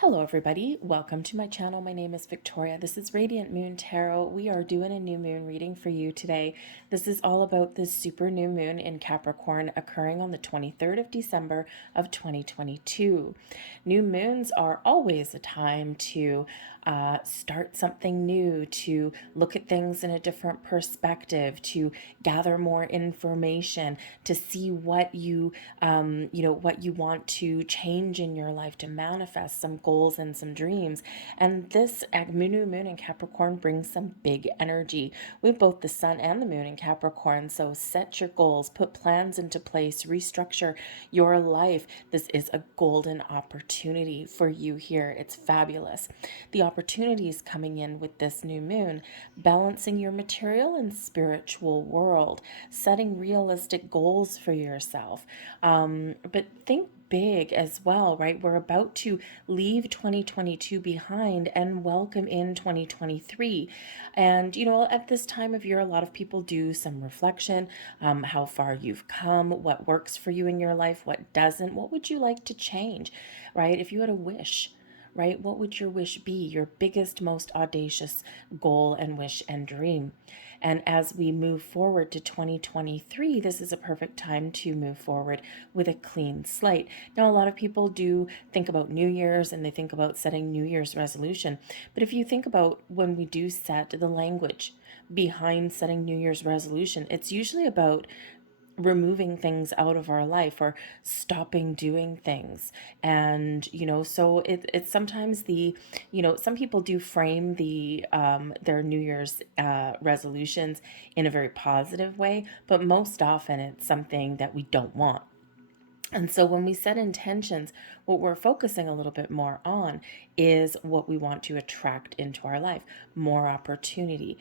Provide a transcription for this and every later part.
Hello everybody, welcome to my channel. My name is Victoria. This is Radiant Moon Tarot. We are doing a new moon reading for you today. This is all about this super new moon in Capricorn occurring on the 23rd of December of 2022. New moons are always a time to start something new, to look at things in a different perspective, to gather more information, to see what what you want to change in your life, to manifest some goals and some dreams. And this new moon in Capricorn brings some big energy. We have both the sun and the moon in Capricorn, so set your goals, put plans into place, restructure your life. This is a golden opportunity for you here. It's fabulous. The opportunities coming in with this new moon, balancing your material and spiritual world, setting realistic goals for yourself. But think big as well, right? We're about to leave 2022 behind and welcome in 2023. And, at this time of year, a lot of people do some reflection, how far you've come, what works for you in your life, what doesn't, what would you like to change, right? If you had a wish, right? What would your wish be? Your biggest, most audacious goal and wish and dream. And as we move forward to 2023, this is a perfect time to move forward with a clean slate. Now, a lot of people do think about New Year's and they think about setting New Year's resolution. But if you think about when we do set the language behind setting New Year's resolution, it's usually about removing things out of our life or stopping doing things. And so it's sometimes some people do frame their New Year's resolutions in a very positive way, but most often it's something that we don't want. And so when we set intentions, what we're focusing a little bit more on is what we want to attract into our life: more opportunity,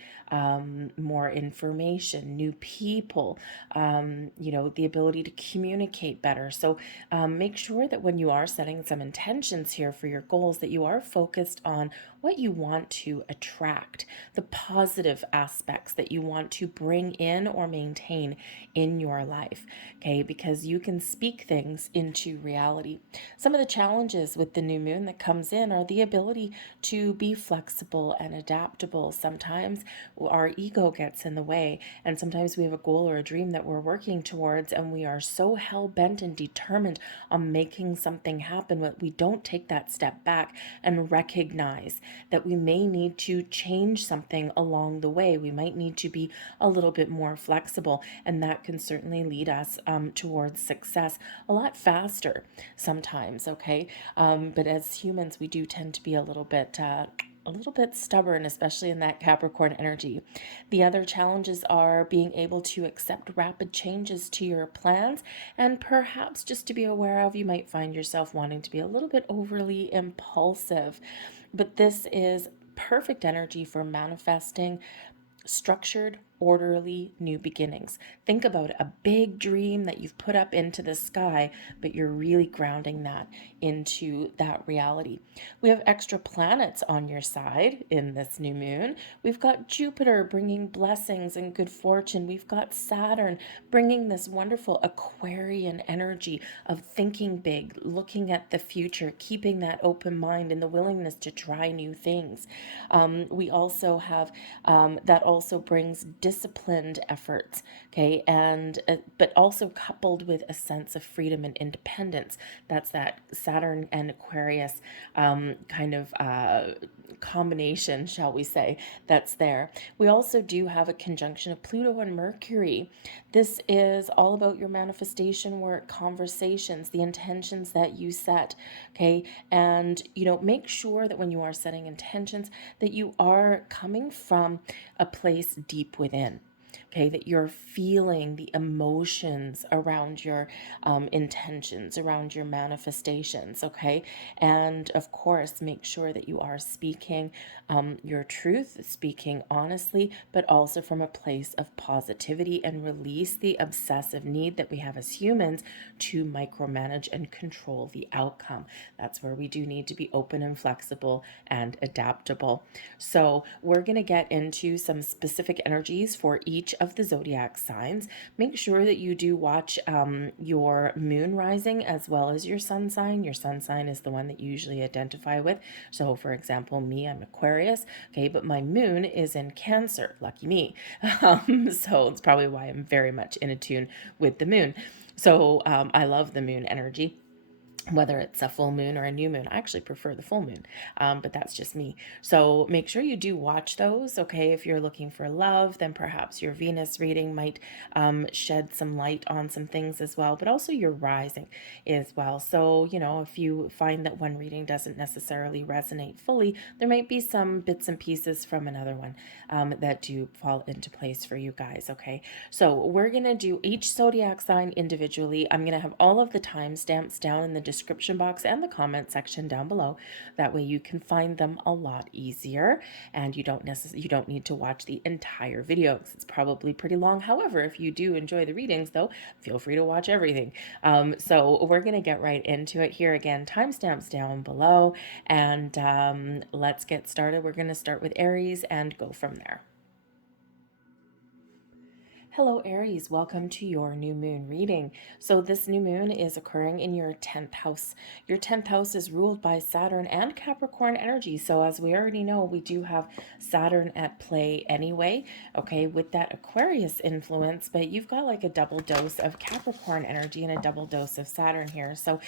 more information, new people, the ability to communicate better. So make sure that when you are setting some intentions here for your goals, that you are focused on what you want to attract, the positive aspects that you want to bring in or maintain in your life, okay? Because you can speak things into reality. Some of the challenges with the new moon that comes in are the ability to be flexible and adaptable. Sometimes our ego gets in the way, and sometimes we have a goal or a dream that we're working towards, and we are so hell-bent and determined on making something happen that we don't take that step back and recognize that we may need to change something along the way. We might need to be a little bit more flexible, and that can certainly lead us towards success a lot faster sometimes, okay? But as humans, we do tend to be a little bit stubborn, especially in that Capricorn energy. The other challenges are being able to accept rapid changes to your plans, and perhaps just to be aware of, you might find yourself wanting to be a little bit overly impulsive. But this is perfect energy for manifesting structured, orderly new beginnings. Think about a big dream that you've put up into the sky, but you're really grounding that into that reality. We have extra planets on your side in this new moon. We've got Jupiter bringing blessings and good fortune. We've got Saturn bringing this wonderful Aquarian energy of thinking big, looking at the future, keeping that open mind and the willingness to try new things. We also have that also brings disciplined efforts, okay, and but also coupled with a sense of freedom and independence. That's that Saturn and Aquarius combination, shall we say, that's there. We also do have a conjunction of Pluto and Mercury. This is all about your manifestation work, conversations, the intentions that you set, okay? And, make sure that when you are setting intentions, that you are coming from a place deep within. Okay, that you're feeling the emotions around your intentions, around your manifestations, okay? And of course, make sure that you are speaking your truth, speaking honestly, but also from a place of positivity, and release the obsessive need that we have as humans to micromanage and control the outcome. That's where we do need to be open and flexible and adaptable. So we're going to get into some specific energies for each of the zodiac signs. Make sure that you do watch your moon rising as well as your sun sign. Your sun sign is the one that you usually identify with. So for example, me, I'm Aquarius, okay, but my moon is in Cancer. Lucky me. So it's probably why I'm very much in attune with the moon. So I love the moon energy, whether it's a full moon or a new moon. I actually prefer the full moon, but that's just me. So make sure you do watch those, okay? If you're looking for love, then perhaps your Venus reading might shed some light on some things as well, but also your rising as well. So, you know, if you find that one reading doesn't necessarily resonate fully, there might be some bits and pieces from another one that do fall into place for you guys, okay? So we're going to do each zodiac sign individually. I'm going to have all of the timestamps down in the description box and the comment section down below. That way you can find them a lot easier, and you don't need to watch the entire video because it's probably pretty long. However, if you do enjoy the readings though, feel free to watch everything. So we're going to get right into it here. Again, timestamps down below, and let's get started. We're going to start with Aries and go from there. Hello Aries, welcome to your new moon reading. So this new moon is occurring in your 10th house. Your 10th house is ruled by Saturn and Capricorn energy. So as we already know, we do have Saturn at play anyway, okay, with that Aquarius influence, but you've got like a double dose of Capricorn energy and a double dose of Saturn here. So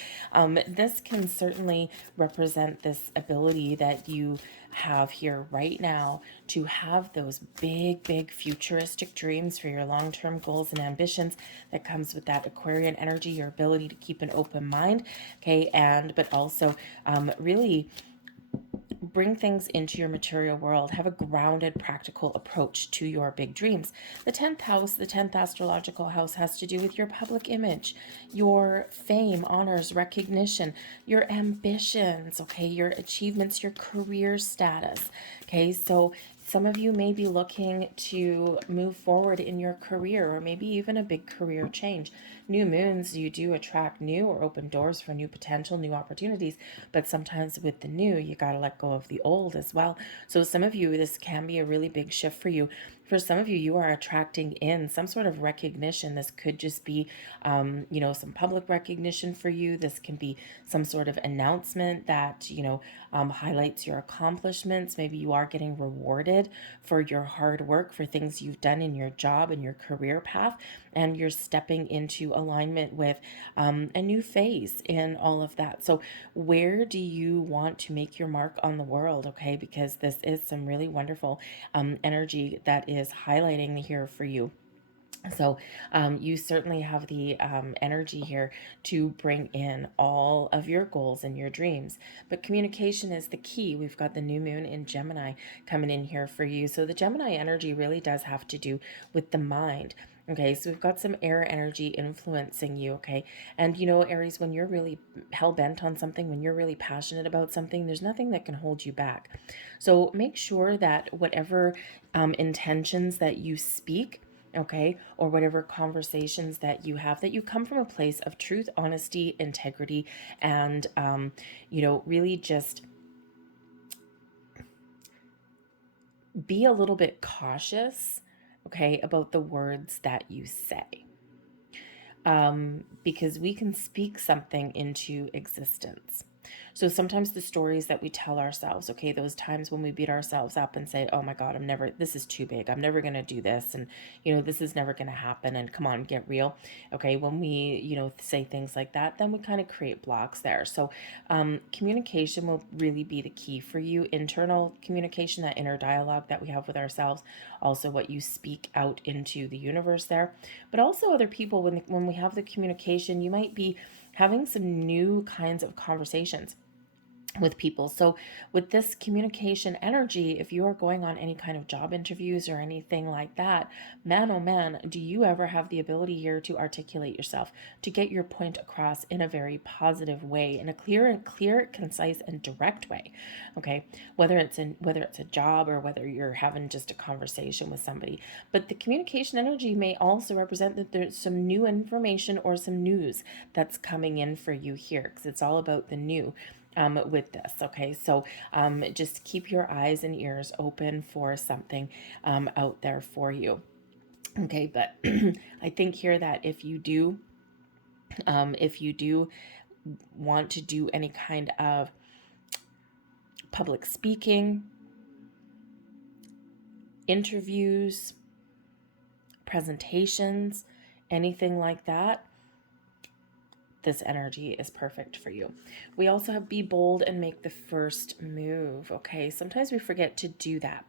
this can certainly represent this ability that you have here right now to have those big futuristic dreams for your long-term goals and ambitions. That comes with that Aquarian energy, your ability to keep an open mind, okay, but also really bring things into your material world. Have a grounded, practical approach to your big dreams. The 10th house, the 10th astrological house, has to do with your public image, your fame, honors, recognition, your ambitions, okay, your achievements, your career status, okay? So some of you may be looking to move forward in your career, or maybe even a big career change. New moons, you do attract new or open doors for new potential, new opportunities, but sometimes with the new, you got to let go of the old as well. So some of you, this can be a really big shift for you. For some of you, you are attracting in some sort of recognition. This could just be, you know, some public recognition for you. This can be some sort of announcement that, you know, highlights your accomplishments. Maybe you are getting rewarded for your hard work, for things you've done in your job and your career path, and you're stepping into alignment with a new phase in all of that. So where do you want to make your mark on the world? Okay, because this is some really wonderful energy that is highlighting here for you. So you certainly have the energy here to bring in all of your goals and your dreams. But communication is the key. We've got the new moon in Gemini coming in here for you. So the Gemini energy really does have to do with the mind. Okay, so we've got some air energy influencing you, okay? And you know, Aries, when you're really hell-bent on something, when you're really passionate about something, there's nothing that can hold you back. So make sure that whatever intentions that you speak, okay, or whatever conversations that you have, that you come from a place of truth, honesty, integrity, and you know, really just be a little bit cautious, okay, about the words that you say, because we can speak something into existence. So sometimes the stories that we tell ourselves, okay, those times when we beat ourselves up and say, oh my God, this is too big. I'm never going to do this. And, you know, this is never going to happen. And come on, get real. Okay. When we, you know, say things like that, then we kind of create blocks there. So communication will really be the key for you. Internal communication, that inner dialogue that we have with ourselves, also what you speak out into the universe there, but also other people. When we have the communication, you might be having some new kinds of conversations with people. So with this communication energy, if you are going on any kind of job interviews or anything like that, man, oh man, do you ever have the ability here to articulate yourself, to get your point across in a very positive way, in a clear, concise, and direct way. Okay, whether it's a job or whether you're having just a conversation with somebody. But the communication energy may also represent that there's some new information or some news that's coming in for you here, because it's all about the new. With this, okay, so just keep your eyes and ears open for something out there for you. Okay, but I think here that if you do want to do any kind of public speaking, interviews, presentations, anything like that, this energy is perfect for you. We also have be bold and make the first move. Okay, sometimes we forget to do that.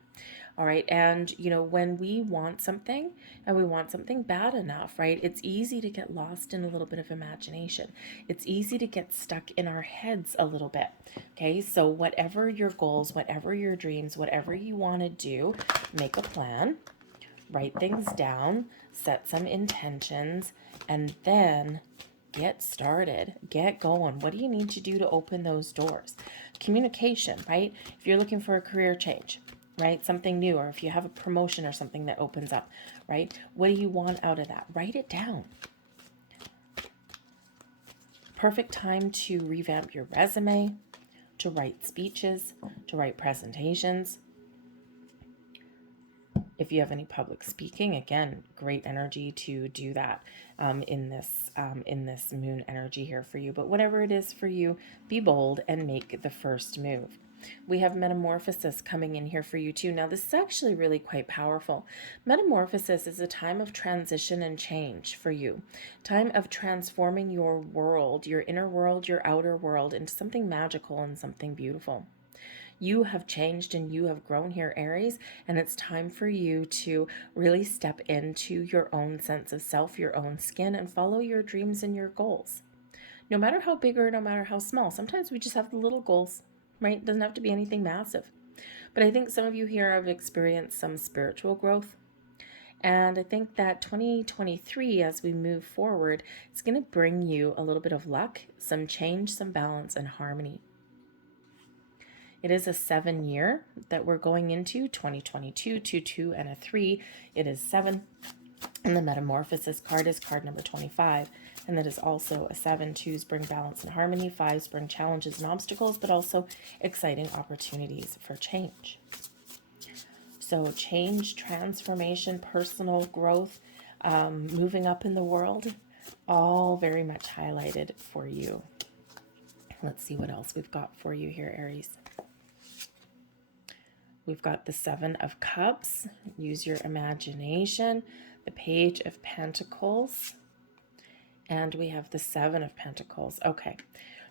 All right, and when we want something and we want something bad enough, right, it's easy to get lost in a little bit of imagination. It's easy to get stuck in our heads a little bit. Okay, so whatever your goals, whatever your dreams, whatever you want to do, make a plan, write things down, set some intentions, and then get started, get going. What do you need to do to open those doors? Communication, right? If you're looking for a career change, right? Something new, or if you have a promotion or something that opens up, right? What do you want out of that? Write it down. Perfect time to revamp your resume, to write speeches, to write presentations. If you have any public speaking, again, great energy to do that in this moon energy here for you. But whatever it is for you, be bold and make the first move. We have metamorphosis coming in here for you too. Now, this is actually really quite powerful. Metamorphosis is a time of transition and change for you. Time of transforming your world, your inner world, your outer world into something magical and something beautiful. You have changed and you have grown here, Aries, and it's time for you to really step into your own sense of self, your own skin, and follow your dreams and your goals. No matter how big or no matter how small, sometimes we just have the little goals, right? It doesn't have to be anything massive. But I think some of you here have experienced some spiritual growth. And I think that 2023, as we move forward, it's going to bring you a little bit of luck, some change, some balance, and harmony. It is a 7-year that we're going into, 2022, 2, and a 3. It is 7. And the Metamorphosis card is card number 25. And that is also a 7. 2s bring balance and harmony. 5s bring challenges and obstacles, but also exciting opportunities for change. So change, transformation, personal growth, moving up in the world, all very much highlighted for you. Let's see what else we've got for you here, Aries. We've got the 7 of Cups. Use your imagination. The Page of Pentacles. And we have the 7 of Pentacles. Okay.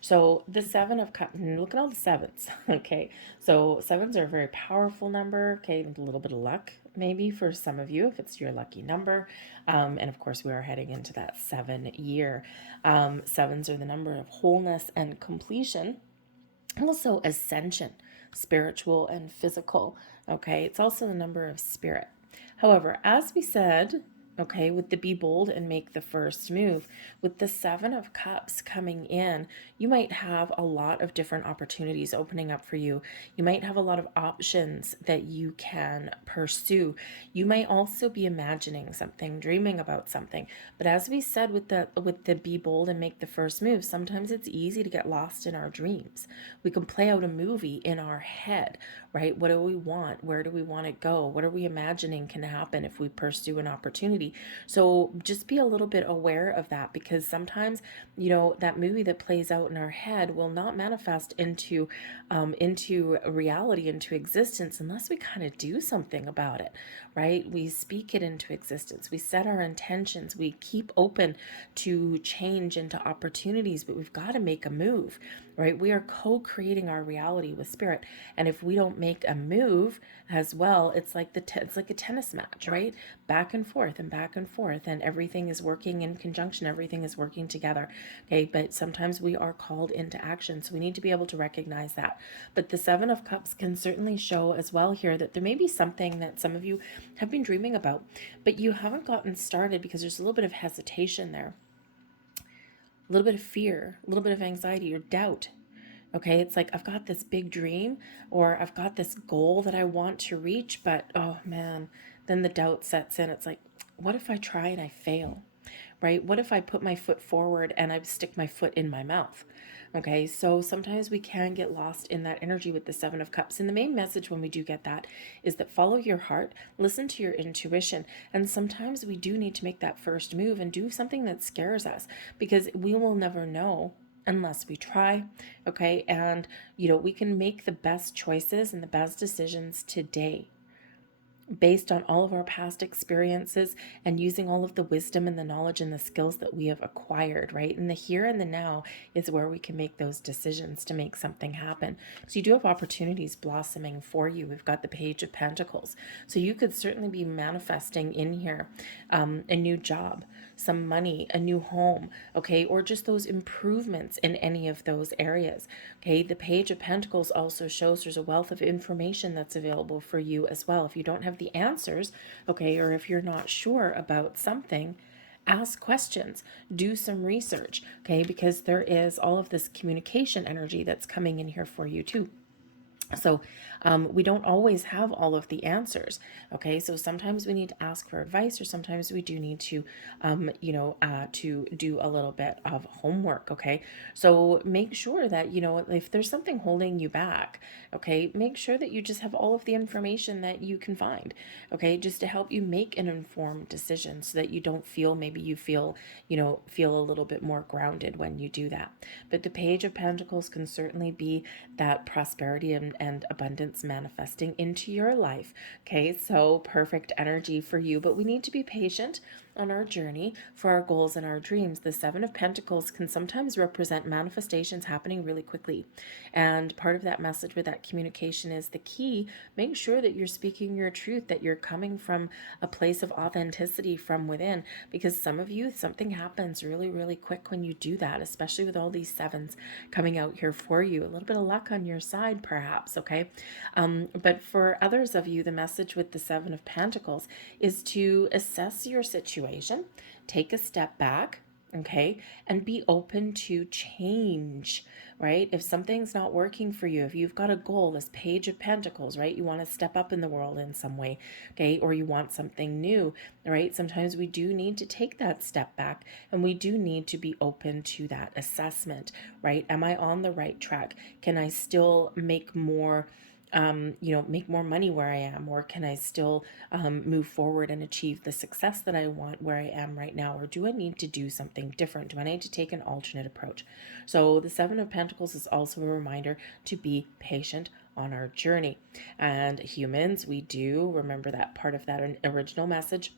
So the 7 of Cups. Look at all the 7s. Okay. So 7s are a very powerful number. Okay. A little bit of luck maybe for some of you if it's your lucky number. And of course we are heading into that 7-year. 7s are the number of wholeness and completion. Also ascension. Spiritual and physical. Okay, it's also the number of spirit. However, as we said, okay, with the be bold and make the first move, with the 7 of Cups coming in, you might have a lot of different opportunities opening up for you. You might have a lot of options that you can pursue. You might also be imagining something, dreaming about something. But as we said with the be bold and make the first move, sometimes it's easy to get lost in our dreams. We can play out a movie in our head, right? What do we want? Where do we want to go? What are we imagining can happen if we pursue an opportunity? So just be a little bit aware of that, because sometimes, that movie that plays out in our head will not manifest into reality, into existence, unless we kind of do something about it, right? We speak it into existence. We set our intentions. We keep open to change, into opportunities, but we've got to make a move, right? We are co-creating our reality with spirit. And if we don't make a move as well, it's like it's like a tennis match, right? Back and forth and back and forth, and everything is working in conjunction. Everything is working together. Okay. But sometimes we are called into action. So we need to be able to recognize that. But the 7 of Cups can certainly show as well here that there may be something that some of you have been dreaming about, but you haven't gotten started because there's a little bit of hesitation there. A little bit of fear, a little bit of anxiety or doubt. Okay, it's like, I've got this big dream, or I've got this goal that I want to reach, but oh man, then the doubt sets in. It's like, what if I try and I fail? right? What if I put my foot forward and I stick my foot in my mouth? Okay, so sometimes we can get lost in that energy with the Seven of Cups. And the main message when we do get that is that follow your heart, listen to your intuition. And sometimes we do need to make that first move and do something that scares us, because we will never know unless we try. Okay, and we can make the best choices and the best decisions today based on all of our past experiences and using all of the wisdom and the knowledge and the skills that we have acquired, right? And the here and the now is where we can make those decisions to make something happen. So you do have opportunities blossoming for you. We've got the Page of Pentacles. So you could certainly be manifesting in here a new job, some money, a new home, okay? Or just those improvements in any of those areas, okay? The Page of Pentacles also shows there's a wealth of information that's available for you as well. If you don't have the answers, okay, or if you're not sure about something, ask questions, do some research, okay? Because there is all of this communication energy that's coming in here for you too. So we don't always have all of the answers. Okay, so sometimes we need to ask for advice, or sometimes we do need to, to do a little bit of homework. Okay, so make sure that, if there's something holding you back, okay, make sure that you just have all of the information that you can find. Okay, just to help you make an informed decision, so that you don't feel, maybe you feel a little bit more grounded when you do that. But the Page of Pentacles can certainly be that prosperity and abundance manifesting into your life. Okay, so perfect energy for you, but we need to be patient on our journey for our goals and our dreams. The Seven of Pentacles can sometimes represent manifestations happening really quickly. And part of that message with that communication is the key. Make sure that you're speaking your truth, that you're coming from a place of authenticity from within, because some of you, something happens really, really quick when you do that, especially with all these sevens coming out here for you. A little bit of luck on your side, perhaps, okay? But for others of you, the message with the Seven of Pentacles is to assess your situation, take a step back, okay, and be open to change, right? If something's not working for you, if you've got a goal, this Page of Pentacles, right? You want to step up in the world in some way, okay, or you want something new, right? Sometimes we do need to take that step back, and we do need to be open to that assessment, right? Am I on the right track? Can I still make more make more money where I am, or can I still move forward and achieve the success that I want where I am right now, or do I need to do something different? Do I need to take an alternate approach? So the Seven of Pentacles is also a reminder to be patient on our journey. And humans, we do remember that part of that original message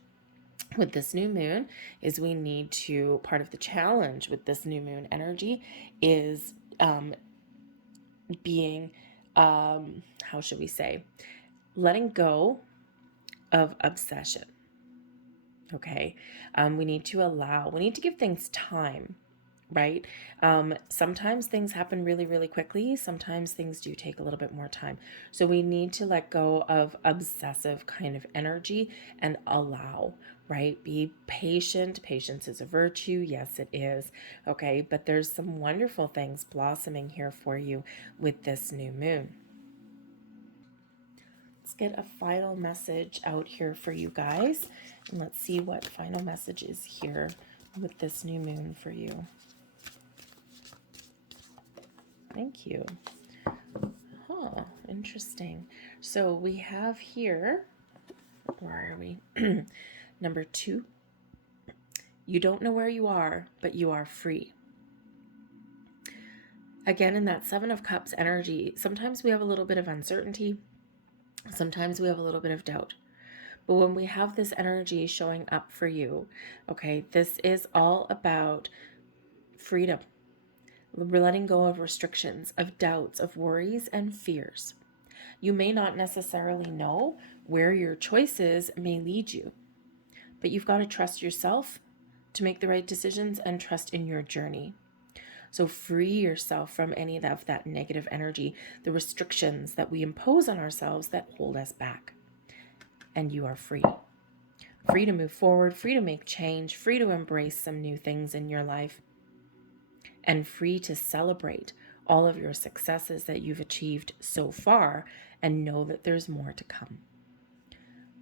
with this new moon is we need to, part of the challenge with this new moon energy is being how should we say, letting go of obsession. Okay, we need to give things time, right? Sometimes things happen really, really quickly. Sometimes things do take a little bit more time. So we need to let go of obsessive kind of energy and allow, right? Be patient. Patience is a virtue. Yes, it is. Okay, but there's some wonderful things blossoming here for you with this new moon. Let's get a final message out here for you guys. And let's see what final message is here with this new moon for you. Thank you. Interesting. So we have here, where are we? Number 2. You don't know where you are, but you are free. Again, in that Seven of Cups energy, sometimes we have a little bit of uncertainty. Sometimes we have a little bit of doubt. But when we have this energy showing up for you, okay, this is all about freedom. We're letting go of restrictions, of doubts, of worries and fears. You may not necessarily know where your choices may lead you, but you've got to trust yourself to make the right decisions and trust in your journey. So free yourself from any of that negative energy, the restrictions that we impose on ourselves that hold us back. And you are free. Free to move forward, free to make change, free to embrace some new things in your life, and free to celebrate all of your successes that you've achieved so far and know that there's more to come.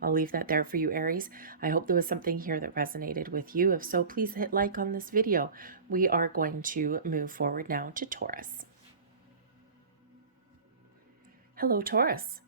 I'll leave that there for you, Aries. I hope there was something here that resonated with you. If so, please hit like on this video. We are going to move forward now to Taurus. Hello, Taurus.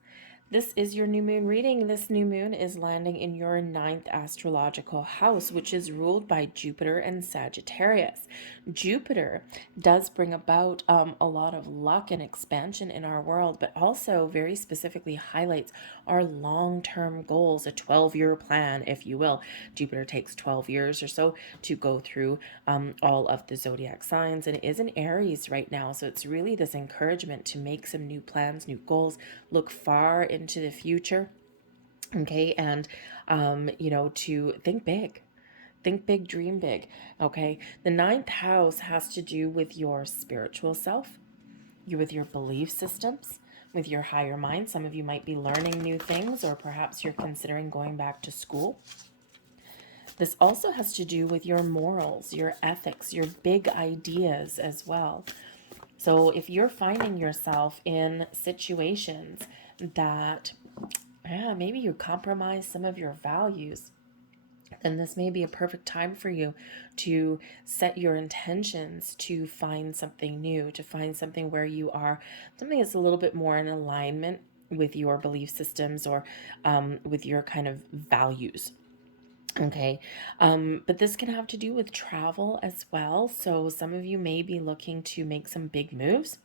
This is your new moon reading. This new moon is landing in your 9th astrological house, which is ruled by Jupiter and Sagittarius. Jupiter does bring about a lot of luck and expansion in our world, but also very specifically highlights our long-term goals, a 12-year plan, if you will. Jupiter takes 12 years or so to go through all of the zodiac signs, and it is in Aries right now. So it's really this encouragement to make some new plans, new goals, look far into the future, okay, and to think big, dream big, okay. The 9th house has to do with your spiritual self, with your belief systems, with your higher mind. Some of you might be learning new things, or perhaps you're considering going back to school. This also has to do with your morals, your ethics, your big ideas as well. So if you're finding yourself in situations that maybe you compromise some of your values, then this may be a perfect time for you to set your intentions to find something new, to find something where you are, something that's a little bit more in alignment with your belief systems, or with your kind of values. Okay, but this can have to do with travel as well. So some of you may be looking to make some big moves.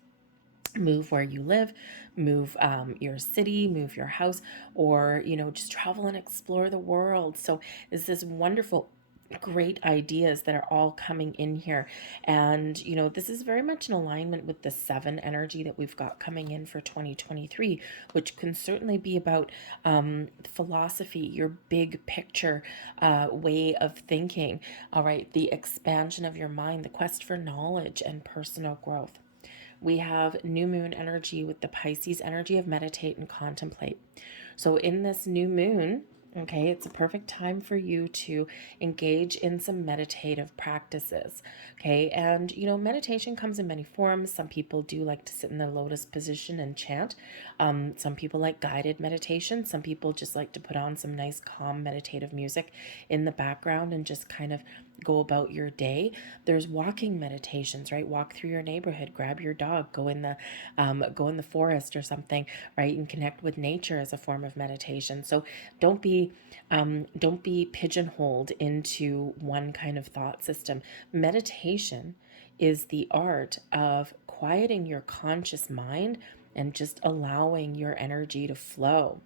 Move where you live, move your city, move your house, or just travel and explore the world. So it's this wonderful, great ideas that are all coming in here. And this is very much in alignment with the 7 energy that we've got coming in for 2023, which can certainly be about philosophy, your big picture way of thinking. All right, the expansion of your mind, the quest for knowledge and personal growth. We have new moon energy with the Pisces energy of meditate and contemplate. So in this new moon, okay, it's a perfect time for you to engage in some meditative practices. Okay, and meditation comes in many forms. Some people do like to sit in the lotus position and chant. Some people like guided meditation. Some people just like to put on some nice calm meditative music in the background and just kind of go about your day. There's walking meditations, right? Walk through your neighborhood, grab your dog, go in the forest or something, right? And connect with nature as a form of meditation. So don't be pigeonholed into one kind of thought system. Meditation is the art of quieting your conscious mind and just allowing your energy to flow.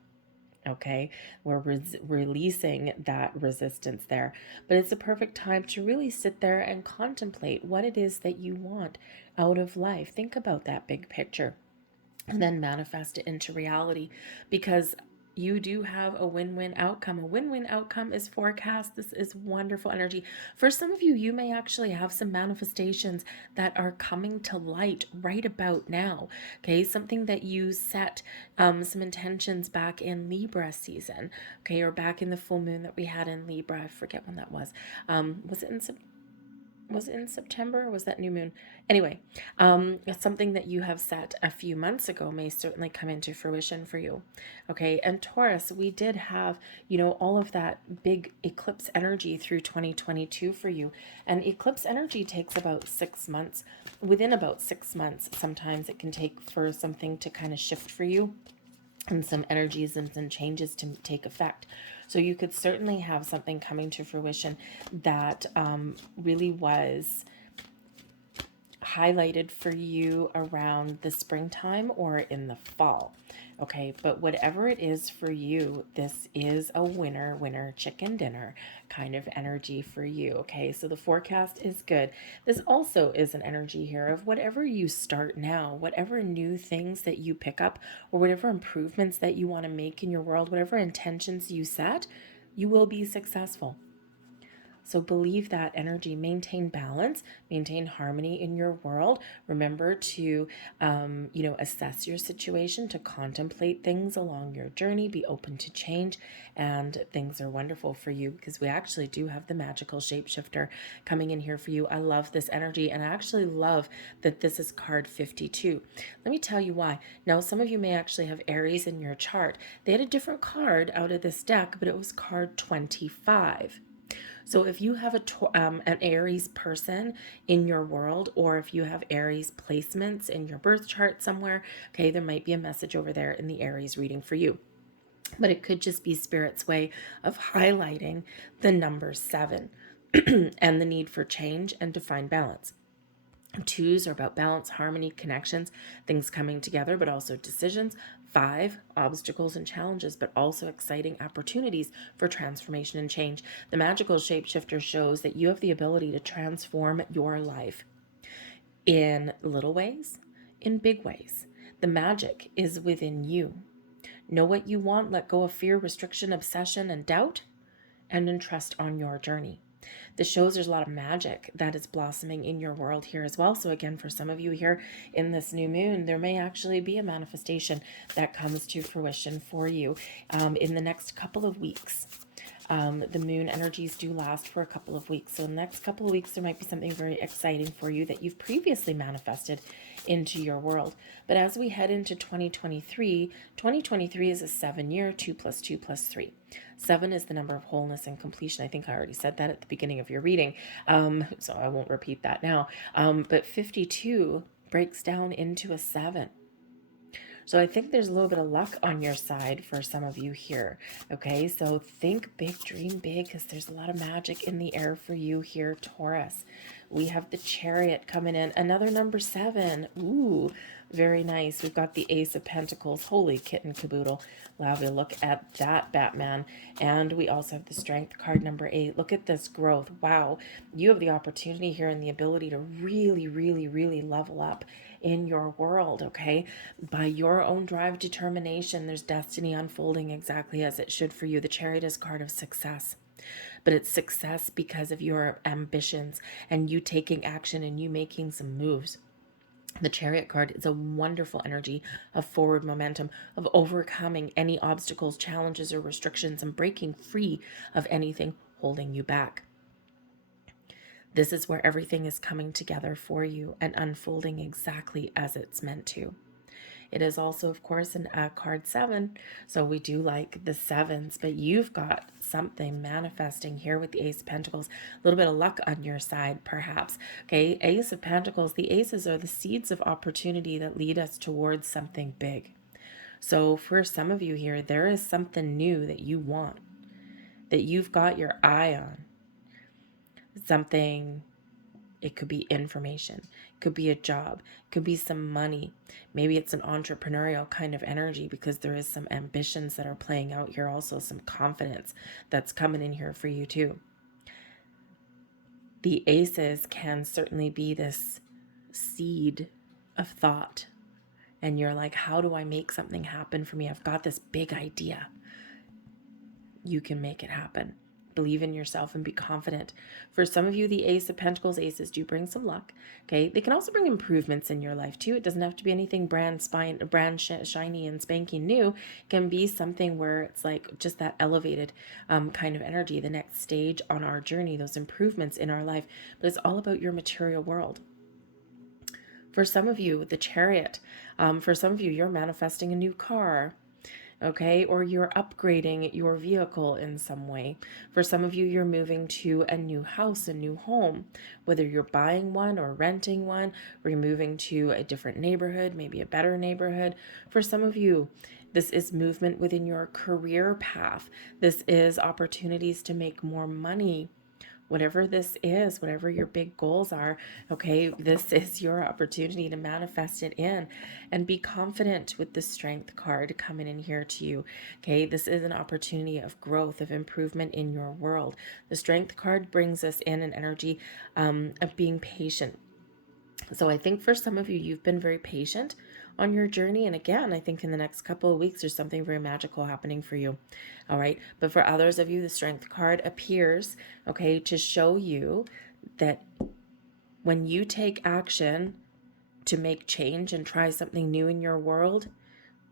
Okay, we're releasing that resistance there. But it's a perfect time to really sit there and contemplate what it is that you want out of life. Think about that big picture and then manifest it into reality, because you do have a win-win outcome. A win-win outcome is forecast. This is wonderful energy. For some of you, you may actually have some manifestations that are coming to light right about now. Okay, something that you set some intentions back in Libra season, okay, or back in the full moon that we had in Libra. I forget when that was. Was it in September, or was that new moon? Anyway, something that you have set a few months ago may certainly come into fruition for you. Okay, and Taurus, we did have, all of that big eclipse energy through 2022 for you. And eclipse energy takes about 6 months. Within about 6 months, sometimes it can take for something to kind of shift for you, and some energies and some changes to take effect. So you could certainly have something coming to fruition that really was highlighted for you around the springtime or in the fall. Okay, but whatever it is for you, this is a winner chicken dinner kind of energy for you. Okay, so the forecast is good. This also is an energy here of whatever you start now, whatever new things that you pick up, or whatever improvements that you want to make in your world, whatever intentions you set, you will be successful. So believe that energy, maintain balance, maintain harmony in your world. Remember to, assess your situation, to contemplate things along your journey, be open to change, and things are wonderful for you because we actually do have the magical shapeshifter coming in here for you. I love this energy, and I actually love that this is card 52. Let me tell you why. Now, some of you may actually have Aries in your chart. They had a different card out of this deck, but it was card 25. So if you have an Aries person in your world, or if you have Aries placements in your birth chart somewhere, okay, there might be a message over there in the Aries reading for you. But it could just be Spirit's way of highlighting the number 7 and the need for change and to find balance. Twos are about balance, harmony, connections, things coming together, but also decisions. 5, obstacles and challenges, but also exciting opportunities for transformation and change. The magical shapeshifter shows that you have the ability to transform your life in little ways, in big ways. The magic is within you. Know what you want, let go of fear, restriction, obsession, and doubt, and entrust on your journey. This shows there's a lot of magic that is blossoming in your world here as well. So again, for some of you here in this new moon, there may actually be a manifestation that comes to fruition for you in the next couple of weeks. The moon energies do last for a couple of weeks. So in the next couple of weeks, there might be something very exciting for you that you've previously manifested into your world. But as we head into 2023 is a 7-year, 2 + 2 + 3. 7 is the number of wholeness and completion. I think I already said that at the beginning of your reading, so I won't repeat that now. But 52 breaks down into a 7. So I think there's a little bit of luck on your side for some of you here. Okay, so think big, dream big, because there's a lot of magic in the air for you here, Taurus. We have the Chariot coming in, another number 7. Ooh, very nice. We've got the Ace of Pentacles. Holy kitten caboodle. We'll have a look at that, Batman. And we also have the Strength card, number 8. Look at this growth. Wow. You have the opportunity here and the ability to really, really, really level up in your world, okay? By your own drive, determination, there's destiny unfolding exactly as it should for you. The Chariot is a card of success. But it's success because of your ambitions and you taking action and you making some moves. The Chariot card is a wonderful energy of forward momentum, of overcoming any obstacles, challenges, or restrictions, and breaking free of anything holding you back. This is where everything is coming together for you and unfolding exactly as it's meant to. It is also, of course, a card 7, so we do like the 7s, but you've got something manifesting here with the Ace of Pentacles. A little bit of luck on your side, perhaps. Okay, Ace of Pentacles, the aces are the seeds of opportunity that lead us towards something big. So for some of you here, there is something new that you want, that you've got your eye on. Something. It could be information, it could be a job, it could be some money. Maybe it's an entrepreneurial kind of energy because there is some ambitions that are playing out here. Also some confidence that's coming in here for you too. The aces can certainly be this seed of thought. And you're like, how do I make something happen for me? I've got this big idea. You can make it happen. Believe in yourself and be confident. For some of you, the Ace of Pentacles, aces do bring some luck. Okay, they can also bring improvements in your life too. It doesn't have to be anything brand shiny and spanking new. It can be something where it's like just that elevated kind of energy, the next stage on our journey, those improvements in our life. But it's all about your material world. For some of you, the Chariot. For some of you, you're manifesting a new car. Okay, or you're upgrading your vehicle in some way. For some of you, you're moving to a new house, a new home, whether you're buying one or renting one, or you're moving to a different neighborhood, maybe a better neighborhood. For some of you, this is movement within your career path. This is opportunities to make more money. Whatever this is, whatever your big goals are, okay, this is your opportunity to manifest it in and be confident with the Strength card coming in here to you. Okay, this is an opportunity of growth, of improvement in your world. The Strength card brings us in an energy of being patient. So I think for some of you, you've been very patient on your journey. And again, I think in the next couple of weeks, there's something very magical happening for you. All right. But for others of you, the Strength card appears, okay, to show you that when you take action to make change and try something new in your world,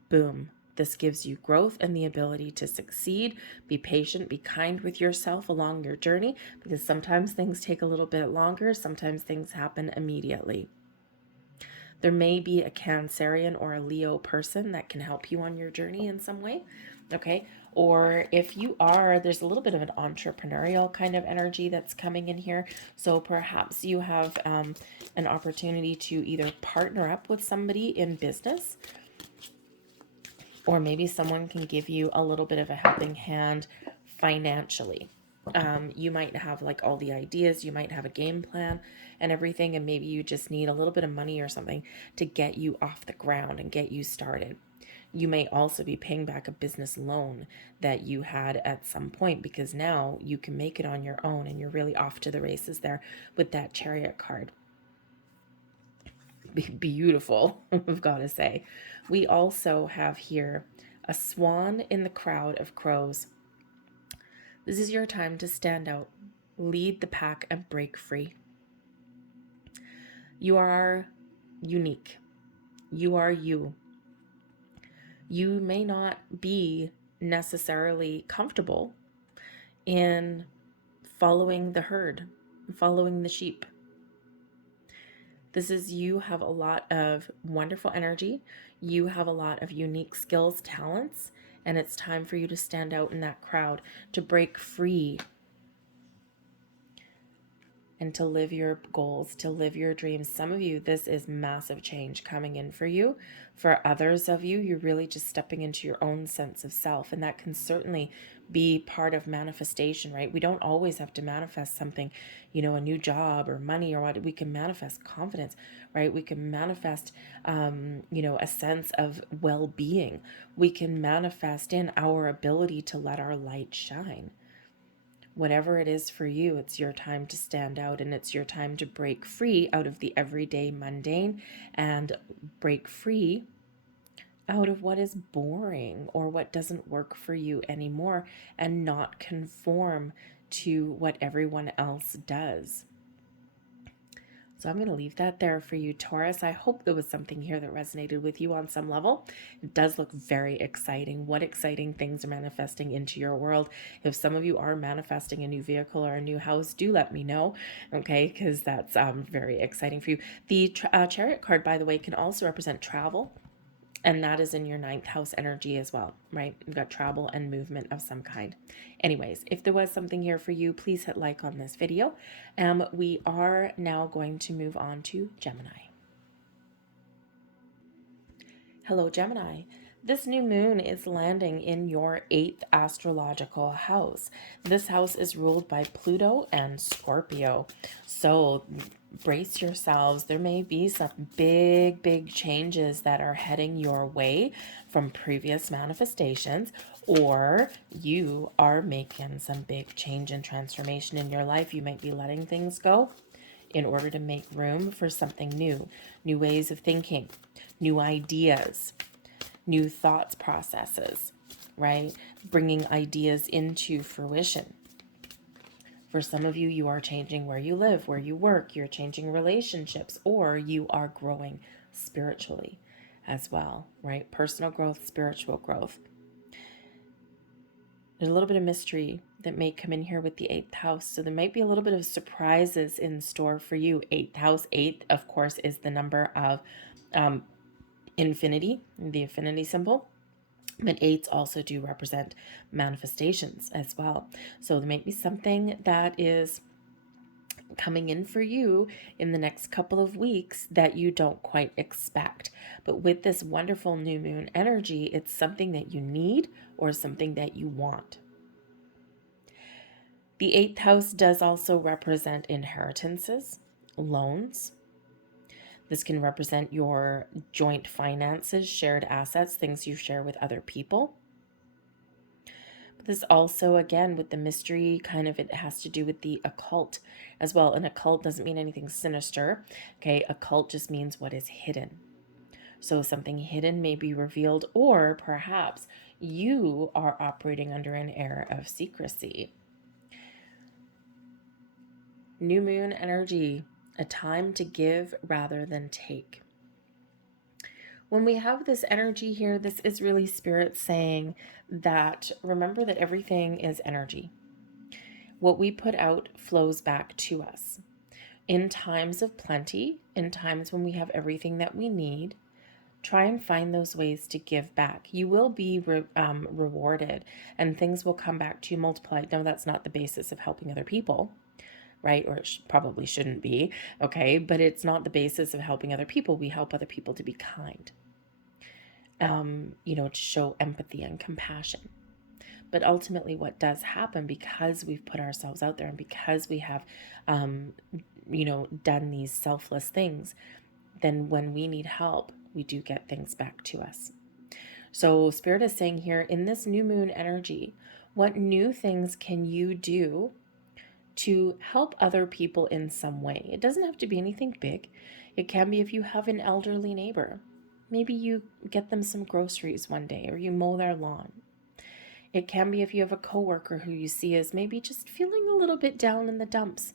boom, this gives you growth and the ability to succeed. Be patient, be kind with yourself along your journey, because sometimes things take a little bit longer, sometimes things happen immediately. There may be a Cancerian or a Leo person that can help you on your journey in some way, okay? Or if you are, there's a little bit of an entrepreneurial kind of energy that's coming in here. So perhaps you have an opportunity to either partner up with somebody in business, or maybe someone can give you a little bit of a helping hand financially. You might have like all the ideas, you might have a game plan and everything, and maybe you just need a little bit of money or something to get you off the ground and get you started. You may also be paying back a business loan that you had at some point, because now you can make it on your own and you're really off to the races there with that Chariot card. Beautiful, I've got to say. We also have here a swan in the crowd of crows. This is your time to stand out, lead the pack, and break free. You are unique. You are you. You may not be necessarily comfortable in following the herd, following the sheep. This is, you have a lot of wonderful energy. You have a lot of unique skills, talents, and it's time for you to stand out in that crowd, to break free and to live your goals, to live your dreams. Some of you, this is massive change coming in for you. For others of you, you're really just stepping into your own sense of self, and that can certainly be part of manifestation, right? We don't always have to manifest something, a new job or money or what. We can manifest confidence, right? We can manifest, a sense of well-being. We can manifest in our ability to let our light shine. Whatever it is for you, it's your time to stand out, and it's your time to break free out of the everyday mundane and break free out of what is boring or what doesn't work for you anymore, and not conform to what everyone else does. So I'm going to leave that there for you, Taurus. I hope there was something here that resonated with you on some level. It does look very exciting. What exciting things are manifesting into your world? If some of you are manifesting a new vehicle or a new house, do let me know, okay? Because that's very exciting for you. The Chariot card, by the way, can also represent travel. And that is in your 9th house energy as well, right? You've got travel and movement of some kind. Anyways, if there was something here for you, please hit like on this video. We are now going to move on to Gemini. Hello, Gemini. This new moon is landing in your 8th astrological house. This house is ruled by Pluto and Scorpio. So brace yourselves. There may be some big changes that are heading your way from previous manifestations, or you are making some big change and transformation in your life. You might be letting things go in order to make room for something new, new ways of thinking, new ideas, new thoughts processes, right? Bringing ideas into fruition. For some of you, you are changing where you live, where you work, you're changing relationships, or you are growing spiritually as well, right? Personal growth, spiritual growth. There's a little bit of mystery that may come in here with the 8th house. So there might be a little bit of surprises in store for you. 8th house, 8th, of course, is the number of infinity, the infinity symbol. But 8s also do represent manifestations as well. So there might be something that is coming in for you in the next couple of weeks that you don't quite expect. But with this wonderful new moon energy, it's something that you need or something that you want. The 8th house does also represent inheritances, loans. This can represent your joint finances, shared assets, things you share with other people. But this also, again, with the mystery, kind of, it has to do with the occult as well. An occult doesn't mean anything sinister, okay? Occult just means what is hidden, So something hidden may be revealed, or perhaps you are operating under an air of secrecy. New moon energy, a time to give rather than take. When we have this energy here, this is really Spirit saying that remember that everything is energy. What we put out flows back to us. In times of plenty, in times when we have everything that we need, try and find those ways to give back. You will be rewarded, and things will come back to you multiplied. No, that's not the basis of helping other people, right? Or it probably shouldn't be, okay? But it's not the basis of helping other people. We help other people to be kind, to show empathy and compassion. But ultimately what does happen, because we've put ourselves out there and because we have, done these selfless things, then when we need help, we do get things back to us. So Spirit is saying here, in this new moon energy, what new things can you do to help other people in some way? It doesn't have to be anything big. It can be if you have an elderly neighbor. Maybe you get them some groceries one day, or you mow their lawn. It can be if you have a coworker who you see is maybe just feeling a little bit down in the dumps.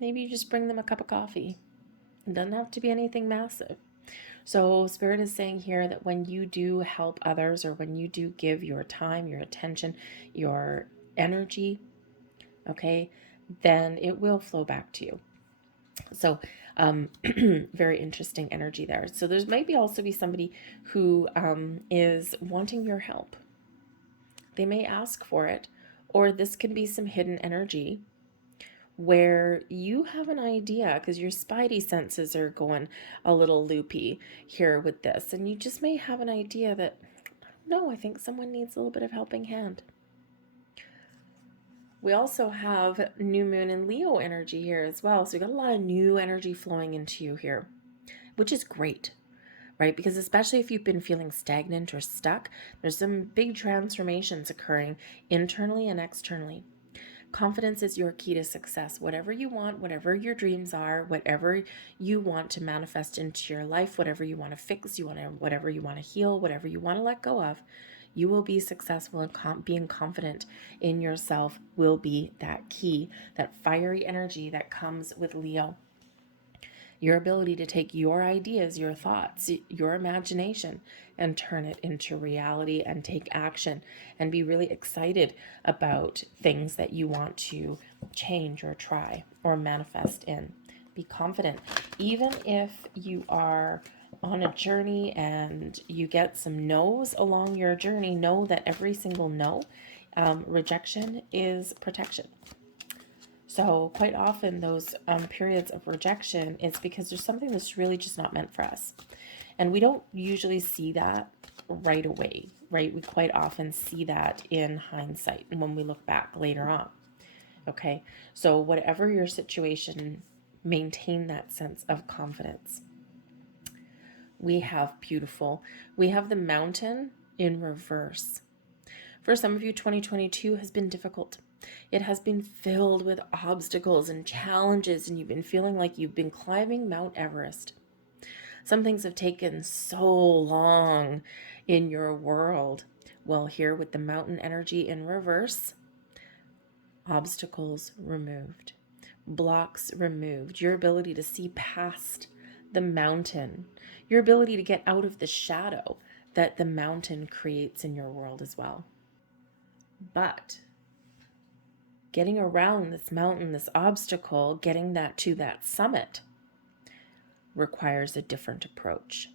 Maybe you just bring them a cup of coffee. It doesn't have to be anything massive. So Spirit is saying here that when you do help others, or when you do give your time, your attention, your energy, okay, then it will flow back to you. So very interesting energy there. So there's maybe also be somebody who is wanting your help. They may ask for it, or this can be some hidden energy where you have an idea because your spidey senses are going a little loopy here with this, and you just may have an idea that, no, I think someone needs a little bit of helping hand. We also have new moon and Leo energy here as well. So we got a lot of new energy flowing into you here, which is great, right? Because especially if you've been feeling stagnant or stuck, there's some big transformations occurring internally and externally. Confidence is your key to success. Whatever you want, whatever your dreams are, whatever you want to manifest into your life, whatever you want to fix, whatever you want to heal, whatever you want to let go of, you will be successful, and being confident in yourself will be that key, that fiery energy that comes with Leo. Your ability to take your ideas, your thoughts, your imagination, and turn it into reality and take action and be really excited about things that you want to change or try or manifest in. Be confident. Even if you are on a journey and you get some no's along your journey, know that every single no, rejection is protection. So quite often those periods of rejection is because there's something that's really just not meant for us. And we don't usually see that right away, right? We quite often see that in hindsight and when we look back later on. Okay, so whatever your situation, maintain that sense of confidence. We have the Mountain in reverse. For some of you, 2022 has been difficult. It has been filled with obstacles and challenges, and you've been feeling like you've been climbing Mount Everest. Some things have taken so long in your world. Well, here with the Mountain energy in reverse, obstacles removed, blocks removed, your ability to see past the mountain, your ability to get out of the shadow that the mountain creates in your world as well. But getting around this mountain, this obstacle, getting that to that summit requires a different approach,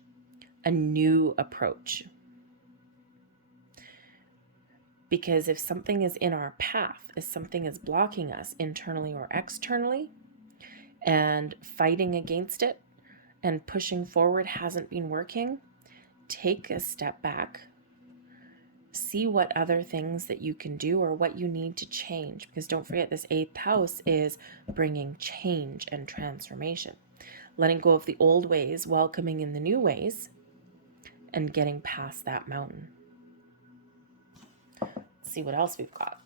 a new approach. Because if something is in our path, if something is blocking us internally or externally, and fighting against it and pushing forward hasn't been working, take a step back. See what other things that you can do or what you need to change. Because don't forget, this 8th house is bringing change and transformation. Letting go of the old ways, welcoming in the new ways, and getting past that mountain. Let's see what else we've got.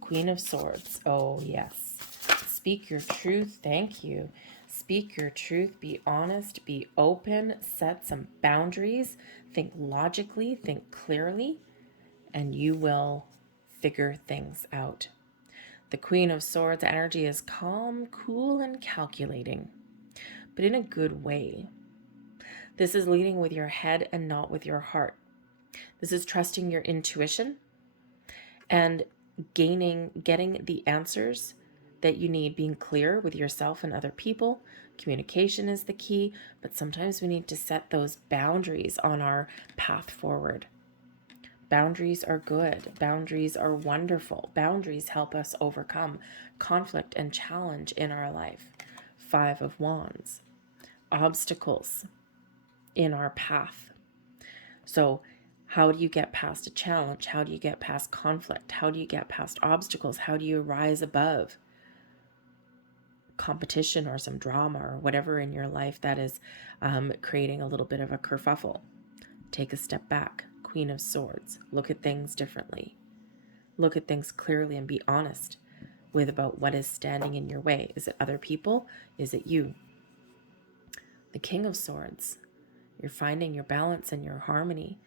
Queen of Swords. Oh, yes. Speak your truth. Thank you. Speak your truth. Be honest. Be open. Set some boundaries. Think logically. Think clearly. And you will figure things out. The Queen of Swords energy is calm, cool, and calculating, but in a good way. This is leading with your head and not with your heart. This is trusting your intuition and getting the answers that you need, being clear with yourself and other people. Communication is the key, but sometimes we need to set those boundaries on our path forward. Boundaries are good. Boundaries are wonderful. Boundaries help us overcome conflict and challenge in our life. 5 of Wands. Obstacles in our path. So how do you get past a challenge? How do you get past conflict? How do you get past obstacles? How do you rise above competition or some drama or whatever in your life that is creating a little bit of a kerfuffle? Take a step back. Queen of Swords. Look at things differently. Look at things clearly and be honest with about what is standing in your way. Is it other people? Is it you? The King of Swords. You're finding your balance and your harmony.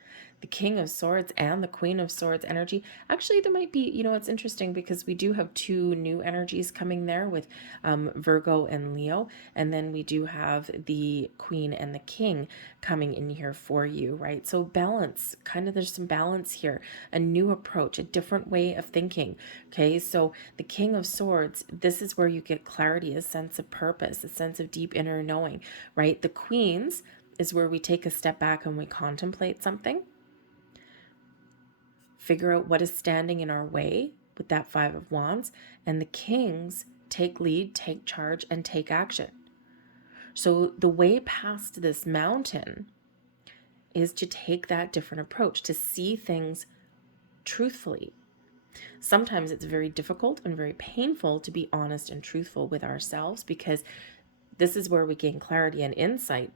The King of Swords and the Queen of Swords energy. Actually, there might be, it's interesting because we do have 2 new energies coming there with Virgo and Leo. And then we do have the Queen and the King coming in here for you, right? So balance, there's some balance here, a new approach, a different way of thinking. Okay, so the King of Swords, this is where you get clarity, a sense of purpose, a sense of deep inner knowing, right? The Queens is where we take a step back and we contemplate something, figure out what is standing in our way with that 5 of Wands, and the Kings take lead, take charge, and take action. So the way past this mountain is to take that different approach, to see things truthfully. Sometimes it's very difficult and very painful to be honest and truthful with ourselves because this is where we gain clarity and insight.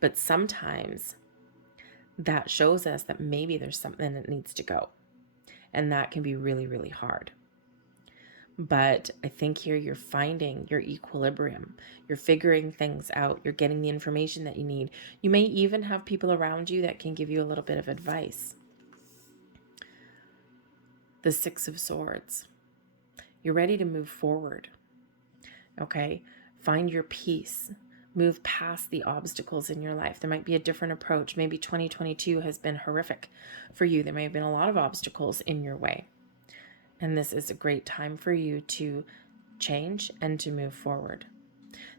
But sometimes that shows us that maybe there's something that needs to go. And that can be really, really hard. But I think here you're finding your equilibrium. You're figuring things out. You're getting the information that you need. You may even have people around you that can give you a little bit of advice. The 6 of Swords. You're ready to move forward. Okay? Find your peace. Move past the obstacles in your life. There might be a different approach. Maybe 2022 has been horrific for you. There may have been a lot of obstacles in your way. And this is a great time for you to change and to move forward.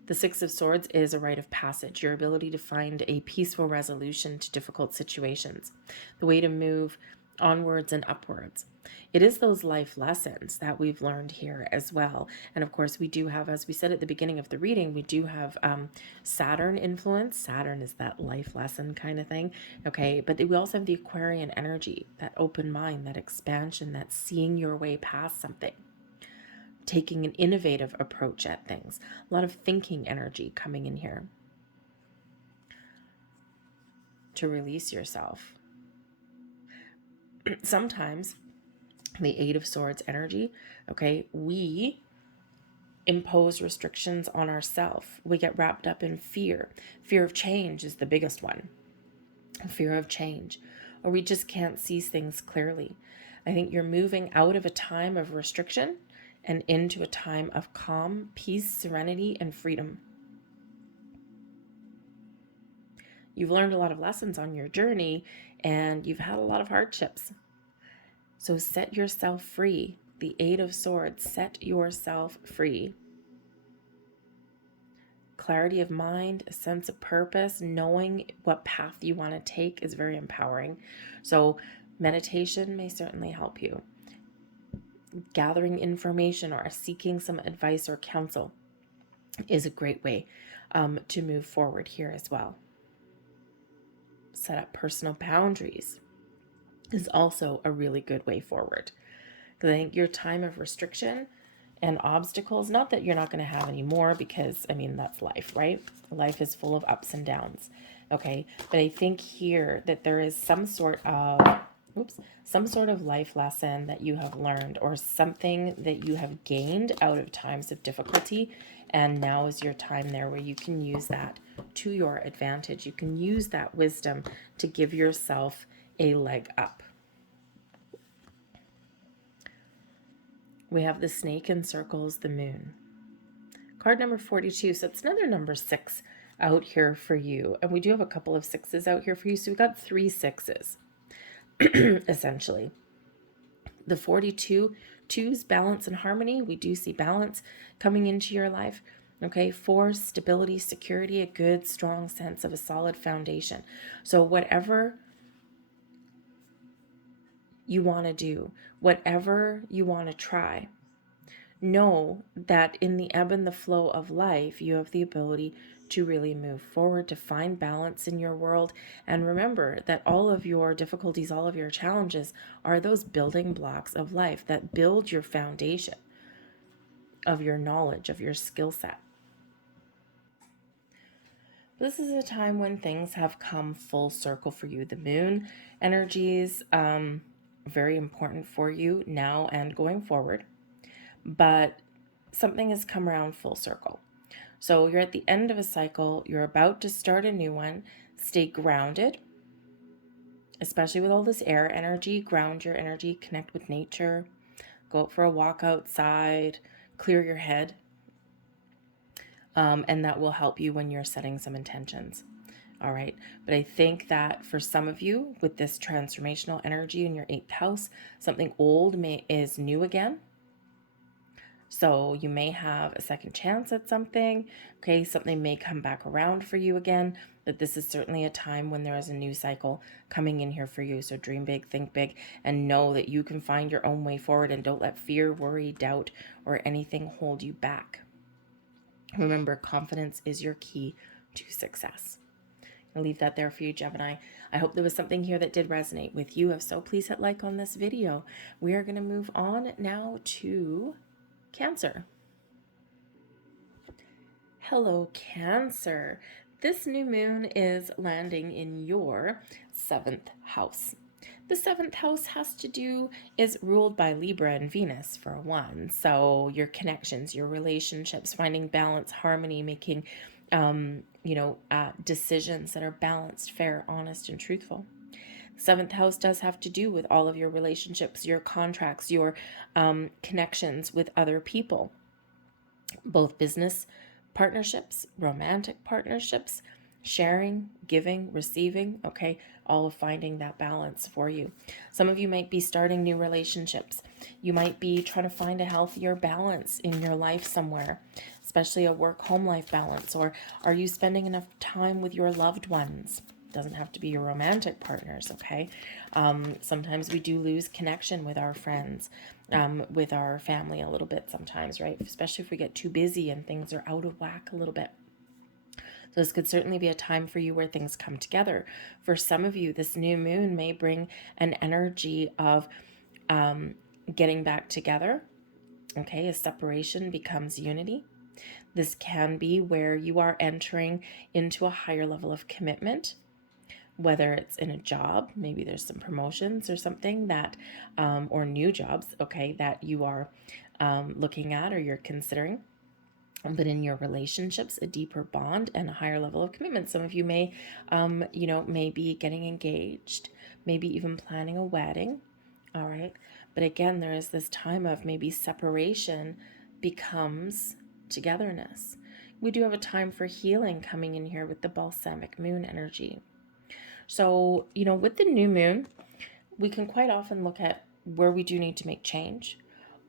The 6 of Swords is a rite of passage, your ability to find a peaceful resolution to difficult situations, the way to move onwards and upwards. It is those life lessons that we've learned here as well. And of course, we do have, as we said at the beginning of the reading, we do have Saturn influence. Saturn is that life lesson kind of thing. Okay, but we also have the Aquarian energy, that open mind, that expansion, that seeing your way past something, taking an innovative approach at things. A lot of thinking energy coming in here to release yourself. Sometimes the 8 of Swords energy, okay, we impose restrictions on ourselves. We get wrapped up in fear. Fear of change is the biggest one. Fear of change. Or we just can't see things clearly. I think you're moving out of a time of restriction and into a time of calm, peace, serenity, and freedom. You've learned a lot of lessons on your journey and you've had a lot of hardships. So set yourself free. The 8 of Swords, set yourself free. Clarity of mind, a sense of purpose, knowing what path you want to take is very empowering. So meditation may certainly help you. Gathering information or seeking some advice or counsel is a great way to move forward here as well. Set up personal boundaries is also a really good way forward. Because I think your time of restriction and obstacles, not that you're not going to have any more, because I mean, that's life, right? Life is full of ups and downs. Okay. But I think here that there is some sort of some sort of life lesson that you have learned, or something that you have gained out of times of difficulty. And now is your time there where you can use that to your advantage. You can use that wisdom to give yourself a leg up. We have the snake encircles the moon. Card number 42. So it's another number 6 out here for you. And we do have a couple of 6s out here for you. So we got 3 6s, essentially. The 42, 2's balance and harmony. We do see balance coming into your life. Okay, 4, stability, security, a good, strong sense of a solid foundation. So whatever you want to do, whatever you want to try, know that in the ebb and the flow of life, you have the ability to really move forward, to find balance in your world. And remember that all of your difficulties, all of your challenges are those building blocks of life that build your foundation of your knowledge, of your skill set. This is a time when things have come full circle for you. The moon energies, very important for you now and going forward. But something has come around full circle. So you're at the end of a cycle. You're about to start a new one. Stay grounded, especially with all this air energy. Ground your energy, connect with nature, go out for a walk outside, clear your head. And that will help you when you're setting some intentions. All right. But I think that for some of you with this transformational energy in your 8th house, something old is new again. So you may have a second chance at something. Okay. Something may come back around for you again, but this is certainly a time when there is a new cycle coming in here for you. So dream big, think big, and know that you can find your own way forward, and don't let fear, worry, doubt, or anything hold you back. Remember, confidence is your key to success. I'll leave that there for you, Gemini. I hope there was something here that did resonate with you. If so, please hit like on this video. We are going to move on now to Cancer. Hello, Cancer. This new moon is landing in your 7th house. The 7th house is ruled by Libra and Venus, for one. So your connections, your relationships, finding balance, harmony, making, decisions that are balanced, fair, honest, and truthful. 7th house does have to do with all of your relationships, your contracts, your connections with other people, both business partnerships, romantic partnerships, sharing, giving, receiving, okay, all of finding that balance for you. Some of you might be starting new relationships. You might be trying to find a healthier balance in your life somewhere, especially a work-home life balance. Or are you spending enough time with your loved ones? Doesn't have to be your romantic partners, okay? Sometimes we do lose connection with our friends, with our family a little bit sometimes, right? Especially if we get too busy and things are out of whack a little bit. So this could certainly be a time for you where things come together. For some of you, this new moon may bring an energy of getting back together. Okay, a separation becomes unity. This can be where you are entering into a higher level of commitment, whether it's in a job, maybe there's some promotions or something that, or new jobs, okay, that you are looking at or you're considering. But in your relationships, a deeper bond and a higher level of commitment. Some of you may, maybe getting engaged, maybe even planning a wedding. All right. But again, there is this time of maybe separation becomes togetherness. We do have a time for healing coming in here with the balsamic moon energy. So, with the new moon, we can quite often look at where we do need to make change,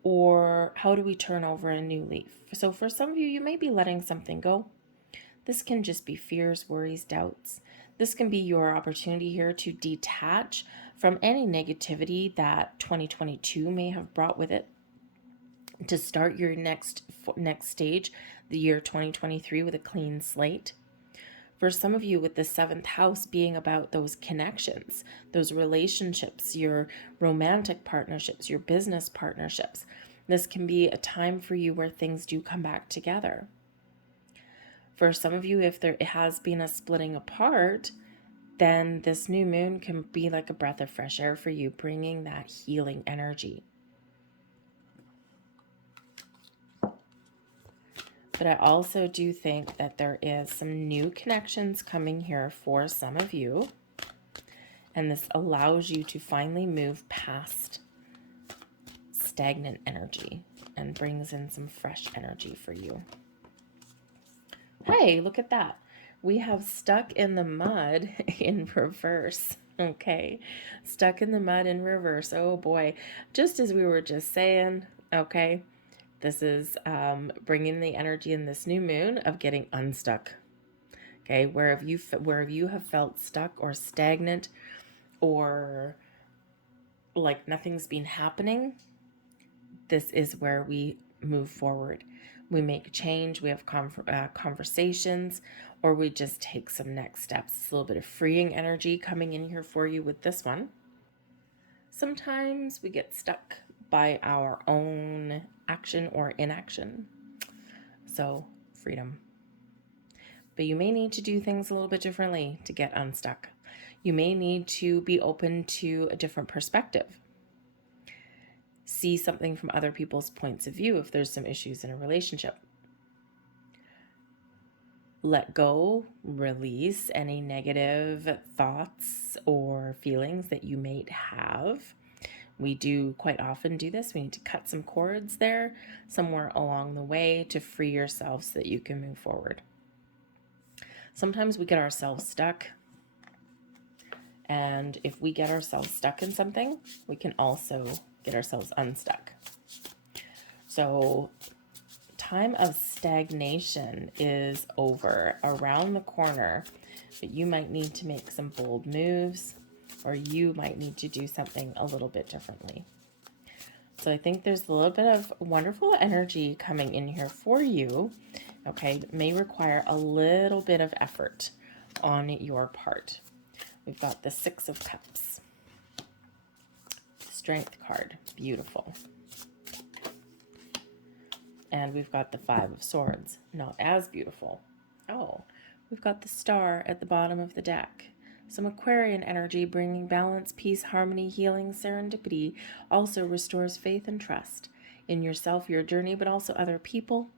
or how do we turn over a new leaf. So for some of you, you may be letting something go. This can just be fears, worries, doubts. This can be your opportunity here to detach from any negativity that 2022 may have brought with it, to start your next stage, the year 2023, with a clean slate. For some of you, with the 7th house being about those connections, those relationships, your romantic partnerships, your business partnerships, this can be a time for you where things do come back together. For some of you, if there has been a splitting apart, then this new moon can be like a breath of fresh air for you, bringing that healing energy. But I also do think that there is some new connections coming here for some of you. And this allows you to finally move past stagnant energy and brings in some fresh energy for you. Hey, look at that. We have stuck in the mud in reverse. Okay, stuck in the mud in reverse. Oh boy, just as we were just saying, okay, this is bringing the energy in this new moon of getting unstuck. Okay, where you have felt stuck or stagnant or like nothing's been happening, this is where we move forward. We make change, we have conversations, or we just take some next steps. It's a little bit of freeing energy coming in here for you with this one. Sometimes we get stuck by our own action or inaction. So, freedom. But you may need to do things a little bit differently to get unstuck. You may need to be open to a different perspective. See something from other people's points of view if there's some issues in a relationship. Let go, release any negative thoughts or feelings that you may have. We do quite often do this. We need to cut some cords there somewhere along the way to free yourself so that you can move forward. Sometimes we get ourselves stuck. And if we get ourselves stuck in something, we can also get ourselves unstuck. So time of stagnation is over, around the corner, but you might need to make some bold moves, or you might need to do something a little bit differently. So I think there's a little bit of wonderful energy coming in here for you. Okay, it may require a little bit of effort on your part. We've got the Six of Cups. Strength card. Beautiful. And we've got the Five of Swords. Not as beautiful. Oh, we've got the Star at the bottom of the deck. Some Aquarian energy bringing balance, peace, harmony, healing, serendipity. Also restores faith and trust in yourself, your journey, but also other people.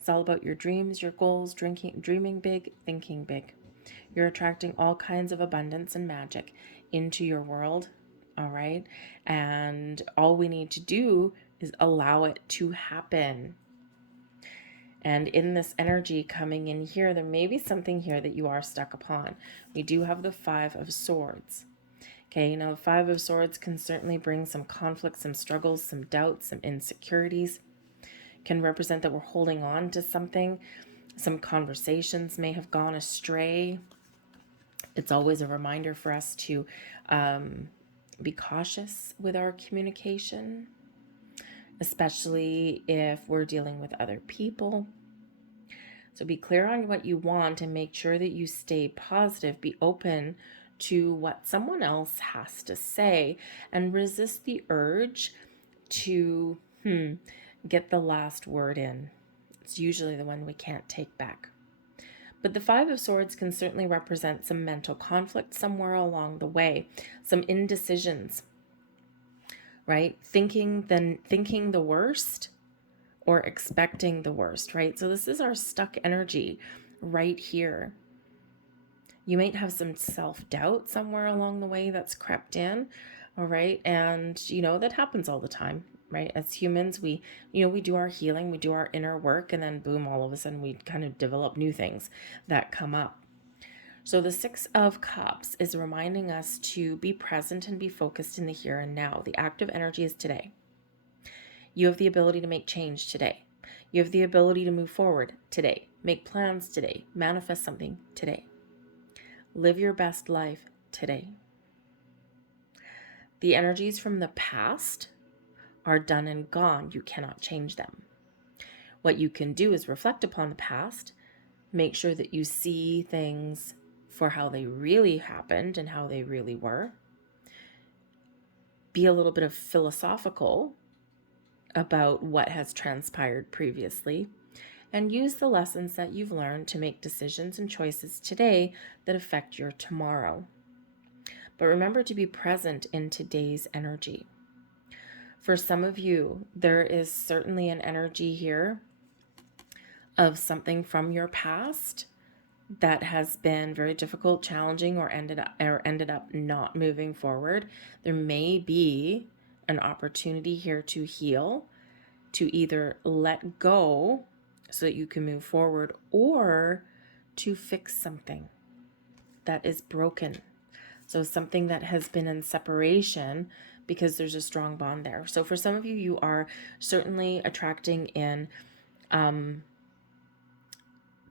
It's all about your dreams, your goals, dreaming big, thinking big. You're attracting all kinds of abundance and magic into your world, all right? And all we need to do is allow it to happen. And in this energy coming in here, there may be something here that you are stuck upon. We do have the Five of Swords. Okay, now the Five of Swords can certainly bring some conflicts, some struggles, some doubts, some insecurities. Can represent that we're holding on to something. Some conversations may have gone astray. It's always a reminder for us to be cautious with our communication, especially if we're dealing with other people. So be clear on what you want and make sure that you stay positive. Be open to what someone else has to say and resist the urge to get the last word in. It's usually the one we can't take back. But the Five of Swords can certainly represent some mental conflict somewhere along the way, some indecisions, right? Thinking the worst or expecting the worst, right? So this is our stuck energy right here. You might have some self-doubt somewhere along the way that's crept in, all right? And, that happens all the time, right? As humans, we do our healing, we do our inner work, and then boom, all of a sudden we kind of develop new things that come up. So the Six of Cups is reminding us to be present and be focused in the here and now. The active energy is today. You have the ability to make change today. You have the ability to move forward today. Make plans today. Manifest something today. Live your best life today. The energies from the past are done and gone. You cannot change them. What you can do is reflect upon the past, make sure that you see things for how they really happened and how they really were. Be a little bit of philosophical about what has transpired previously, and use the lessons that you've learned to make decisions and choices today that affect your tomorrow. But remember to be present in today's energy. For some of you, there is certainly an energy here of something from your past that has been very difficult, challenging, or ended up not moving forward. There may be an opportunity here to heal, to either let go so that you can move forward, or to fix something that is broken. So something that has been in separation, because there's a strong bond there. So for some of you, you are certainly attracting in the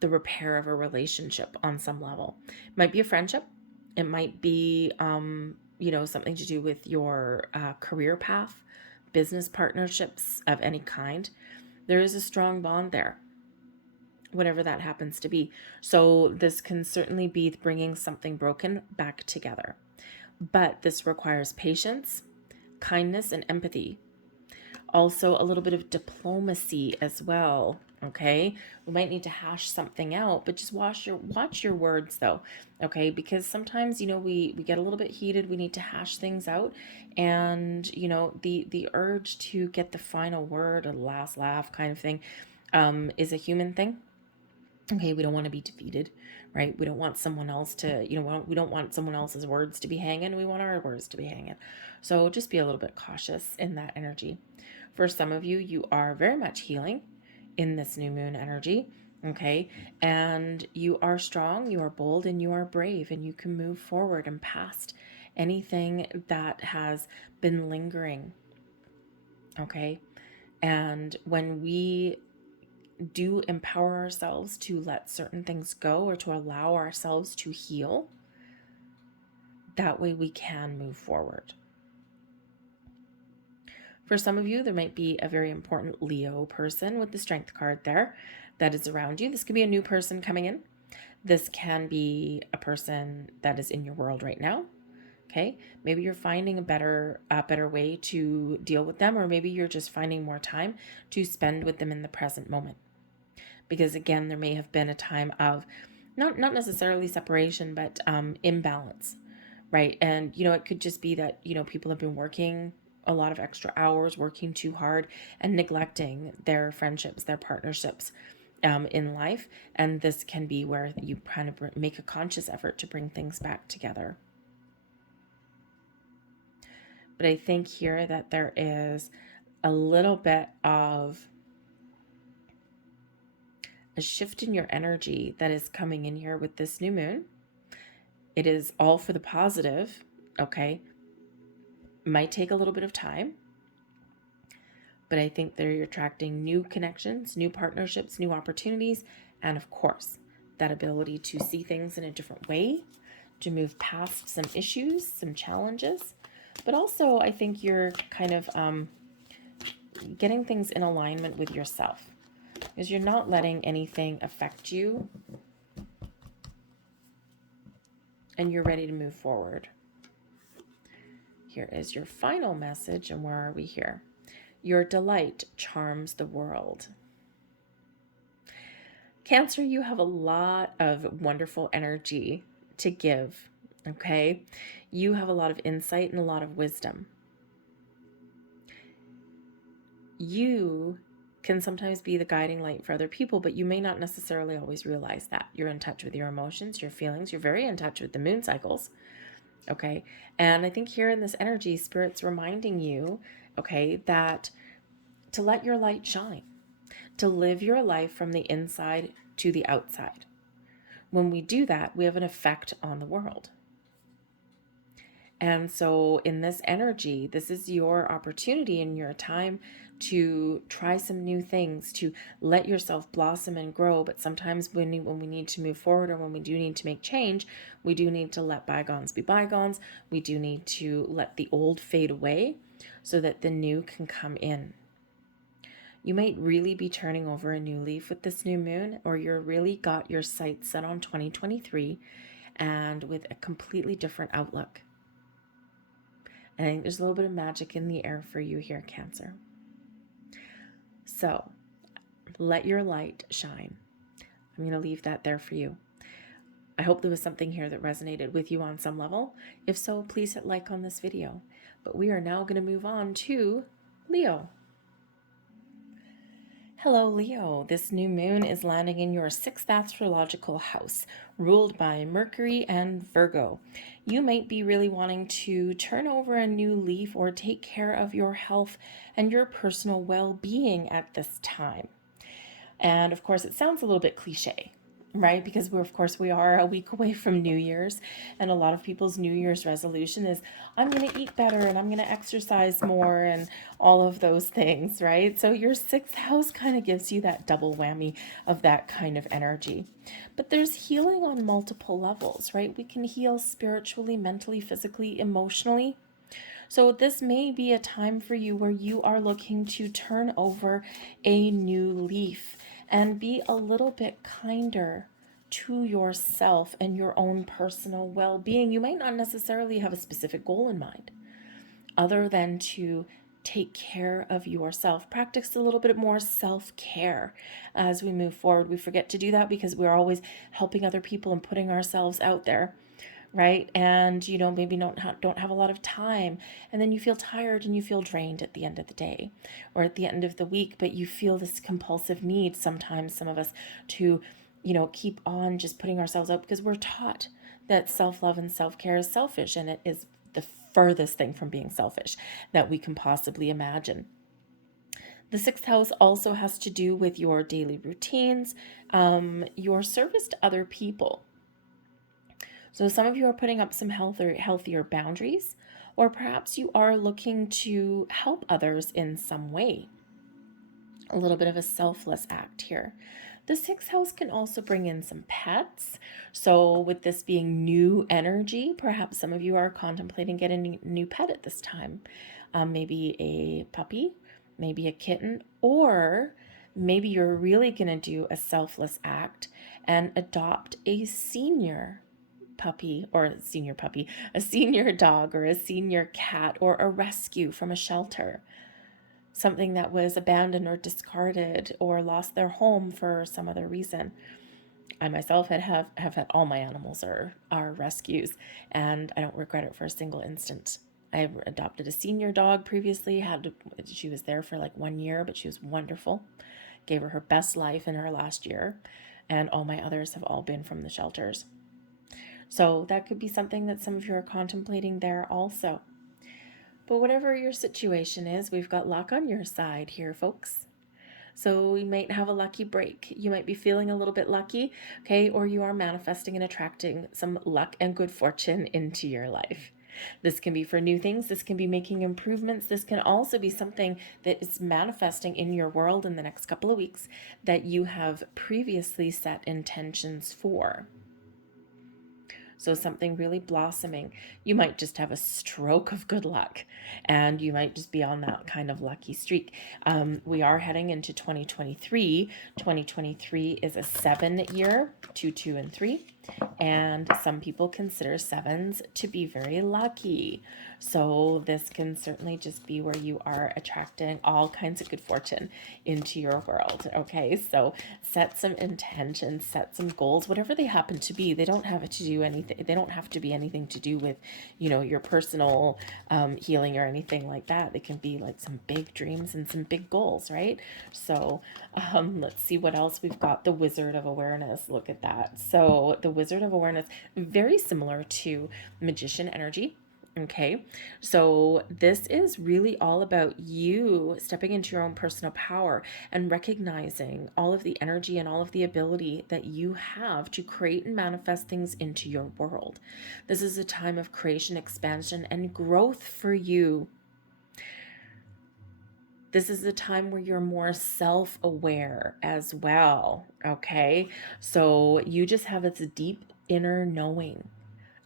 repair of a relationship on some level. It might be a friendship. It might be, something to do with your career path, business partnerships of any kind. There is a strong bond there, whatever that happens to be. So this can certainly be bringing something broken back together. But this requires patience, kindness, and empathy. Also, a little bit of diplomacy as well. Okay, we might need to hash something out, but just watch your words though. Okay, because sometimes we get a little bit heated. We need to hash things out, and the urge to get the final word or the last laugh kind of thing is a human thing. Okay, we don't want to be defeated, right? We don't want someone else to, we don't want someone else's words to be hanging. We want our words to be hanging. So just be a little bit cautious in that energy. For some of you, you are very much healing in this new moon energy, okay? And you are strong, you are bold, and you are brave, and you can move forward and past anything that has been lingering, okay? And when we do empower ourselves to let certain things go or to allow ourselves to heal, that way we can move forward. For some of you, there might be a very important Leo person with the Strength card there that is around you. This could be a new person coming in. This can be a person that is in your world right now. Okay, maybe you're finding a better way to deal with them, or maybe you're just finding more time to spend with them in the present moment. Because again, there may have been a time of not necessarily separation, but imbalance, right? And it could just be that people have been working a lot of extra hours, working too hard, and neglecting their friendships, their partnerships in life. And this can be where you kind of make a conscious effort to bring things back together. But I think here that there is a little bit of a shift in your energy that is coming in here with this new moon. It is all for the positive, okay? It might take a little bit of time, but I think that you're attracting new connections, new partnerships, new opportunities, and of course, that ability to see things in a different way, to move past some issues, some challenges. But also, I think you're kind of getting things in alignment with yourself, because you're not letting anything affect you, and you're ready to move forward. Here is your final message, and where are we here? Your delight charms the world. Cancer, you have a lot of wonderful energy to give, okay? You have a lot of insight and a lot of wisdom. You can sometimes be the guiding light for other people, but you may not necessarily always realize that. You're in touch with your emotions, your feelings. You're very in touch with the moon cycles, okay? And I think here in this energy, Spirit's reminding you, okay, that to let your light shine, to live your life from the inside to the outside. When we do that, we have an effect on the world. And so in this energy, this is your opportunity and your time to try some new things, to let yourself blossom and grow. But sometimes when we need to move forward, or when we do need to make change, we do need to let bygones be bygones. We do need to let the old fade away so that the new can come in. You might really be turning over a new leaf with this new moon, or you're really got your sights set on 2023 and with a completely different outlook. And I think there's a little bit of magic in the air for you here, Cancer. So Let your light shine. I'm going to leave that there for you. I hope there was something here that resonated with you on some level. If so, please hit like on this video. But we are now going to move on to Leo. Hello, Leo. This new moon is landing in your 6th astrological house, ruled by Mercury and Virgo. You might be really wanting to turn over a new leaf or take care of your health and your personal well-being at this time. And of course, it sounds a little bit cliche, right? Because we are a week away from New Year's, and a lot of people's New Year's resolution is, I'm going to eat better and I'm going to exercise more and all of those things, right? So your 6th house kind of gives you that double whammy of that kind of energy. But there's healing on multiple levels, right? We can heal spiritually, mentally, physically, emotionally. So this may be a time for you where you are looking to turn over a new leaf and be a little bit kinder to yourself and your own personal well-being. You might not necessarily have a specific goal in mind, other than to take care of yourself. Practice a little bit more self-care as we move forward. We forget to do that because we're always helping other people and putting ourselves out there, right? And maybe don't have a lot of time, and then you feel tired and you feel drained at the end of the day or at the end of the week, but you feel this compulsive need sometimes, some of us, to keep on just putting ourselves out because we're taught that self-love and self-care is selfish, and it is the furthest thing from being selfish that we can possibly imagine. The 6th house also has to do with your daily routines, your service to other people. So some of you are putting up some healthier boundaries, or perhaps you are looking to help others in some way. A little bit of a selfless act here. The 6th house can also bring in some pets. So with this being new energy, perhaps some of you are contemplating getting a new pet at this time. Maybe a puppy, maybe a kitten, or maybe you're really going to do a selfless act and adopt a senior puppy, a senior dog or a senior cat, or a rescue from a shelter. Something that was abandoned or discarded or lost their home for some other reason. I myself have had all my animals are rescues, and I don't regret it for a single instant. I adopted a senior dog previously. She was there for like 1 year, but she was wonderful. Gave her best life in her last year, and all my others have all been from the shelters. So that could be something that some of you are contemplating there also. But whatever your situation is, we've got luck on your side here, folks. So we might have a lucky break. You might be feeling a little bit lucky, okay? Or you are manifesting and attracting some luck and good fortune into your life. This can be for new things. This can be making improvements. This can also be something that is manifesting in your world in the next couple of weeks that you have previously set intentions for. So something really blossoming. You might just have a stroke of good luck, and you might just be on that kind of lucky streak. We are heading into 2023. 2023 is a 7-year, 2, 2, and 3. And some people consider 7s to be very lucky. So this can certainly just be where you are attracting all kinds of good fortune into your world. Okay, so set some intentions, set some goals, whatever they happen to be. They don't have to do anything. They don't have to be anything to do with, your personal healing or anything like that. They can be like some big dreams and some big goals, right? So let's see what else we've got. The Wizard of Awareness. Look at that. So the Wizard of Awareness, very similar to Magician energy. Okay, so this is really all about you stepping into your own personal power and recognizing all of the energy and all of the ability that you have to create and manifest things into your world. This is a time of creation, expansion, and growth for you. This is a time where you're more self-aware as well, okay? So you just have this deep inner knowing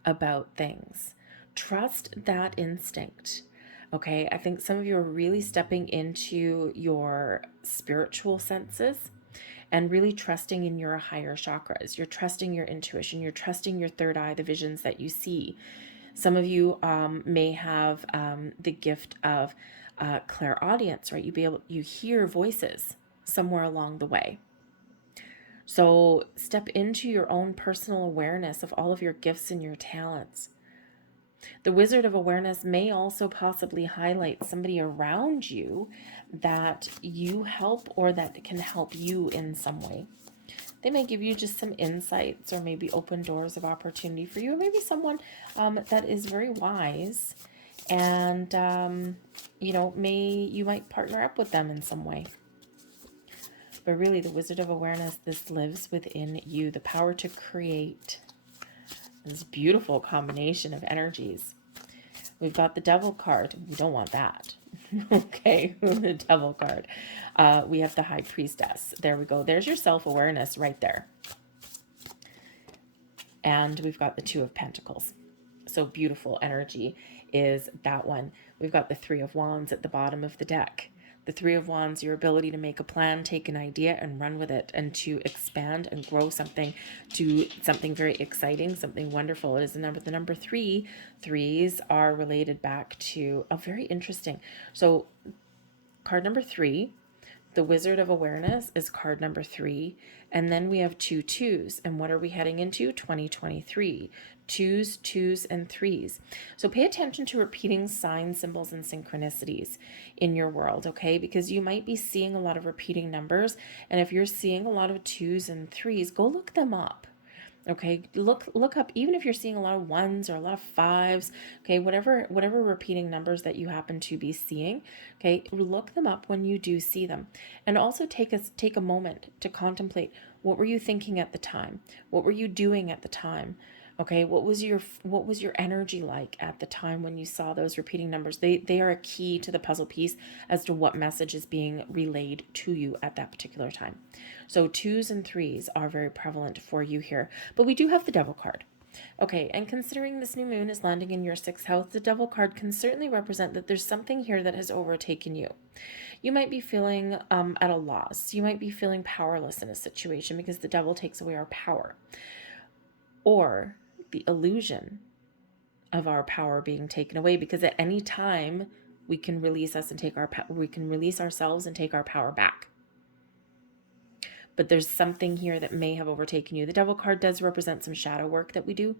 about things. Trust that instinct, okay? I think some of you are really stepping into your spiritual senses and really trusting in your higher chakras. You're trusting your intuition. You're trusting your third eye, the visions that you see. Some of you may have the gift of clairaudience, right? You hear voices somewhere along the way. So step into your own personal awareness of all of your gifts and your talents. The Wizard of Awareness may also possibly highlight somebody around you that you help or that can help you in some way. They may give you just some insights or maybe open doors of opportunity for you, or maybe someone that is very wise and, you might partner up with them in some way. But really, the Wizard of Awareness, this lives within you, the power to create. This beautiful combination of energies. We've got the Devil card. We don't want that. Okay, the Devil card. We have the High Priestess. There we go. There's your self-awareness right there. And we've got the Two of Pentacles. So beautiful energy is that one. We've got the Three of Wands at the bottom of the deck. The Three of Wands, your ability to make a plan, take an idea and run with it, and to expand and grow something to something very exciting, something wonderful. It is the number three. Threes are related back to a very interesting. So card number 3, the Wizard of Awareness, is card number 3. And then we have 2 twos. And what are we heading into? 2023. Twos, twos, and threes. So pay attention to repeating signs, symbols, and synchronicities in your world, okay? Because you might be seeing a lot of repeating numbers. And if you're seeing a lot of twos and threes, go look them up. Okay, look up, even if you're seeing a lot of ones or a lot of fives, okay, whatever repeating numbers that you happen to be seeing, okay, look them up when you do see them. And also take a moment to contemplate, what were you thinking at the time? What were you doing at the time? Okay, what was your energy like at the time when you saw those repeating numbers? They are a key to the puzzle piece as to what message is being relayed to you at that particular time. So twos and threes are very prevalent for you here. But we do have the Devil card. Okay, and considering this new moon is landing in your 6th house, the Devil card can certainly represent that there's something here that has overtaken you. You might be feeling at a loss. You might be feeling powerless in a situation because the Devil takes away our power. Or the illusion of our power being taken away, because at any time we can release ourselves and take our power back. But there's something here that may have overtaken you. The Devil card does represent some shadow work that we do.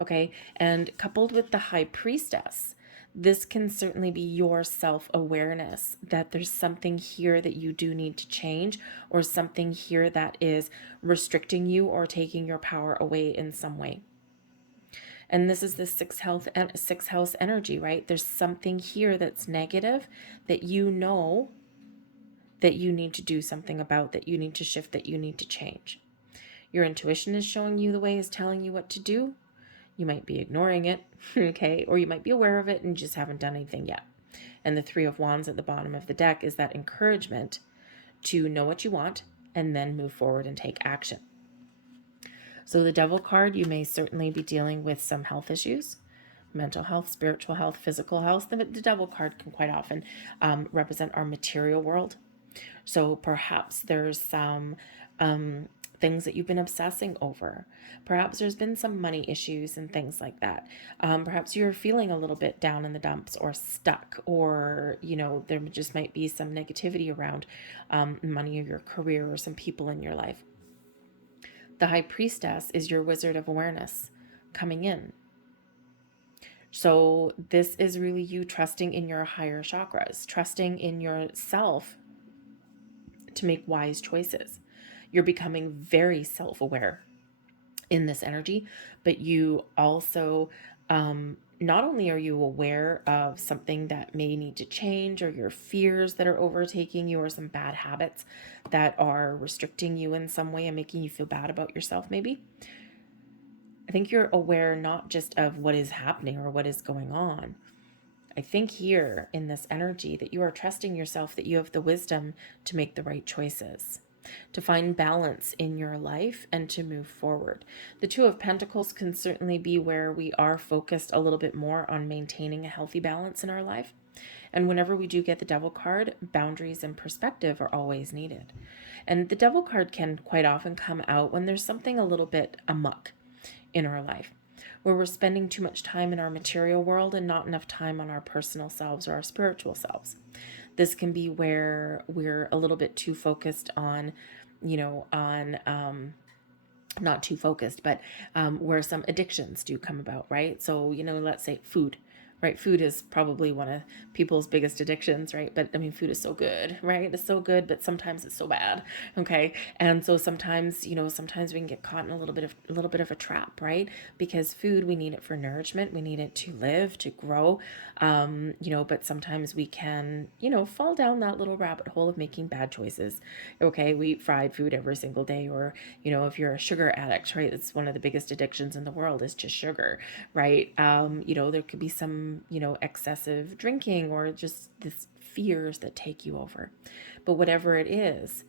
Okay, and coupled with the High Priestess, this can certainly be your self-awareness that there's something here that you do need to change, or something here that is restricting you or taking your power away in some way. And this is the 6th house energy, right? There's something here that's negative that you know that you need to do something about, that you need to shift, that you need to change. Your intuition is showing you the way, is telling you what to do. You might be ignoring it, okay? Or you might be aware of it and just haven't done anything yet. And the Three of Wands at the bottom of the deck is that encouragement to know what you want and then move forward and take action. So the Devil card, you may certainly be dealing with some health issues, mental health, spiritual health, physical health. The Devil card can quite often represent our material world. So perhaps there's some things that you've been obsessing over. Perhaps there's been some money issues and things like that. Perhaps you're feeling a little bit down in the dumps or stuck, or, there just might be some negativity around money or your career or some people in your life. The High Priestess is your Wizard of Awareness coming in. So this is really you trusting in your higher chakras, trusting in yourself to make wise choices. You're becoming very self-aware in this energy, but you also, not only are you aware of something that may need to change, or your fears that are overtaking you, or some bad habits that are restricting you in some way and making you feel bad about yourself maybe. I think you're aware not just of what is happening or what is going on. I think here in this energy that you are trusting yourself, that you have the wisdom to make the right choices, to find balance in your life and to move forward. The Two of Pentacles can certainly be where we are focused a little bit more on maintaining a healthy balance in our life. And whenever we do get the Devil card, boundaries and perspective are always needed. And the Devil card can quite often come out when there's something a little bit amok in our life, where we're spending too much time in our material world and not enough time on our personal selves or our spiritual selves. This can be where we're a little bit too focused on, not too focused, but where some addictions do come about, right? So, let's say food, right? Food is probably one of people's biggest addictions, right? But I mean, food is so good, right? It's so good, but sometimes it's so bad. Okay. And so sometimes, sometimes we can get caught in a little bit of a trap, right? Because food, we need it for nourishment. We need it to live, to grow. But sometimes we can, fall down that little rabbit hole of making bad choices. Okay. We eat fried food every single day, or, if you're a sugar addict, right? It's one of the biggest addictions in the world is just sugar, right? There could be some, excessive drinking or just this fears that take you over. But whatever it is,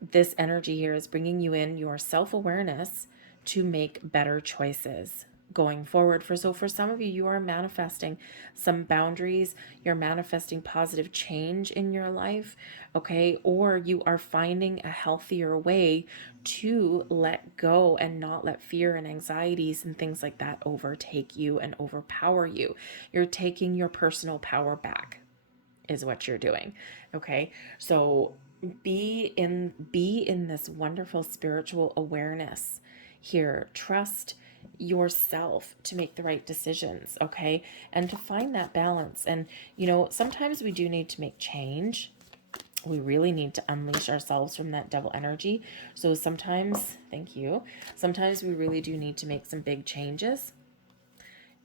this energy here is bringing you in your self-awareness to make better choices going forward. For some of you, you are manifesting some boundaries, you're manifesting positive change in your life, okay? Or you are finding a healthier way to let go and not let fear and anxieties and things like that overtake you and overpower you. You're taking your personal power back is what you're doing. Okay? So be in this wonderful spiritual awareness here. Trust yourself to make the right decisions, okay? And to find that balance. And sometimes we do need to make change. We really need to unleash ourselves from that devil energy. So sometimes, thank you. Sometimes we really do need to make some big changes.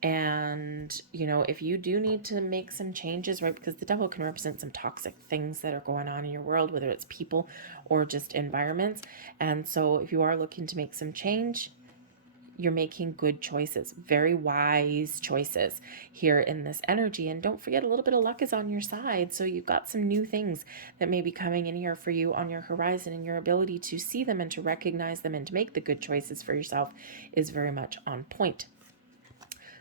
And, if you do need to make some changes, right, because the devil can represent some toxic things that are going on in your world, whether it's people or just environments. And so if you are looking to make some change, you're making good choices, very wise choices here in this energy. And don't forget, a little bit of luck is on your side. So you've got some new things that may be coming in here for you on your horizon, and your ability to see them and to recognize them and to make the good choices for yourself is very much on point.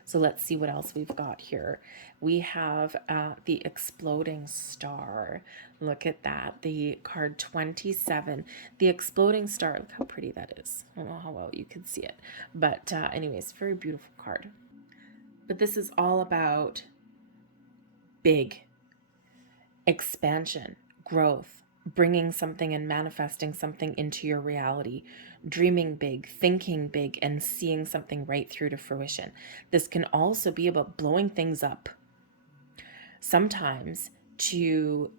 So let's see what else we've got here. We have the exploding star. Look at that. The card 27. The exploding star. Look how pretty that is. I don't know how well you can see it. But anyways, very beautiful card. But this is all about big expansion, growth, bringing something and manifesting something into your reality, dreaming big, thinking big, and seeing something right through to fruition. This can also be about blowing things up. Sometimes to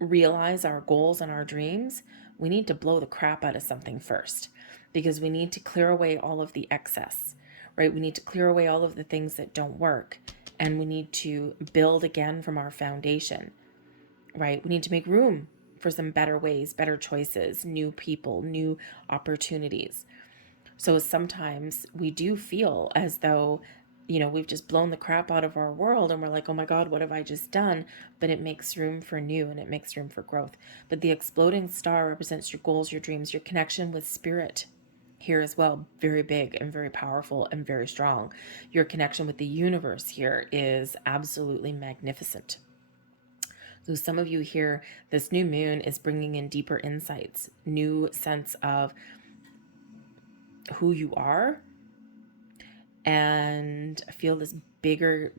realize our goals and our dreams, we need to blow the crap out of something first, because we need to clear away all of the excess, right? We need to clear away all of the things that don't work, and we need to build again from our foundation, right? We need to make room for some better ways, better choices, new people, new opportunities. So sometimes we do feel as though, we've just blown the crap out of our world and we're like, oh my God, what have I just done? But it makes room for new and it makes room for growth. But the exploding star represents your goals, your dreams, your connection with spirit here as well. Very big and very powerful and very strong. Your connection with the universe here is absolutely magnificent. So some of you here, this new moon is bringing in deeper insights, new sense of who you are, and feel this bigger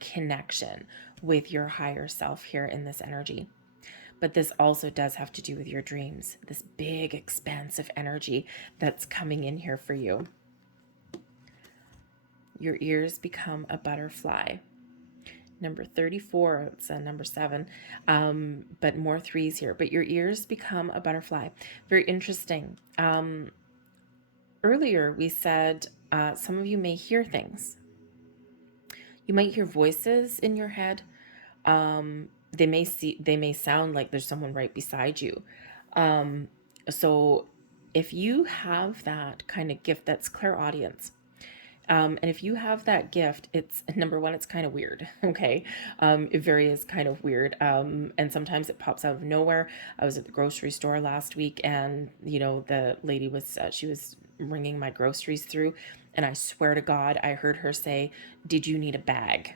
connection with your higher self here in this energy. But this also does have to do with your dreams, this big, expansive energy that's coming in here for you. Your ears become a butterfly. Number 34, it's number 7, but more 3s here. But your ears become a butterfly. Very interesting. Earlier we said some of you may hear things. You might hear voices in your head. They may sound like there's someone right beside you. So if you have that kind of gift, that's clairaudience. And if you have that gift, it's number one, it's kind of weird. Okay. It very is kind of weird. And sometimes it pops out of nowhere. I was at the grocery store last week, and, the lady was, she was ringing my groceries through, and I swear to God, I heard her say, "Did you need a bag?"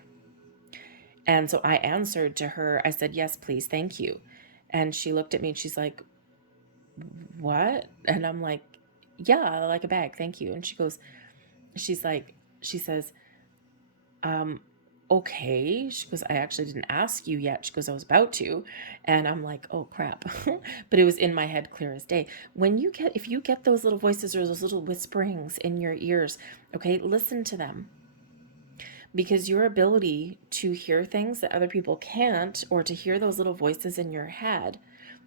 And so I answered to her. I said, "Yes, please. Thank you." And she looked at me and she's like, "What?" And I'm like, "Yeah, like a bag. Thank you." And she says, okay. She goes, I actually didn't ask you yet. She goes, I was about to. And I'm like, oh crap. But it was in my head clear as day. If you get those little voices or those little whisperings in your ears, okay, listen to them. Because your ability to hear things that other people can't, or to hear those little voices in your head,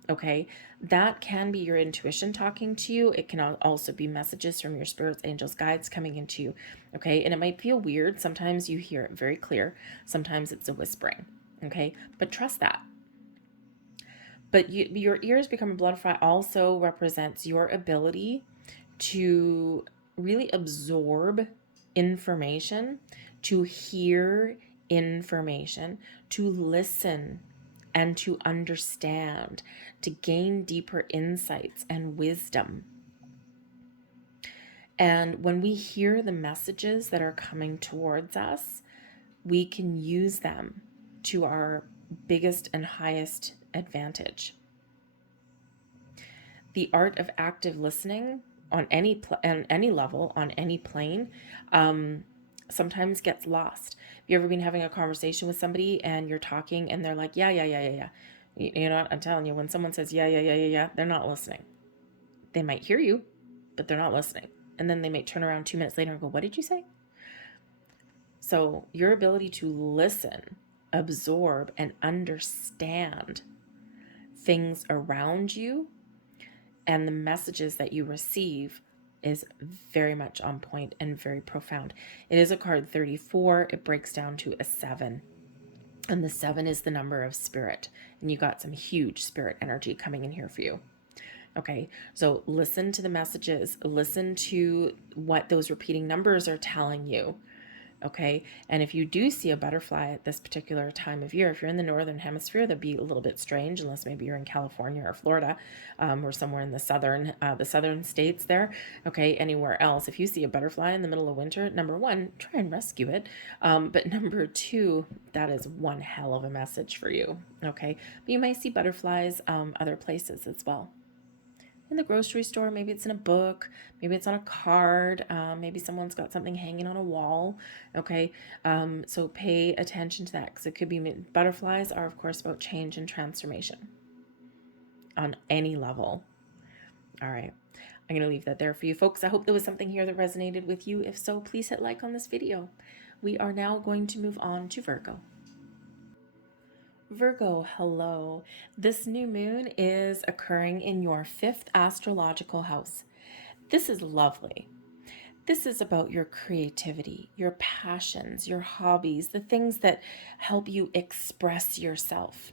okay, that can be your intuition talking to you. It can also be messages from your spirits, angels, guides coming into you, okay? And it might feel weird. Sometimes you hear it very clear. Sometimes it's a whispering, okay? But trust that. But your ears become a butterfly also represents your ability to really absorb information, to hear information, to listen and to understand, to gain deeper insights and wisdom. And when we hear the messages that are coming towards us, we can use them to our biggest and highest advantage. The art of active listening on any level, on any plane, sometimes gets lost. Have you ever been having a conversation with somebody and you're talking and they're like, yeah. You know what? I'm telling you, when someone says, yeah, they're not listening. They might hear you, but they're not listening. And then they might turn around 2 minutes later and go, what did you say? So your ability to listen, absorb, and understand things around you and the messages that you receive is very much on point and very profound. It is a card 34. It breaks down to a 7. And the 7 is the number of spirit. And you got some huge spirit energy coming in here for you. Okay, so listen to the messages. Listen to what those repeating numbers are telling you. Okay, and if you do see a butterfly at this particular time of year, if you're in the northern hemisphere, that'd be a little bit strange, unless maybe you're in California or Florida, or somewhere in the southern states there. Okay, anywhere else, if you see a butterfly in the middle of winter, number one, try and rescue it. But number two, that is one hell of a message for you. Okay, but you might see butterflies other places as well. In the grocery store, maybe it's in a book, maybe it's on a card, maybe someone's got something hanging on a wall. Okay, so pay attention to that, because it could be, butterflies are of course about change and transformation on any level. All right, I'm going to leave that there for you folks. I hope there was something here that resonated with you. If so, please hit like on this video. We are now going to move on to Virgo. Virgo, hello. This new moon is occurring in your 5th astrological house. This is lovely. This is about your creativity, your passions, your hobbies, the things that help you express yourself.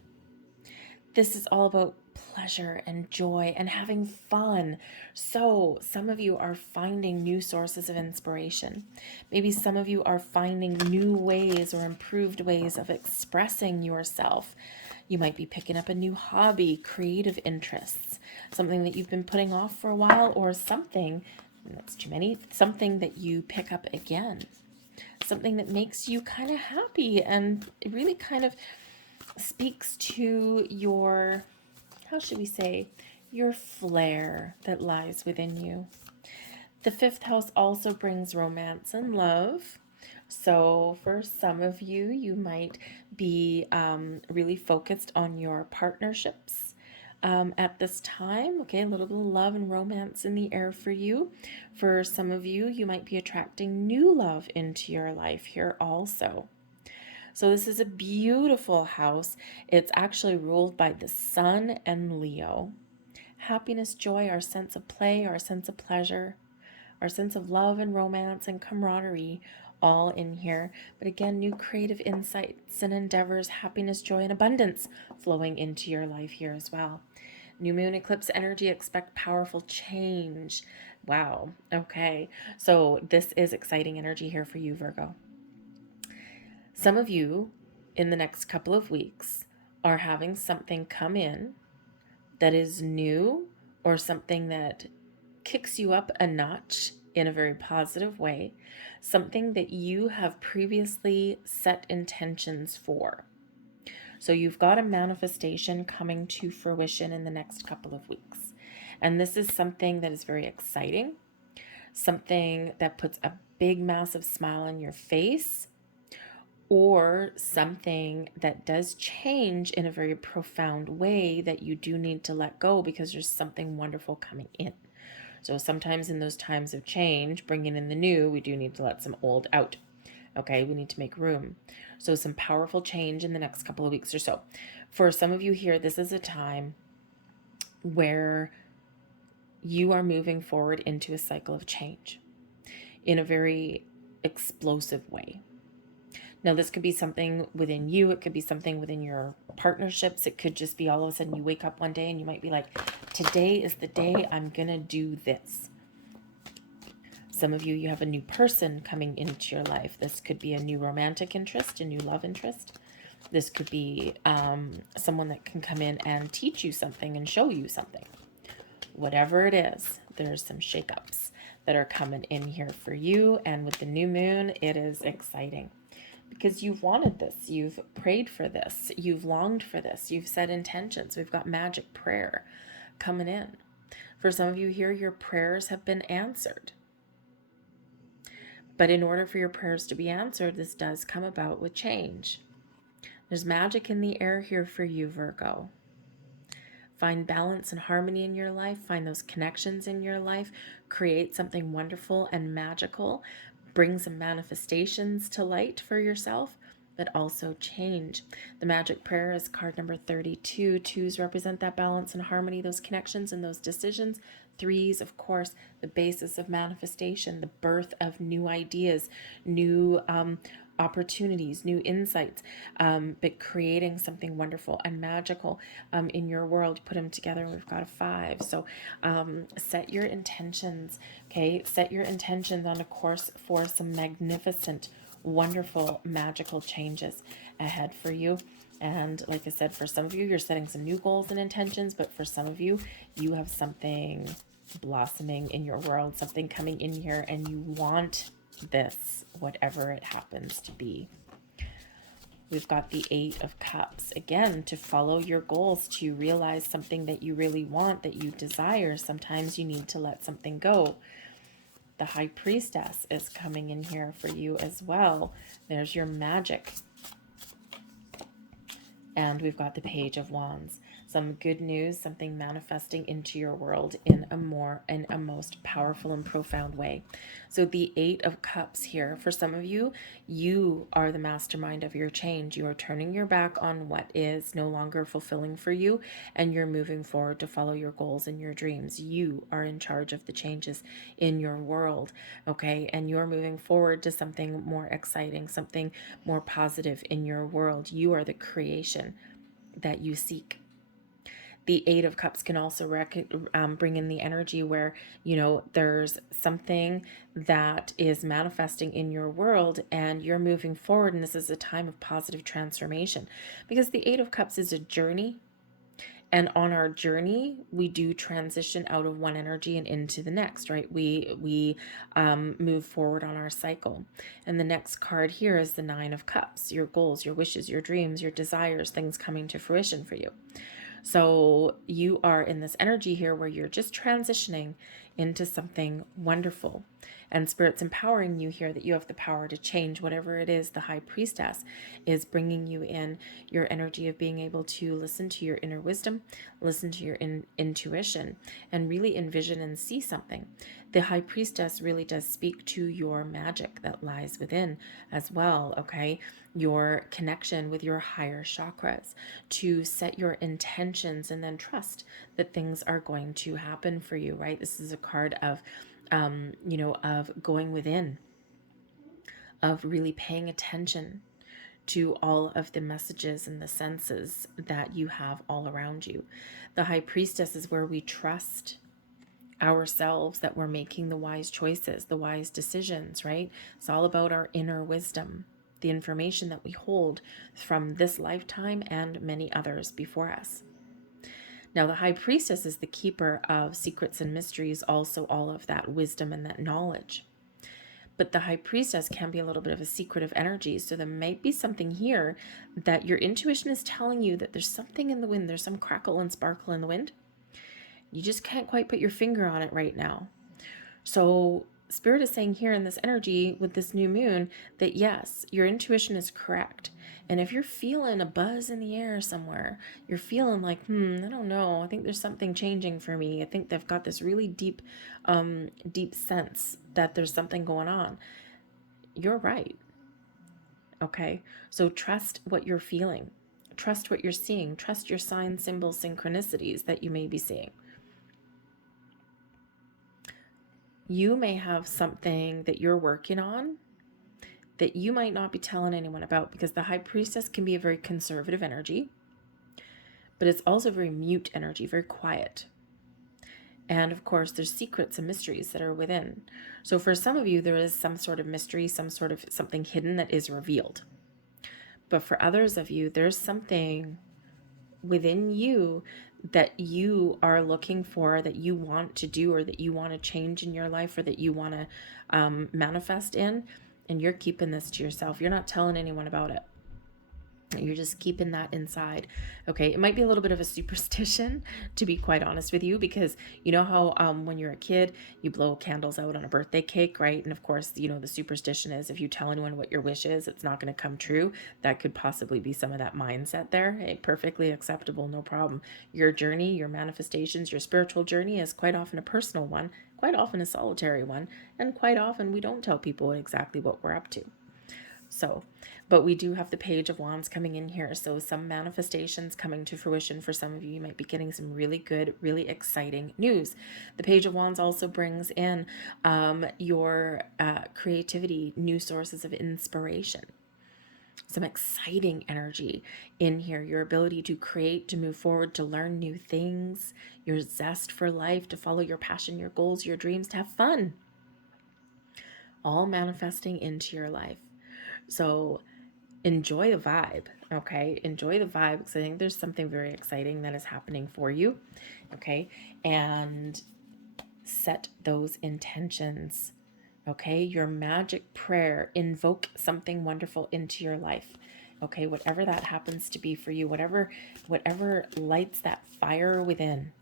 This is all about pleasure and joy and having fun. So some of you are finding new sources of inspiration. Maybe some of you are finding new ways or improved ways of expressing yourself. You might be picking up a new hobby, creative interests, something that you've been putting off for a while, or something, that's too many, something that you pick up again. Something that makes you kind of happy and it really kind of speaks to your, how should we say, your flair that lies within you. The 5th house also brings romance and love. So for some of you, you might be really focused on your partnerships at this time. Okay, a little bit of love and romance in the air for you. For some of you, you might be attracting new love into your life here also. So this is a beautiful house. It's actually ruled by the Sun and Leo. Happiness, joy, our sense of play, our sense of pleasure, our sense of love and romance and camaraderie, all in here. But again, new creative insights and endeavors, happiness, joy, and abundance flowing into your life here as well. New moon eclipse energy, expect powerful change. Wow. Okay. So this is exciting energy here for you, Virgo. Some of you in the next couple of weeks are having something come in that is new, or something that kicks you up a notch in a very positive way, something that you have previously set intentions for. So you've got a manifestation coming to fruition in the next couple of weeks. And this is something that is very exciting, something that puts a big, massive smile on your face, or something that does change in a very profound way that you do need to let go because there's something wonderful coming in. So sometimes in those times of change, bringing in the new, we do need to let some old out. Okay, we need to make room. So some powerful change in the next couple of weeks or so. For some of you here, this is a time where you are moving forward into a cycle of change in a very explosive way. Now, this could be something within you. It could be something within your partnerships. It could just be all of a sudden you wake up one day and you might be like, today is the day I'm going to do this. Some of you, you have a new person coming into your life. This could be a new romantic interest, a new love interest. This could be someone that can come in and teach you something and show you something. Whatever it is, there's some shakeups that are coming in here for you. And with the new moon, it is exciting because you've wanted this. You've prayed for this. You've longed for this. You've set intentions. We've got magic prayer coming in. For some of you here, your prayers have been answered. But in order for your prayers to be answered, this does come about with change. There's magic in the air here for you, Virgo. Find balance and harmony in your life. Find those connections in your life. Create something wonderful and magical. Bring some manifestations to light for yourself, but also change. The magic prayer is card number 32. Twos represent that balance and harmony, those connections and those decisions. Threes, of course, the basis of manifestation, the birth of new ideas, new opportunities, new insights, but creating something wonderful and magical in your world. Put them together and we've got a 5. So set your intentions, okay? Set your intentions on a course for some magnificent, wonderful, magical changes ahead for you. And like I said, for some of you, you're setting some new goals and intentions, but for some of you, you have something blossoming in your world, something coming in here, and you want this, whatever it happens to be. We've got the 8 of Cups. Again, to follow your goals, to realize something that you really want, that you desire. Sometimes you need to let something go. The High Priestess is coming in here for you as well. There's your magic. And we've got the Page of Wands. Some good news, something manifesting into your world in a most powerful and profound way. So the 8 of Cups here, for some of you, you are the mastermind of your change. You are turning your back on what is no longer fulfilling for you, and you're moving forward to follow your goals and your dreams. You are in charge of the changes in your world, okay? And you're moving forward to something more exciting, something more positive in your world. You are the creation that you seek. The 8 of Cups can also bring in the energy where, you know, there's something that is manifesting in your world and you're moving forward. And this is a time of positive transformation because the 8 of Cups is a journey. And on our journey, we do transition out of one energy and into the next, right? We move forward on our cycle. And the next card here is the 9 of Cups, your goals, your wishes, your dreams, your desires, things coming to fruition for you. So you are in this energy here where you're just transitioning into something wonderful. And Spirit's empowering you here that you have the power to change whatever it is. The High Priestess is bringing you in your energy of being able to listen to your inner wisdom, listen to your intuition, and really envision and see something. The High Priestess really does speak to your magic that lies within as well, okay? Your connection with your higher chakras, to set your intentions and then trust that things are going to happen for you, right? This is a card of of going within, of really paying attention to all of the messages and the senses that you have all around you. The High Priestess is where we trust ourselves that we're making the wise choices, the wise decisions, right? It's all about our inner wisdom, the information that we hold from this lifetime and many others before us. Now, the High Priestess is the keeper of secrets and mysteries, also all of that wisdom and that knowledge. But the High Priestess can be a little bit of a secretive energy. So there might be something here that your intuition is telling you that there's something in the wind. There's some crackle and sparkle in the wind. You just can't quite put your finger on it right now. So Spirit is saying here in this energy with this new moon that yes, your intuition is correct. And if you're feeling a buzz in the air somewhere, you're feeling like, I don't know, I think there's something changing for me. I think they've got this really deep, deep sense that there's something going on. You're right. Okay. So trust what you're feeling. Trust what you're seeing. Trust your signs, symbols, synchronicities that you may be seeing. You may have something that you're working on that you might not be telling anyone about, because the High Priestess can be a very conservative energy, but it's also very mute energy, very quiet. And of course, there's secrets and mysteries that are within. So for some of you, there is some sort of mystery, some sort of something hidden that is revealed. But for others of you, there's something within you that you are looking for, that you want to do, or that you want to change in your life, or that you want to manifest in, and you're keeping this to yourself. You're not telling anyone about it. You're just keeping that inside. Okay. It might be a little bit of a superstition, to be quite honest with you, because you know how when you're a kid, you blow candles out on a birthday cake, right? And of course, you know, the superstition is if you tell anyone what your wish is, it's not going to come true. That could possibly be some of that mindset there. Hey, perfectly acceptable. No problem. Your journey, your manifestations, your spiritual journey is quite often a personal one, quite often a solitary one. And quite often we don't tell people exactly what we're up to. So, but we do have the Page of Wands coming in here. So some manifestations coming to fruition for some of you. You might be getting some really good, really exciting news. The Page of Wands also brings in your creativity, new sources of inspiration, some exciting energy in here, your ability to create, to move forward, to learn new things, your zest for life, to follow your passion, your goals, your dreams, to have fun, all manifesting into your life. So enjoy the vibe, okay? Enjoy the vibe, because I think there's something very exciting that is happening for you, okay? And set those intentions, okay? Your magic prayer, invoke something wonderful into your life, okay? Whatever that happens to be for you, whatever lights that fire within.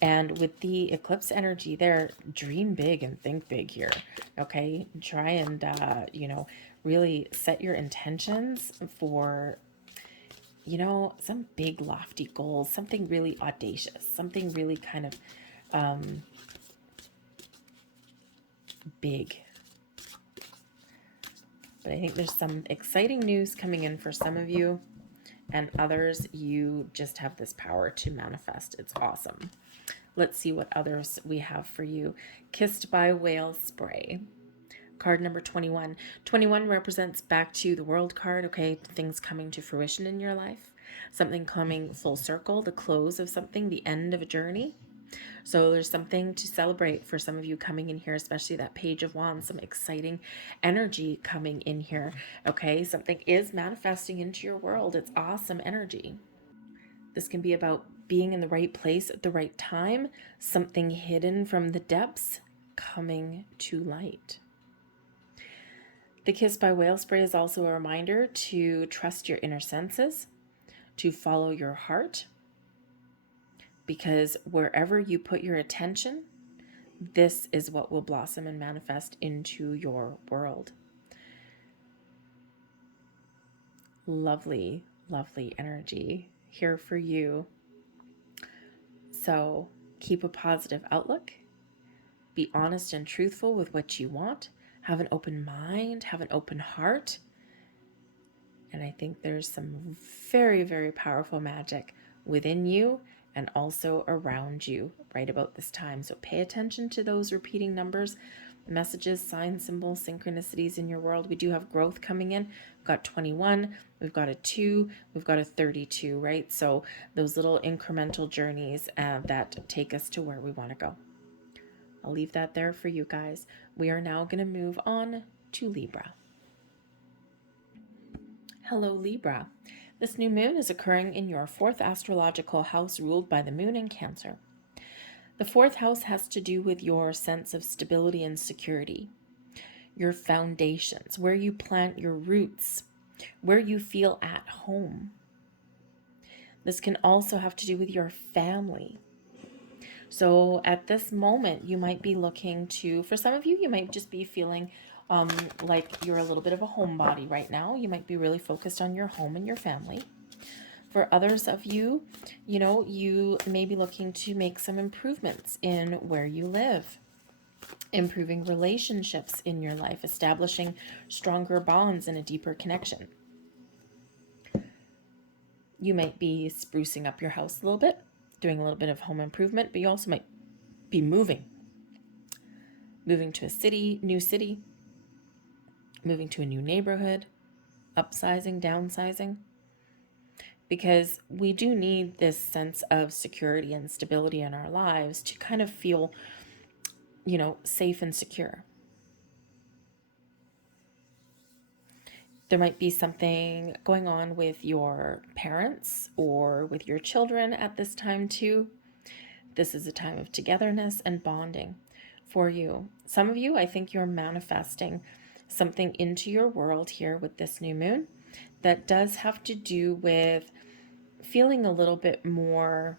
And with the eclipse energy there, dream big and think big here, okay? Try and, really set your intentions for, some big lofty goals, something really audacious, something really kind of big. But I think there's some exciting news coming in for some of you, and others, you just have this power to manifest. It's awesome. Let's see what others we have for you. Kissed by Whale Spray. Card number 21. 21 represents back to the World card, okay? Things coming to fruition in your life. Something coming full circle, the close of something, the end of a journey. So there's something to celebrate for some of you coming in here, especially that Page of Wands, some exciting energy coming in here, okay? Something is manifesting into your world. It's awesome energy. This can be about being in the right place at the right time, something hidden from the depths coming to light. The Kiss by Whale Spray is also a reminder to trust your inner senses, to follow your heart, because wherever you put your attention, this is what will blossom and manifest into your world. Lovely, lovely energy here for you. So keep a positive outlook. Be honest and truthful with what you want. Have an open mind, have an open heart. And I think there's some very, very powerful magic within you and also around you right about this time. So pay attention to those repeating numbers, messages, signs, symbols, synchronicities in your world. We do have growth coming in. We've got 21, we've got a 2, we've got a 32, right? So those little incremental journeys that take us to where we want to go. I'll leave that there for you guys. We are now going to move on to Libra. Hello, Libra. This new moon is occurring in your 4th astrological house ruled by the moon in Cancer. The 4th house has to do with your sense of stability and security, your foundations, where you plant your roots, where you feel at home. This can also have to do with your family. So at this moment, you might be looking to, for some of you, you might just be feeling like you're a little bit of a homebody right now. You might be really focused on your home and your family. For others of you, you may be looking to make some improvements in where you live, improving relationships in your life, establishing stronger bonds and a deeper connection. You might be sprucing up your house a little bit, doing a little bit of home improvement, but you also might be moving to a new city, moving to a new neighborhood, upsizing, downsizing, because we do need this sense of security and stability in our lives to kind of feel, safe and secure. There might be something going on with your parents or with your children at this time too. This is a time of togetherness and bonding for you. Some of you, I think you're manifesting something into your world here with this new moon that does have to do with feeling a little bit more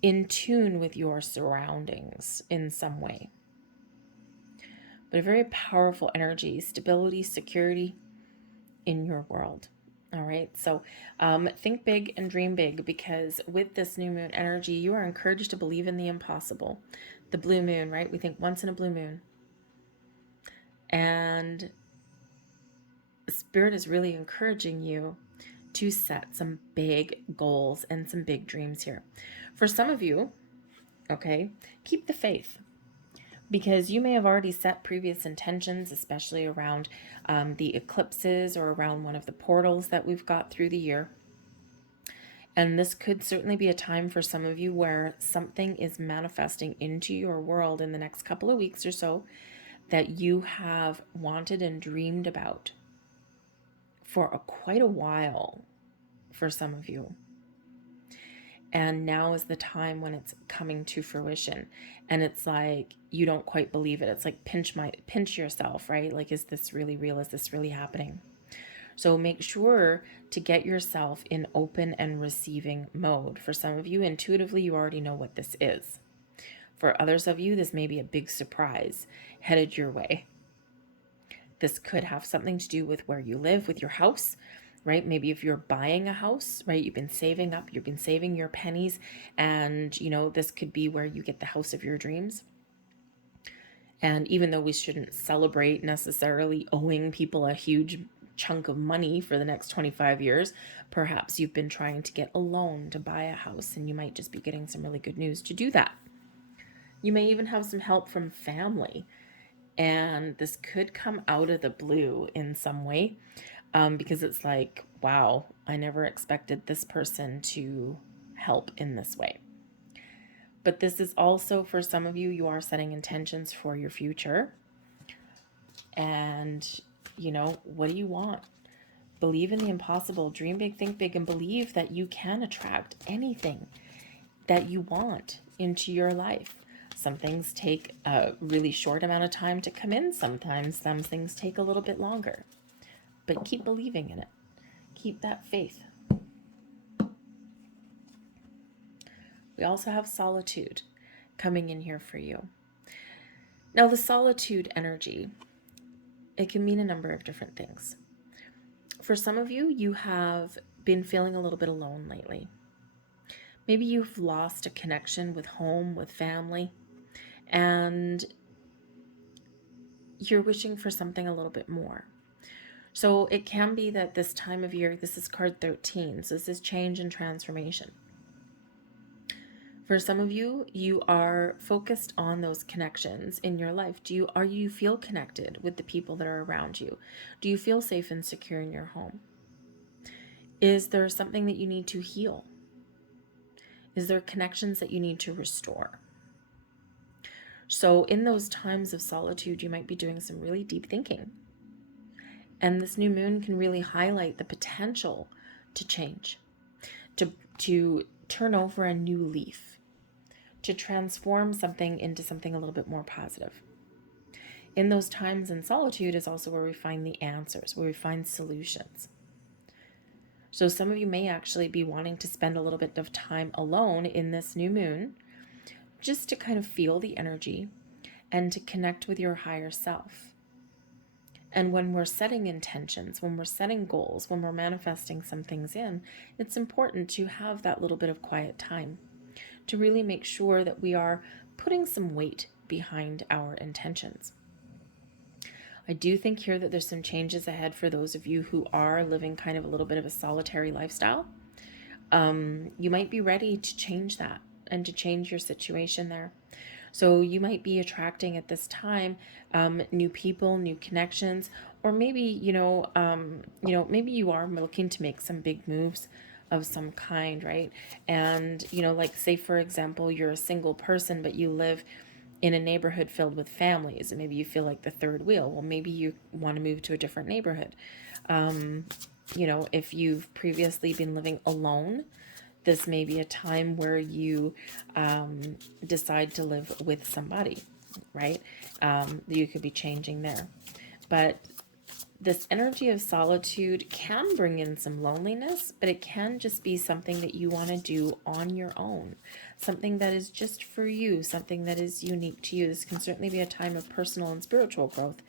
in tune with your surroundings in some way. But a very powerful energy, stability, security in your world. All right, so think big and dream big, because with this new moon energy, you are encouraged to believe in the impossible. The blue moon, right? We think once in a blue moon. And Spirit is really encouraging you to set some big goals and some big dreams here. For some of you, okay, keep the faith, because you may have already set previous intentions, especially around the eclipses or around one of the portals that we've got through the year. And this could certainly be a time for some of you where something is manifesting into your world in the next couple of weeks or so that you have wanted and dreamed about for quite a while for some of you. And now is the time when it's coming to fruition. And it's like, you don't quite believe it. It's like pinch yourself, right? Like, is this really real? Is this really happening? So make sure to get yourself in open and receiving mode. For some of you, intuitively, you already know what this is. For others of you, this may be a big surprise headed your way. This could have something to do with where you live, with your house, right? Maybe if you're buying a house, right, you've been saving up, you've been saving your pennies, and this could be where you get the house of your dreams. And even though we shouldn't celebrate necessarily owing people a huge chunk of money for the next 25 years, perhaps you've been trying to get a loan to buy a house, and you might just be getting some really good news to do that. You may even have some help from family, and this could come out of the blue in some way, because it's like, wow, I never expected this person to help in this way. But this is also, for some of you, you are setting intentions for your future. And, what do you want? Believe in the impossible, dream big, think big, and believe that you can attract anything that you want into your life. Some things take a really short amount of time to come in. Sometimes some things take a little bit longer. But keep believing in it. Keep that faith. We also have solitude coming in here for you. Now, the solitude energy, it can mean a number of different things. For some of you, you have been feeling a little bit alone lately. Maybe you've lost a connection with home, with family, and you're wishing for something a little bit more. So it can be that this time of year, this is card 13, so this is change and transformation. For some of you, you are focused on those connections in your life. Are you feel connected with the people that are around you? Do you feel safe and secure in your home? Is there something that you need to heal? Is there connections that you need to restore? So in those times of solitude, you might be doing some really deep thinking. And this new moon can really highlight the potential to change, to turn over a new leaf, to transform something into something a little bit more positive. In those times in solitude is also where we find the answers, where we find solutions. So some of you may actually be wanting to spend a little bit of time alone in this new moon, just to kind of feel the energy and to connect with your higher self. And when we're setting intentions, when we're setting goals, when we're manifesting some things in, it's important to have that little bit of quiet time to really make sure that we are putting some weight behind our intentions. I do think here that there's some changes ahead for those of you who are living kind of a little bit of a solitary lifestyle. You might be ready to change that and to change your situation there. So you might be attracting at this time new people, new connections, or maybe maybe you are looking to make some big moves of some kind, right? And like say for example, you're a single person, but you live in a neighborhood filled with families, and maybe you feel like the third wheel. Well, maybe you want to move to a different neighborhood. If you've previously been living alone, this may be a time where you decide to live with somebody, right? You could be changing there. But this energy of solitude can bring in some loneliness, but it can just be something that you want to do on your own, something that is just for you, something that is unique to you. This can certainly be a time of personal and spiritual growth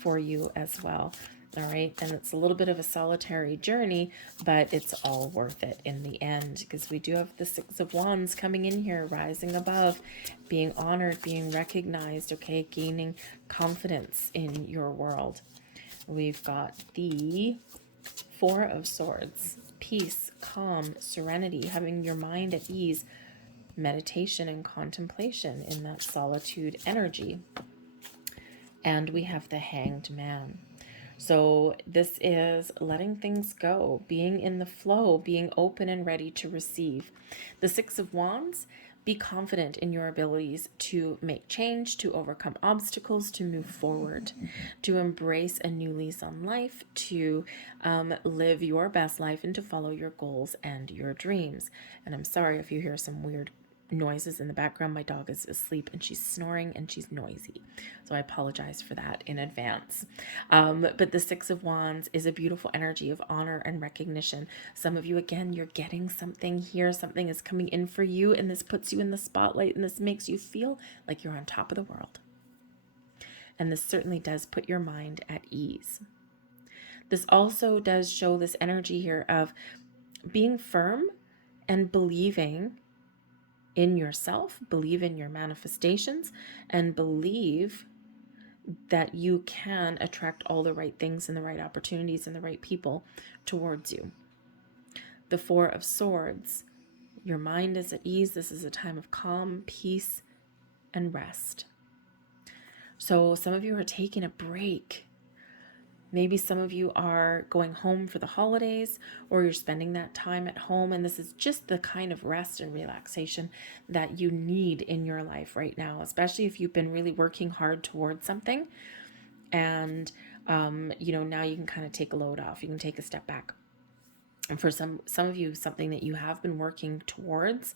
for you as well. All right. And it's a little bit of a solitary journey, but it's all worth it in the end, because we do have the Six of Wands coming in here, rising above, being honored, being recognized, okay, gaining confidence in your world. We've got the Four of Swords, peace, calm, serenity, having your mind at ease, meditation and contemplation in that solitude energy. And we have the Hanged Man. So this is letting things go, being in the flow, being open and ready to receive. The Six of Wands, be confident in your abilities to make change, to overcome obstacles, to move forward, to embrace a new lease on life, to live your best life, and to follow your goals and your dreams. And I'm sorry if you hear some weird noises in the background. My dog is asleep and she's snoring and she's noisy, so I apologize for that in advance. But the Six of Wands is a beautiful energy of honor and recognition. Some of you, again, you're getting something here, something is coming in for you, and this puts you in the spotlight, and this makes you feel like you're on top of the world. And this certainly does put your mind at ease. This also does show this energy here of being firm and believing in yourself, believe in your manifestations, and believe that you can attract all the right things and the right opportunities and the right people towards you. The Four of Swords, your mind is at ease. This is a time of calm, peace, and rest. So some of you are taking a break. Maybe some of you are going home for the holidays, or you're spending that time at home, and this is just the kind of rest and relaxation that you need in your life right now, especially if you've been really working hard towards something, and now you can kind of take a load off. You can take a step back. And for some of you, something that you have been working towards,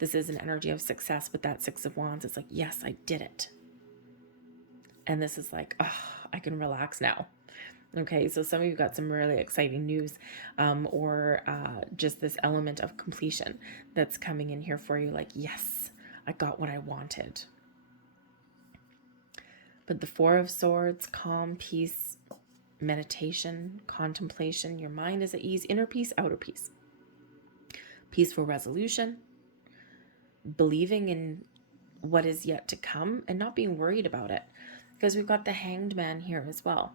this is an energy of success with that Six of Wands. It's like, yes, I did it. And this is like, oh, I can relax now. Okay, so some of you got some really exciting news, or just this element of completion that's coming in here for you. Like, yes, I got what I wanted. But the Four of Swords, calm, peace, meditation, contemplation, your mind is at ease, inner peace, outer peace. Peaceful resolution, believing in what is yet to come and not being worried about it. Because we've got the Hanged Man here as well.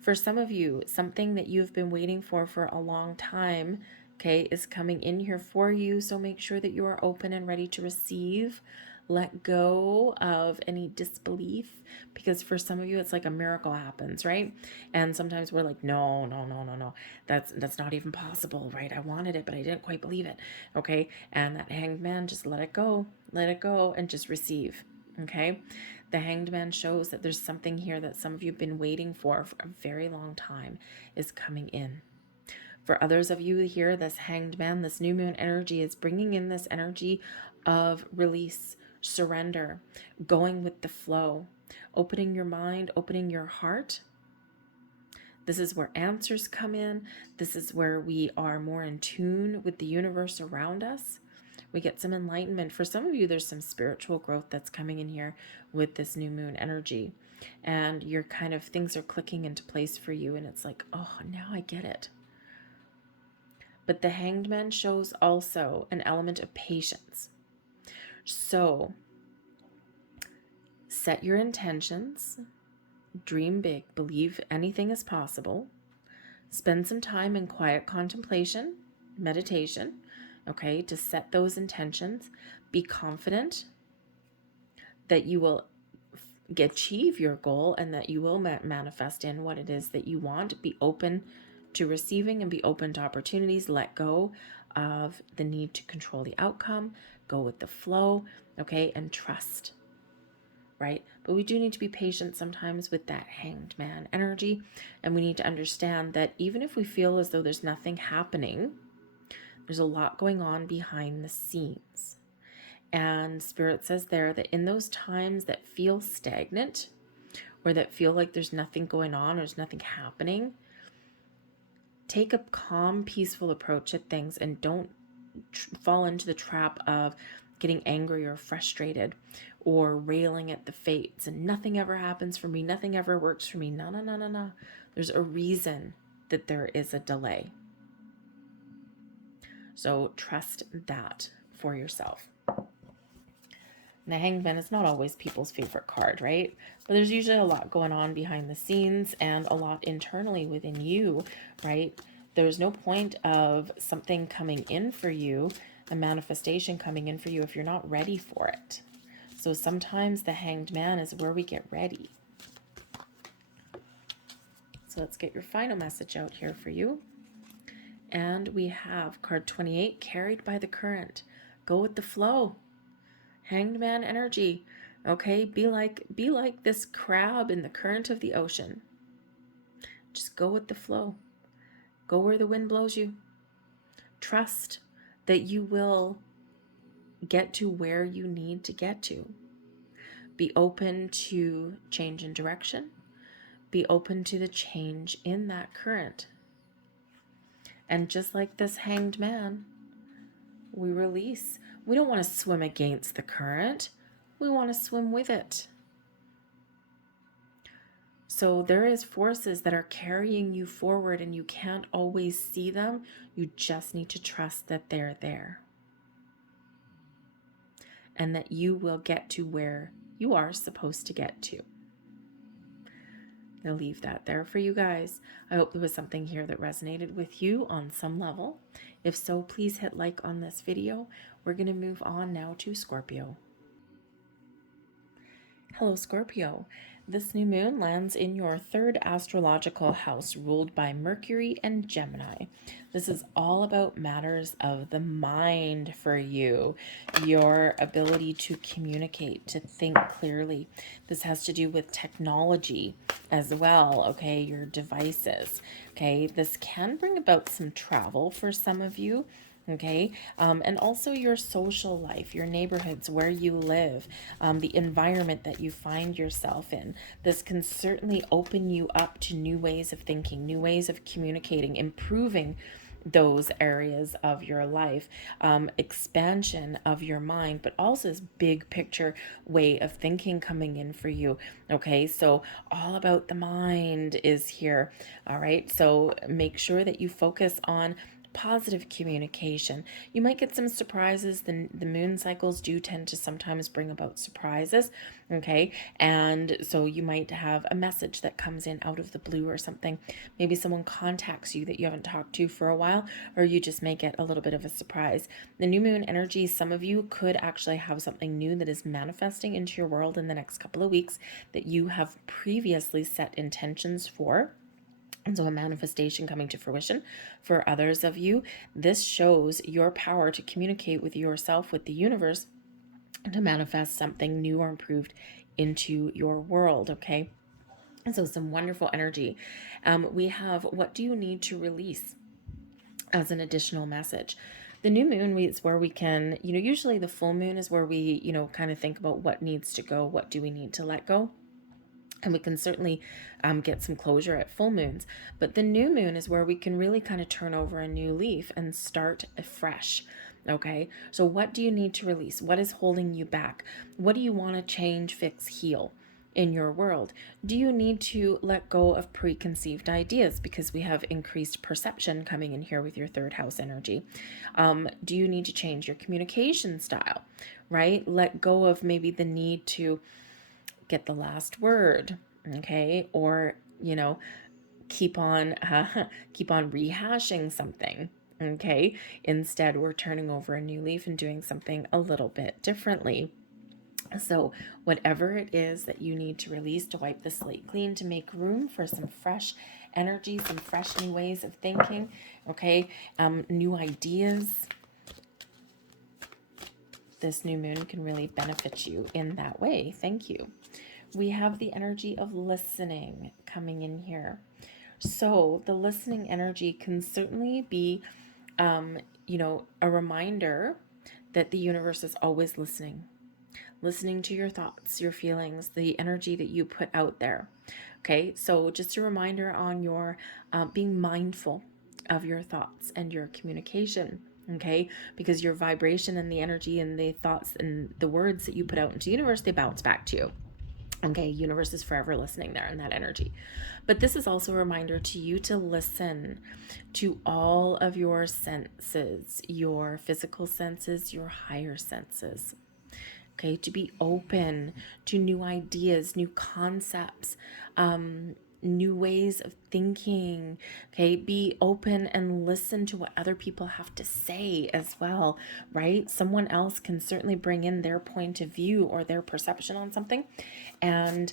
For some of you, something that you've been waiting for a long time, okay, is coming in here for you. So make sure that you are open and ready to receive. Let go of any disbelief, because for some of you, it's like a miracle happens, right? And sometimes we're like, no, that's not even possible, right? I wanted it, but I didn't quite believe it, okay? And that Hanged Man, just let it go, and just receive, okay? The Hanged Man shows that there's something here that some of you have been waiting for a very long time is coming in. For others of you here, this Hanged Man, this new moon energy is bringing in this energy of release, surrender, going with the flow, opening your mind, opening your heart. This is where answers come in. This is where we are more in tune with the universe around us. We get some enlightenment. For some of you, there's some spiritual growth that's coming in here with this new moon energy. And you're kind of, things are clicking into place for you. And it's like, oh, now I get it. But the Hanged Man shows also an element of patience. So set your intentions, dream big, believe anything is possible. Spend some time in quiet contemplation, meditation, okay, to set those intentions. Be confident that you will achieve your goal and that you will manifest in what it is that you want. Be open to receiving and be open to opportunities. Let go of the need to control the outcome. Go with the flow, okay, and trust, right? But we do need to be patient sometimes with that Hanged Man energy. And we need to understand that even if we feel as though there's nothing happening, there's a lot going on behind the scenes. And Spirit says there that in those times that feel stagnant or that feel like there's nothing going on or there's nothing happening, take a calm, peaceful approach at things and don't fall into the trap of getting angry or frustrated or railing at the fates and nothing ever happens for me, nothing ever works for me. No, no, no, no, no. There's a reason that there is a delay. So trust that for yourself. The Hanged Man is not always people's favorite card, right? But there's usually a lot going on behind the scenes and a lot internally within you, right? There's no point of something coming in for you, a manifestation coming in for you, if you're not ready for it. So sometimes the Hanged Man is where we get ready. So let's get your final message out here for you. And we have card 28, carried by the current. Go with the flow. Hanged Man energy. Okay, be like this crab in the current of the ocean. Just go with the flow. Go where the wind blows you. Trust that you will get to where you need to get to. Be open to change in direction. Be open to the change in that current. And just like this Hanged Man, we release. We don't want to swim against the current. We want to swim with it. So there is forces that are carrying you forward and you can't always see them. You just need to trust that they're there. And that you will get to where you are supposed to get to. I'll leave that there for you guys. I hope there was something here that resonated with you on some level. If so, please hit like on this video. We're going to move on now to Scorpio. Hello, Scorpio. This new moon lands in your third astrological house, ruled by Mercury and Gemini. This is all about matters of the mind for you, your ability to communicate, to think clearly. This has to do with technology as well, okay, your devices, okay? This can bring about some travel for some of you. Okay, and also your social life, your neighborhoods, where you live, the environment that you find yourself in. This can certainly open you up to new ways of thinking, new ways of communicating, improving those areas of your life, expansion of your mind, but also this big picture way of thinking coming in for you. Okay, so all about the mind is here. All right, so make sure that you focus on positive communication. You might get some surprises. The moon cycles do tend to sometimes bring about surprises, okay? And so you might have a message that comes in out of the blue or something. Maybe someone contacts you that you haven't talked to for a while, or you just may get a little bit of a surprise. The new moon energy, some of you could actually have something new that is manifesting into your world in the next couple of weeks that you have previously set intentions for. And so a manifestation coming to fruition. For others of you, this shows your power to communicate with yourself, with the universe, and to manifest something new or improved into your world, okay? And so some wonderful energy. We have, what do you need to release as an additional message? The new moon is where we can, usually the full moon is where we, kind of think about what needs to go, what do we need to let go. And we can certainly get some closure at full moons. But the new moon is where we can really kind of turn over a new leaf and start afresh. Okay, so what do you need to release? What is holding you back? What do you want to change, fix, heal in your world? Do you need to let go of preconceived ideas because we have increased perception coming in here with your third house energy? Do you need to change your communication style, right? Let go of maybe the need to get the last word, okay? Or, keep on rehashing something. Okay, instead we're turning over a new leaf and doing something a little bit differently. So whatever it is that you need to release, to wipe the slate clean, to make room for some fresh energy, some fresh new ways of thinking, okay, new ideas, this new moon can really benefit you in that way. Thank you. We have the energy of listening coming in here. So the listening energy can certainly be a reminder that the universe is always listening to your thoughts, your feelings, the energy that you put out there. Okay, so just a reminder on your being mindful of your thoughts and your communication. Okay, because your vibration and the energy and the thoughts and the words that you put out into the universe, they bounce back to you. Okay, universe is forever listening there in that energy. But this is also a reminder to you to listen to all of your senses, your physical senses, your higher senses. Okay, to be open to new ideas, new concepts, new ways of thinking. Okay, be open and listen to what other people have to say as well, right? Someone else can certainly bring in their point of view or their perception on something. And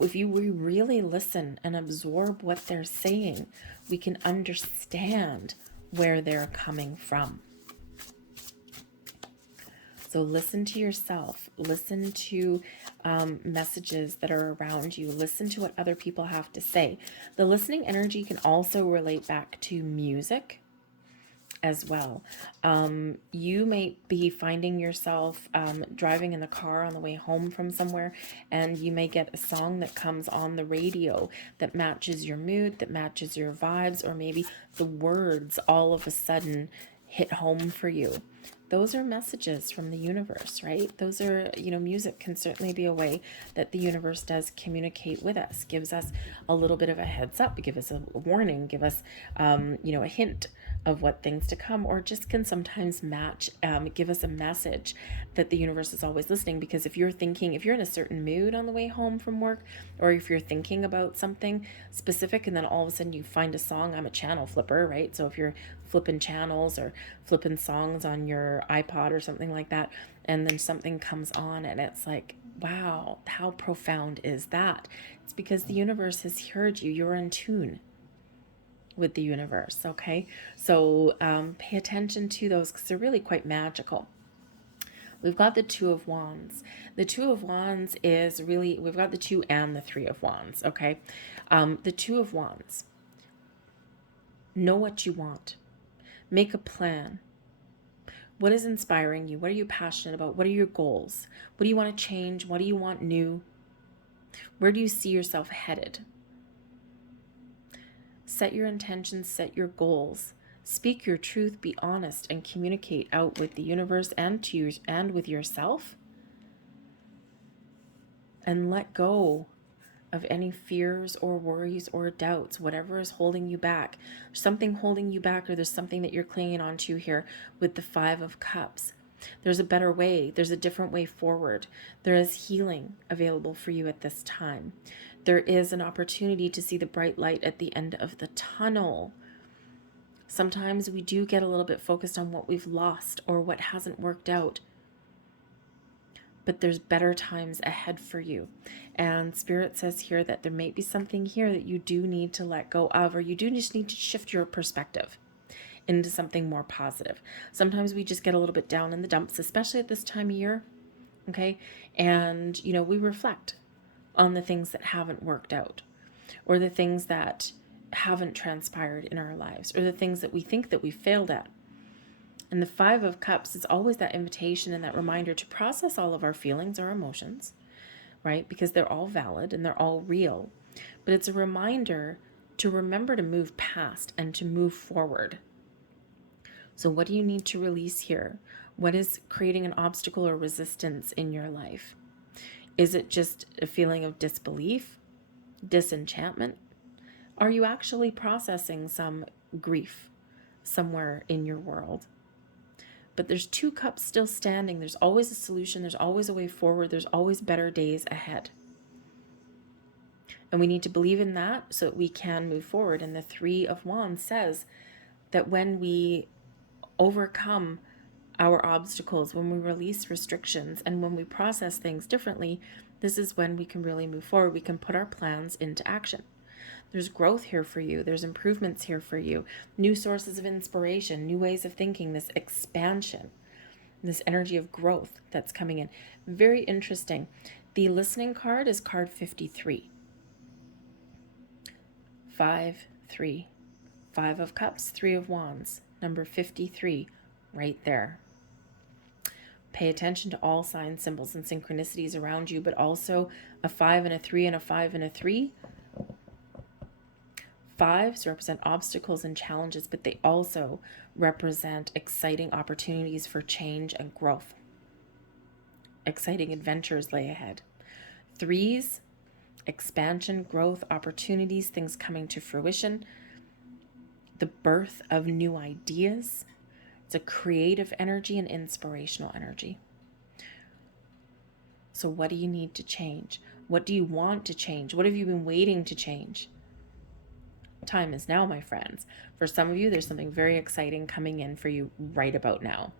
if we really listen and absorb what they're saying, we can understand where they're coming from. So listen to yourself, listen to messages that are around you, listen to what other people have to say. The listening energy can also relate back to music as well. You may be finding yourself driving in the car on the way home from somewhere, and you may get a song that comes on the radio that matches your mood, that matches your vibes, or maybe the words all of a sudden hit home for you. Those are messages from the universe, right? Those are, music can certainly be a way that the universe does communicate with us, gives us a little bit of a heads up, give us a warning, give us, a hint of what things to come, or just can sometimes give us a message that the universe is always listening. Because if you're in a certain mood on the way home from work, or if you're thinking about something specific and then all of a sudden you find a song, I'm a channel flipper, right? So if you're flipping channels or flipping songs on your iPod or something like that, and then something comes on and it's like, wow, how profound is that? It's because the universe has heard you. You're in tune with the universe. Okay, so pay attention to those because they're really quite magical. We've got the Two of Wands. The Two of Wands is really, we've got the Two and the Three of Wands. Okay, the Two of Wands. Know what you want. Make a plan. What is inspiring you? What are you passionate about? What are your goals? What do you want to change? What do you want new? Where do you see yourself headed? Set your intentions, set your goals. Speak your truth, be honest, and communicate out with the universe and to you and with yourself. And let go of any fears or worries or doubts, whatever is holding you back. Something holding you back, or there's something that you're clinging on to here with the Five of Cups. There's a better way. There's a different way forward. There is healing available for you at this time. There is an opportunity to see the bright light at the end of the tunnel. Sometimes we do get a little bit focused on what we've lost or what hasn't worked out. But there's better times ahead for you. And Spirit says here that there may be something here that you do need to let go of, or you do just need to shift your perspective into something more positive. Sometimes we just get a little bit down in the dumps, especially at this time of year. Okay. And, we reflect on the things that haven't worked out, or the things that haven't transpired in our lives, or the things that we think that we failed at. And the Five of Cups is always that invitation and that reminder to process all of our feelings, our emotions, right? Because they're all valid and they're all real. But it's a reminder to remember to move past and to move forward. So what do you need to release here? What is creating an obstacle or resistance in your life? Is it just a feeling of disbelief, disenchantment? Are you actually processing some grief somewhere in your world? But there's 2 cups still standing. There's always a solution. There's always a way forward. There's always better days ahead. And we need to believe in that so that we can move forward. And the 3 of Wands says that when we overcome our obstacles, when we release restrictions, and when we process things differently, this is when we can really move forward. We can put our plans into action. There's growth here for you. There's improvements here for you. New sources of inspiration, new ways of thinking, this expansion, this energy of growth that's coming in. Very interesting. The listening card is card 53. 5, 3. 5 of Cups, 3 of Wands. Number 53, right there. Pay attention to all signs, symbols, and synchronicities around you, but also a 5 and a 3 and a 5 and a 3. 5s represent obstacles and challenges, but they also represent exciting opportunities for change and growth. Exciting adventures lay ahead. 3s, expansion, growth, opportunities, things coming to fruition, the birth of new ideas. It's a creative energy and inspirational energy. So what do you need to change? What do you want to change? What have you been waiting to change? Time is now, my friends. For some of you, there's something very exciting coming in for you right about now.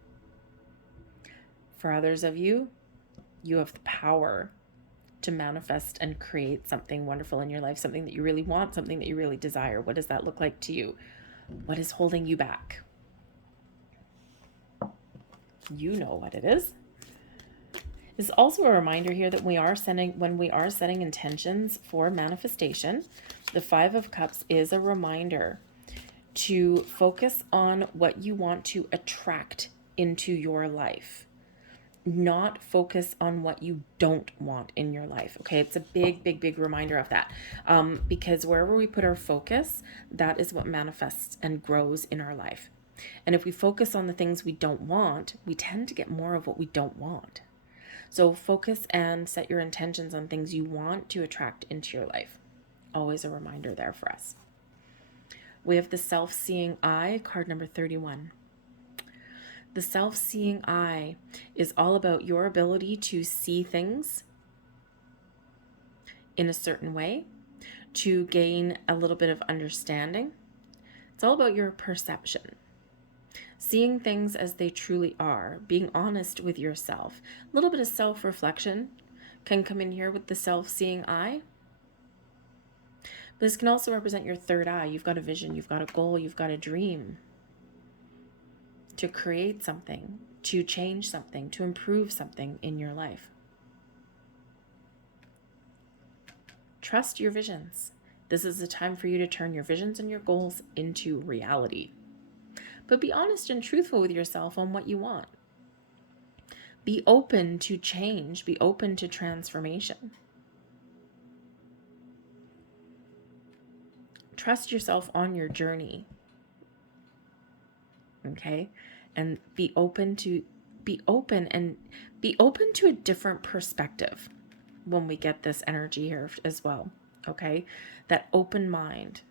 For others of you, you have the power to manifest and create something wonderful in your life, something that you really want, something that you really desire. What does that look like to you? What is holding you back? You know what it is. It's also a reminder here that when we are setting intentions for manifestation, the 5 of Cups is a reminder to focus on what you want to attract into your life, not focus on what you don't want in your life. Okay, it's a big reminder of that, because wherever we put our focus, that is what manifests and grows in our life. And if we focus on the things we don't want, we tend to get more of what we don't want. So focus and set your intentions on things you want to attract into your life. Always a reminder there for us. We have the self-seeing eye, card number 31. The self-seeing eye is all about your ability to see things in a certain way, to gain a little bit of understanding. It's all about your perception. Seeing things as they truly are, being honest with yourself. A little bit of self-reflection can come in here with the self-seeing eye. But this can also represent your third eye. You've got a vision, you've got a goal, you've got a dream to create something, to change something, to improve something in your life. Trust your visions. This is the time for you to turn your visions and your goals into reality. But be honest and truthful with yourself on what you want. Be open to change. Be open to transformation. Trust yourself on your journey. Okay? And be open to a different perspective when we get this energy here as well. Okay? That open mind,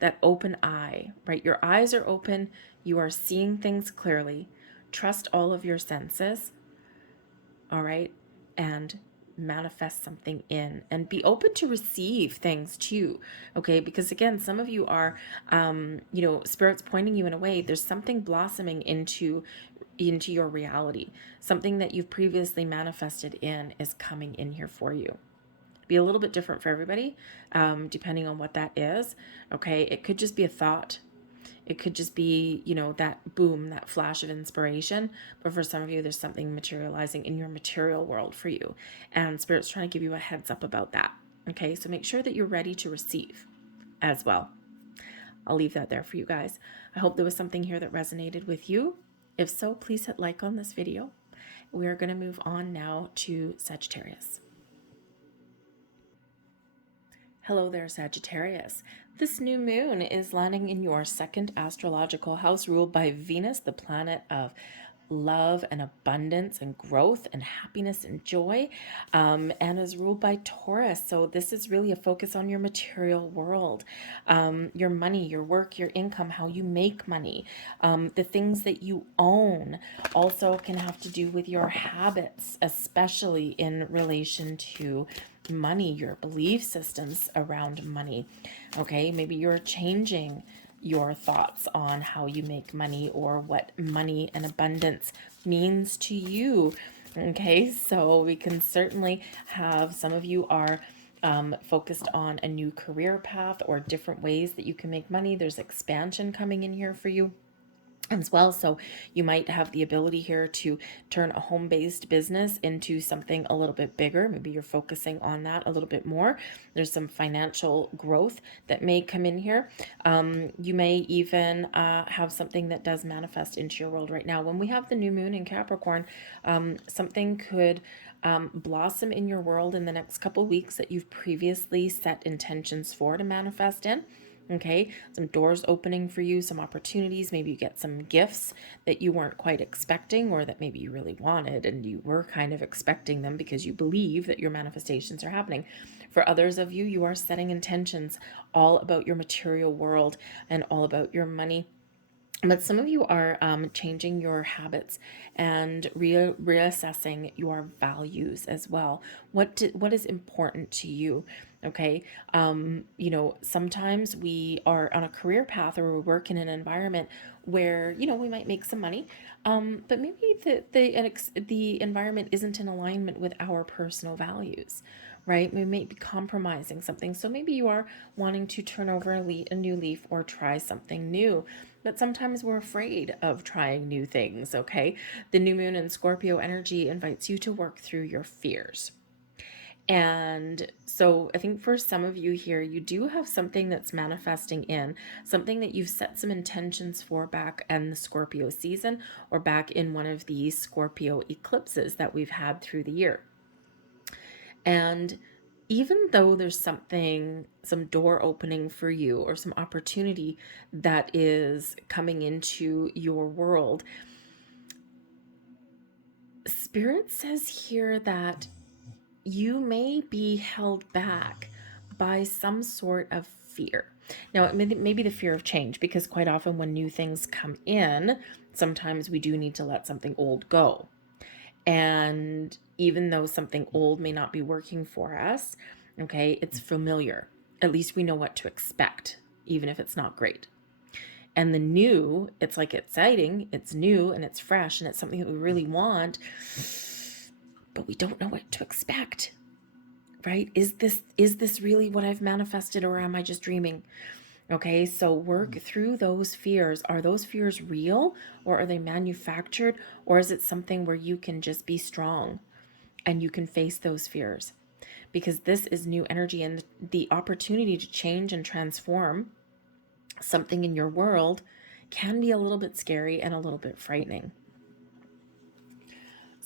that open eye, right? Your eyes are open. You are seeing things clearly. Trust all of your senses. All right? And manifest something in, and be open to receive things too. Okay? Because again, some of you are, Spirit's pointing you in a way. There's something blossoming into your reality. Something that you've previously manifested in is coming in here for you. Be a little bit different for everybody, depending on what that is. Okay? It could just be a thought. It could just be, that boom, that flash of inspiration. But for some of you, there's something materializing in your material world for you. And Spirit's trying to give you a heads up about that. Okay, so make sure that you're ready to receive as well. I'll leave that there for you guys. I hope there was something here that resonated with you. If so, please hit like on this video. We are going to move on now to Sagittarius. Hello there, Sagittarius. This new moon is landing in your second astrological house, ruled by Venus, the planet of love and abundance and growth and happiness and joy, and is ruled by Taurus. So this is really a focus on your material world, your money, your work, your income, how you make money, the things that you own. Also can have to do with your habits, especially in relation to money, your belief systems around money. Okay, maybe you're changing your thoughts on how you make money or what money and abundance means to you. Okay, so we can certainly have some of you are focused on a new career path or different ways that you can make money. There's expansion coming in here for you as well. So you might have the ability here to turn a home-based business into something a little bit bigger. Maybe you're focusing on that a little bit more. There's some financial growth that may come in here. You may even have something that does manifest into your world right now. When we have the new moon in Capricorn, something could blossom in your world in the next couple weeks that you've previously set intentions for to manifest in. Okay, some doors opening for you, some opportunities. Maybe you get some gifts that you weren't quite expecting, or that maybe you really wanted and you were kind of expecting them because you believe that your manifestations are happening. For others of you, you are setting intentions all about your material world and all about your money. But some of you are changing your habits and reassessing your values as well. What is important to you? Okay. Sometimes we are on a career path or we work in an environment where, we might make some money. But maybe the environment isn't in alignment with our personal values, right? We may be compromising something. So maybe you are wanting to turn over a new leaf or try something new. But sometimes we're afraid of trying new things, okay? The new moon in Scorpio energy invites you to work through your fears. And so I think for some of you here, you do have something that's manifesting in, something that you've set some intentions for back in the Scorpio season or back in one of these Scorpio eclipses that we've had through the year. And even though there's some door opening for you or some opportunity that is coming into your world, Spirit says here that you may be held back by some sort of fear. Now, it may be the fear of change, because quite often when new things come in, sometimes we do need to let something old go. And even though something old may not be working for us, okay, it's familiar. At least we know what to expect, even if it's not great. And the new, it's like exciting, it's new and it's fresh and it's something that we really want, but we don't know what to expect, right? Is this really what I've manifested, or am I just dreaming? Okay, so work through those fears. Are those fears real, or are they manufactured, or is it something where you can just be strong and you can face those fears? Because this is new energy, and the opportunity to change and transform something in your world can be a little bit scary and a little bit frightening.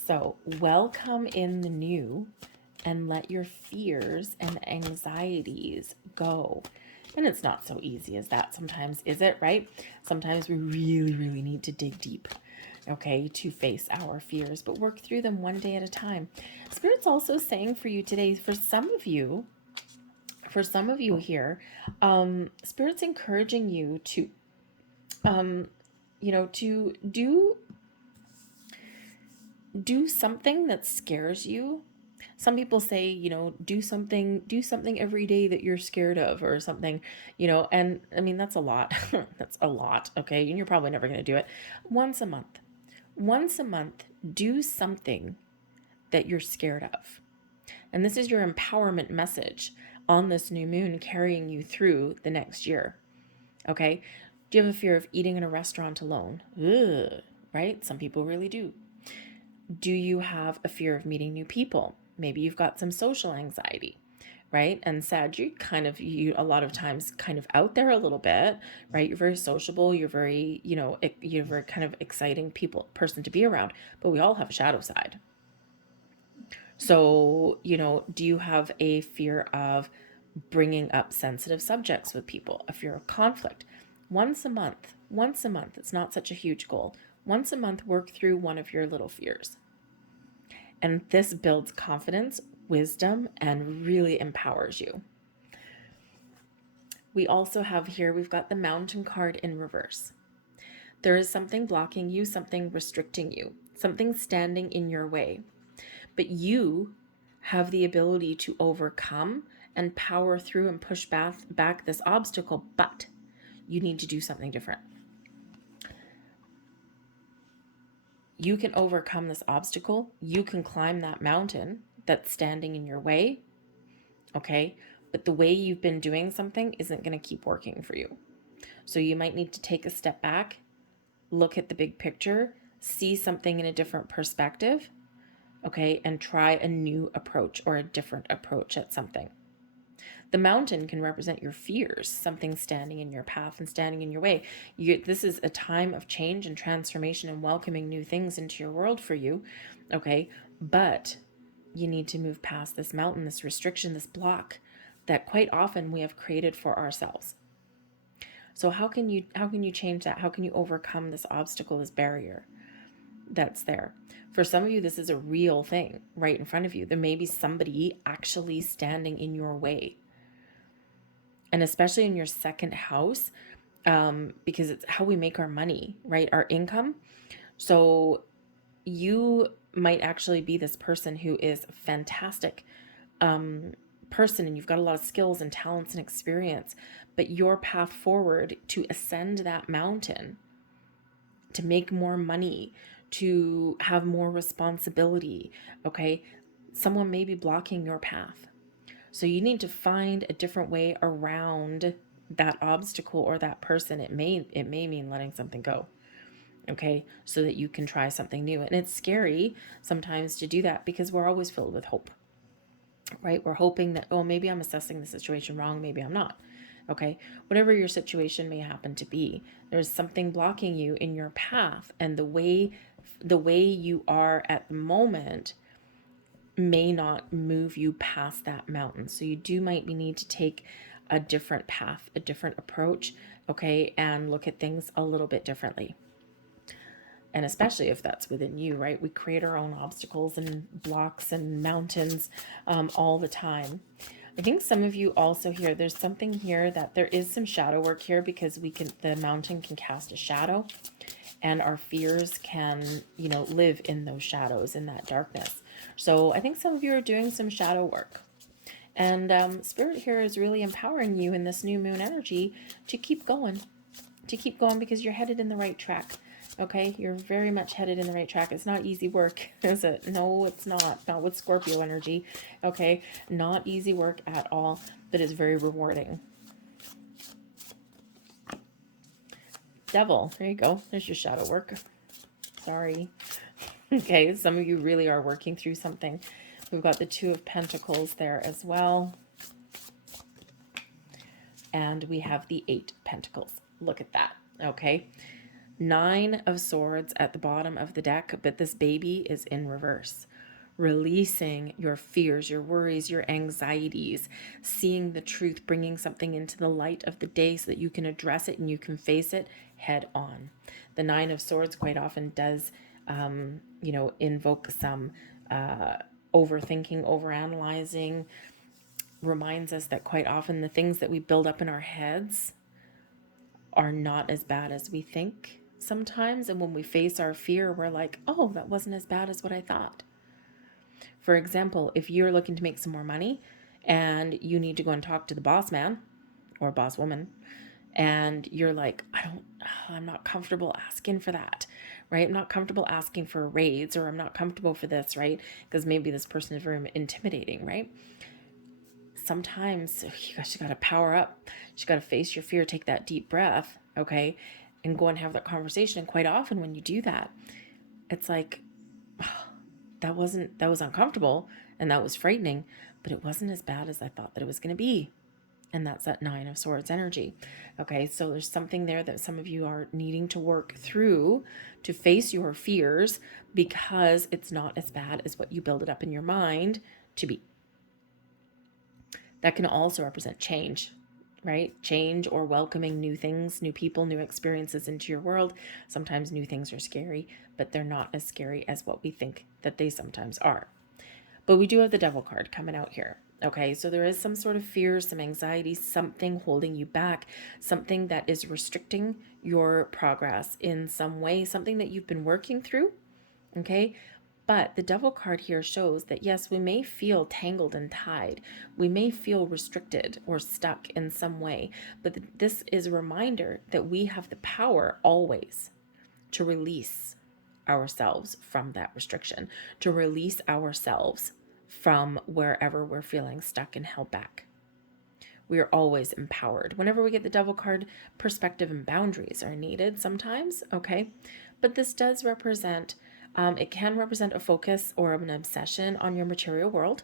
So welcome in the new and let your fears and anxieties go. And it's not so easy as that sometimes, is it, right? Sometimes we really, really need to dig deep, okay, to face our fears, but work through them one day at a time. Spirit's also saying for you today, for some of you here, Spirit's encouraging you to, to do something that scares you. Some people say, do something every day that you're scared of or something, and I mean, that's a lot. That's a lot. Okay. And you're probably never going to do it. Once a month, do something that you're scared of. And this is your empowerment message on this new moon, carrying you through the next year. Okay. Do you have a fear of eating in a restaurant alone? Ugh, right? Some people really do. Do you have a fear of meeting new people? Maybe you've got some social anxiety, right? And Sag, you a lot of times kind of out there a little bit, right? You're very sociable. You're very, you're very kind of exciting person to be around, but we all have a shadow side. So, do you have a fear of bringing up sensitive subjects with people. If you're a conflict, once a month, it's not such a huge goal. Once a month, work through one of your little fears. And this builds confidence, wisdom, and really empowers you. We also have here, we've got the Mountain card in reverse. There is something blocking you, something restricting you, something standing in your way. But you have the ability to overcome and power through and push back this obstacle, but you need to do something different. You can overcome this obstacle. You can climb that mountain that's standing in your way, okay? But the way you've been doing something isn't going to keep working for you. So you might need to take a step back, look at the big picture, see something in a different perspective, okay, and try a new approach or a different approach at something. The mountain can represent your fears, something standing in your path and standing in your way. This is a time of change and transformation and welcoming new things into your world for you, okay? But you need to move past this mountain, this restriction, this block that quite often we have created for ourselves. So how can you change that? How can you overcome this obstacle, this barrier that's there? For some of you, this is a real thing right in front of you. There may be somebody actually standing in your way. And especially in your second house, because it's how we make our money, right? Our income. So you might actually be this person who is a fantastic person, and you've got a lot of skills and talents and experience, but your path forward to ascend that mountain, to make more money, to have more responsibility, okay, someone may be blocking your path. So you need to find a different way around that obstacle or that person. It may mean letting something go, okay, so that you can try something new. And it's scary sometimes to do that because we're always filled with hope, right? We're hoping that, oh, maybe I'm assessing the situation wrong, maybe I'm not. Okay, whatever your situation may happen to be, there's something blocking you in your path, and the way you are at the moment may not move you past that mountain. So you might need to take a different path, a different approach, okay, and look at things a little bit differently. And especially if that's within you, right? We create our own obstacles and blocks and mountains all the time. I think some of you also here, there's something here that there is some shadow work here, because the mountain can cast a shadow, and our fears can, live in those shadows, in that darkness. So I think some of you are doing some shadow work. And Spirit here is really empowering you in this new moon energy to keep going, because you're headed in the right track. Okay, you're very much headed in the right track. It's not easy work, is it? No, it's not. Not with Scorpio energy. Okay, not easy work at all, but it's very rewarding. Devil, there you go. There's your shadow work. Sorry. Okay, some of you really are working through something. We've got the Two of Pentacles there as well. And we have the Eight of Pentacles. Look at that. Okay. Nine of Swords at the bottom of the deck, but this baby is in reverse. Releasing your fears, your worries, your anxieties, seeing the truth, bringing something into the light of the day so that you can address it and you can face it head on. The Nine of Swords quite often does, invoke some overthinking, overanalyzing, reminds us that quite often the things that we build up in our heads are not as bad as we think sometimes. And when we face our fear, we're like, oh, that wasn't as bad as what I thought. For example, if you're looking to make some more money and you need to go and talk to the boss man or boss woman, and you're like, I'm not comfortable asking for that, right? I'm not comfortable asking for a raise, or I'm not comfortable for this, right? Because maybe this person is very intimidating, right? Sometimes you just got to power up. You got to face your fear, take that deep breath, okay, and go and have that conversation. And quite often when you do that, it's like, oh, that was uncomfortable and that was frightening, but it wasn't as bad as I thought that it was going to be. And that's that Nine of Swords energy. Okay, so there's something there that some of you are needing to work through to face your fears, because it's not as bad as what you build it up in your mind to be. That can also represent change, right? Change or welcoming new things, new people, new experiences into your world. Sometimes new things are scary, but they're not as scary as what we think that they sometimes are. But we do have the Devil card coming out here. Okay, so there is some sort of fear, some anxiety, something holding you back, something that is restricting your progress in some way, something that you've been working through. Okay, but the Devil card here shows that yes, we may feel tangled and tied. We may feel restricted or stuck in some way, but this is a reminder that we have the power always to release ourselves from that restriction, to release ourselves from wherever we're feeling stuck and held back. We are always empowered. Whenever we get the Devil card, perspective and boundaries are needed sometimes, okay? But this does represent, it can represent a focus or an obsession on your material world.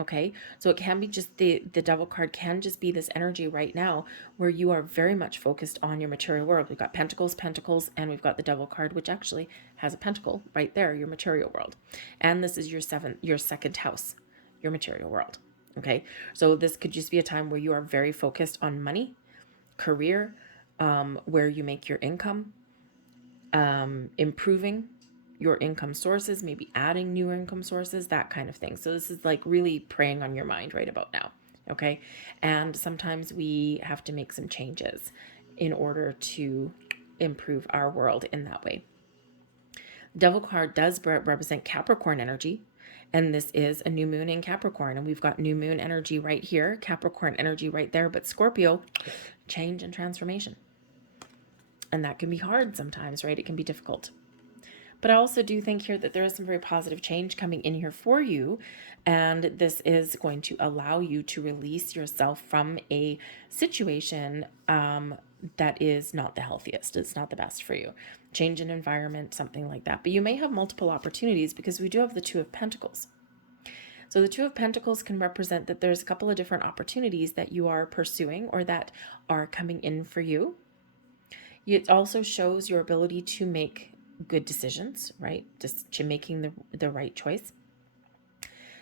Okay, so it can be just the Devil card can just be this energy right now where you are very much focused on your material world. We've got pentacles, and we've got the Devil card, which actually has a pentacle right there, your material world. And this is your second house, your material world. Okay, so this could just be a time where you are very focused on money, career, where you make your income, improving your income sources, maybe adding new income sources, that kind of thing. So this is like really preying on your mind right about now. Okay. And sometimes we have to make some changes in order to improve our world in that way. Devil card does represent Capricorn energy. And this is a new moon in Capricorn. And we've got new moon energy right here, Capricorn energy right there. But Scorpio, change and transformation. And that can be hard sometimes, right? It can be difficult. But I also do think here that there is some very positive change coming in here for you. And this is going to allow you to release yourself from a situation that is not the healthiest. It's not the best for you. Change in environment, something like that. But you may have multiple opportunities because we do have the Two of Pentacles. So the Two of Pentacles can represent that there's a couple of different opportunities that you are pursuing or that are coming in for you. It also shows your ability to make good decisions, right? Just to making the right choice.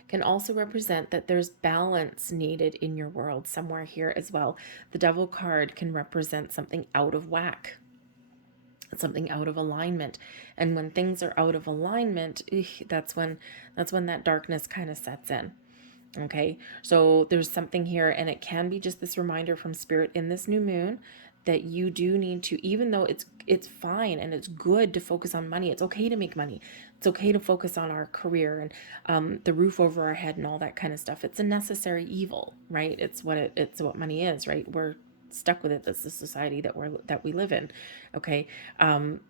Can also represent that there's balance needed in your world somewhere here as well. The Devil card can represent something out of whack, something out of alignment. And when things are out of alignment, that's when that darkness kind of sets in. Okay, so there's something here, and it can be just this reminder from Spirit in this new moon that you do need to, even though it's fine and it's good to focus on money. It's okay to make money. It's okay to focus on our career and the roof over our head and all that kind of stuff. It's a necessary evil, right? It's what money is, right? We're stuck with it. That's the society that we live in. Okay, and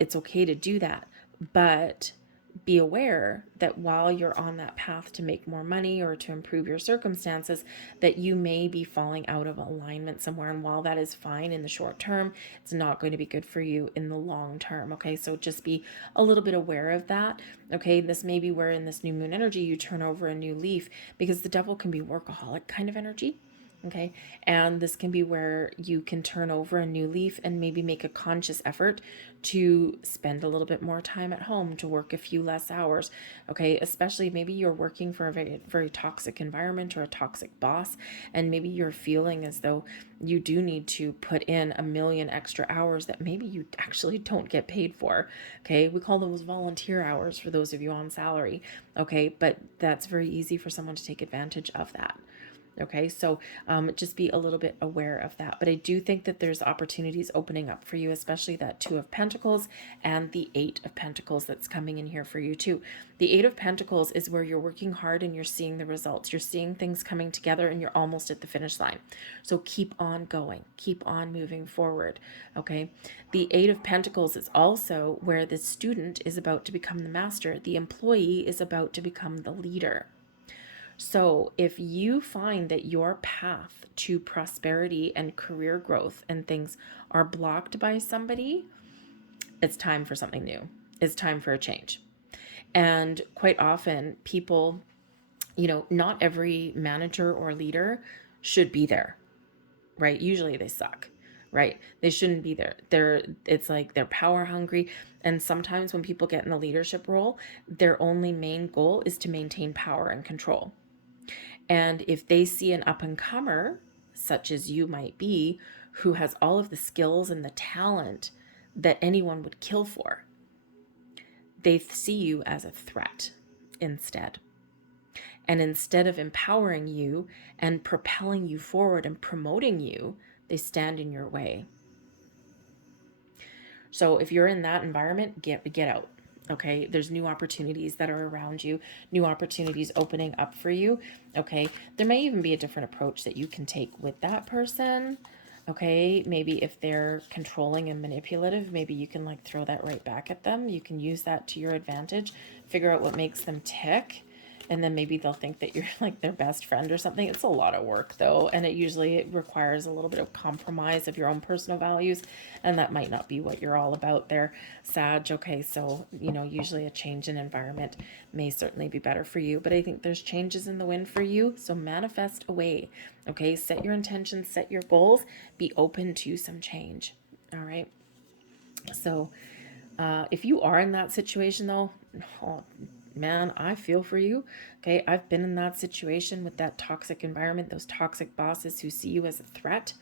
it's okay to do that, but be aware that while you're on that path to make more money or to improve your circumstances, that you may be falling out of alignment somewhere. And while that is fine in the short term, it's not going to be good for you in the long term. Okay, so just be a little bit aware of that. Okay, this may be where in this new moon energy you turn over a new leaf, because the Devil can be workaholic kind of energy. Okay, and this can be where you can turn over a new leaf and maybe make a conscious effort to spend a little bit more time at home, to work a few less hours. Okay, especially maybe you're working for a very, very toxic environment or a toxic boss, and maybe you're feeling as though you do need to put in a million extra hours that maybe you actually don't get paid for. Okay, we call those volunteer hours for those of you on salary. Okay, but that's very easy for someone to take advantage of that. Okay, so just be a little bit aware of that. But I do think that there's opportunities opening up for you, especially that Two of Pentacles and the Eight of Pentacles that's coming in here for you too. The Eight of Pentacles is where you're working hard and you're seeing the results. You're seeing things coming together and you're almost at the finish line. So keep on going. Keep on moving forward. Okay, the Eight of Pentacles is also where the student is about to become the master. The employee is about to become the leader. So if you find that your path to prosperity and career growth and things are blocked by somebody, it's time for something new. It's time for a change. And quite often people, not every manager or leader should be there, right? Usually they suck, right? They shouldn't be there. It's like they're power hungry. And sometimes when people get in a leadership role, their only main goal is to maintain power and control. And if they see an up-and-comer, such as you might be, who has all of the skills and the talent that anyone would kill for, they see you as a threat instead. And instead of empowering you and propelling you forward and promoting you, they stand in your way. So if you're in that environment, get out. Okay, there's new opportunities that are around you, new opportunities opening up for you. Okay, there may even be a different approach that you can take with that person. Okay, maybe if they're controlling and manipulative, maybe you can like throw that right back at them. You can use that to your advantage, figure out what makes them tick, and then maybe they'll think that you're like their best friend or something. It's a lot of work though, and it requires a little bit of compromise of your own personal values, and that might not be what you're all about there, Sag. Okay, so usually a change in environment may certainly be better for you, but I think there's changes in the wind for you, so manifest away. Okay, set your intentions, set your goals, be open to some change. All right, so if you are in that situation though, oh, man, I feel for you. Okay, I've been in that situation with that toxic environment, those toxic bosses who see you as a threat.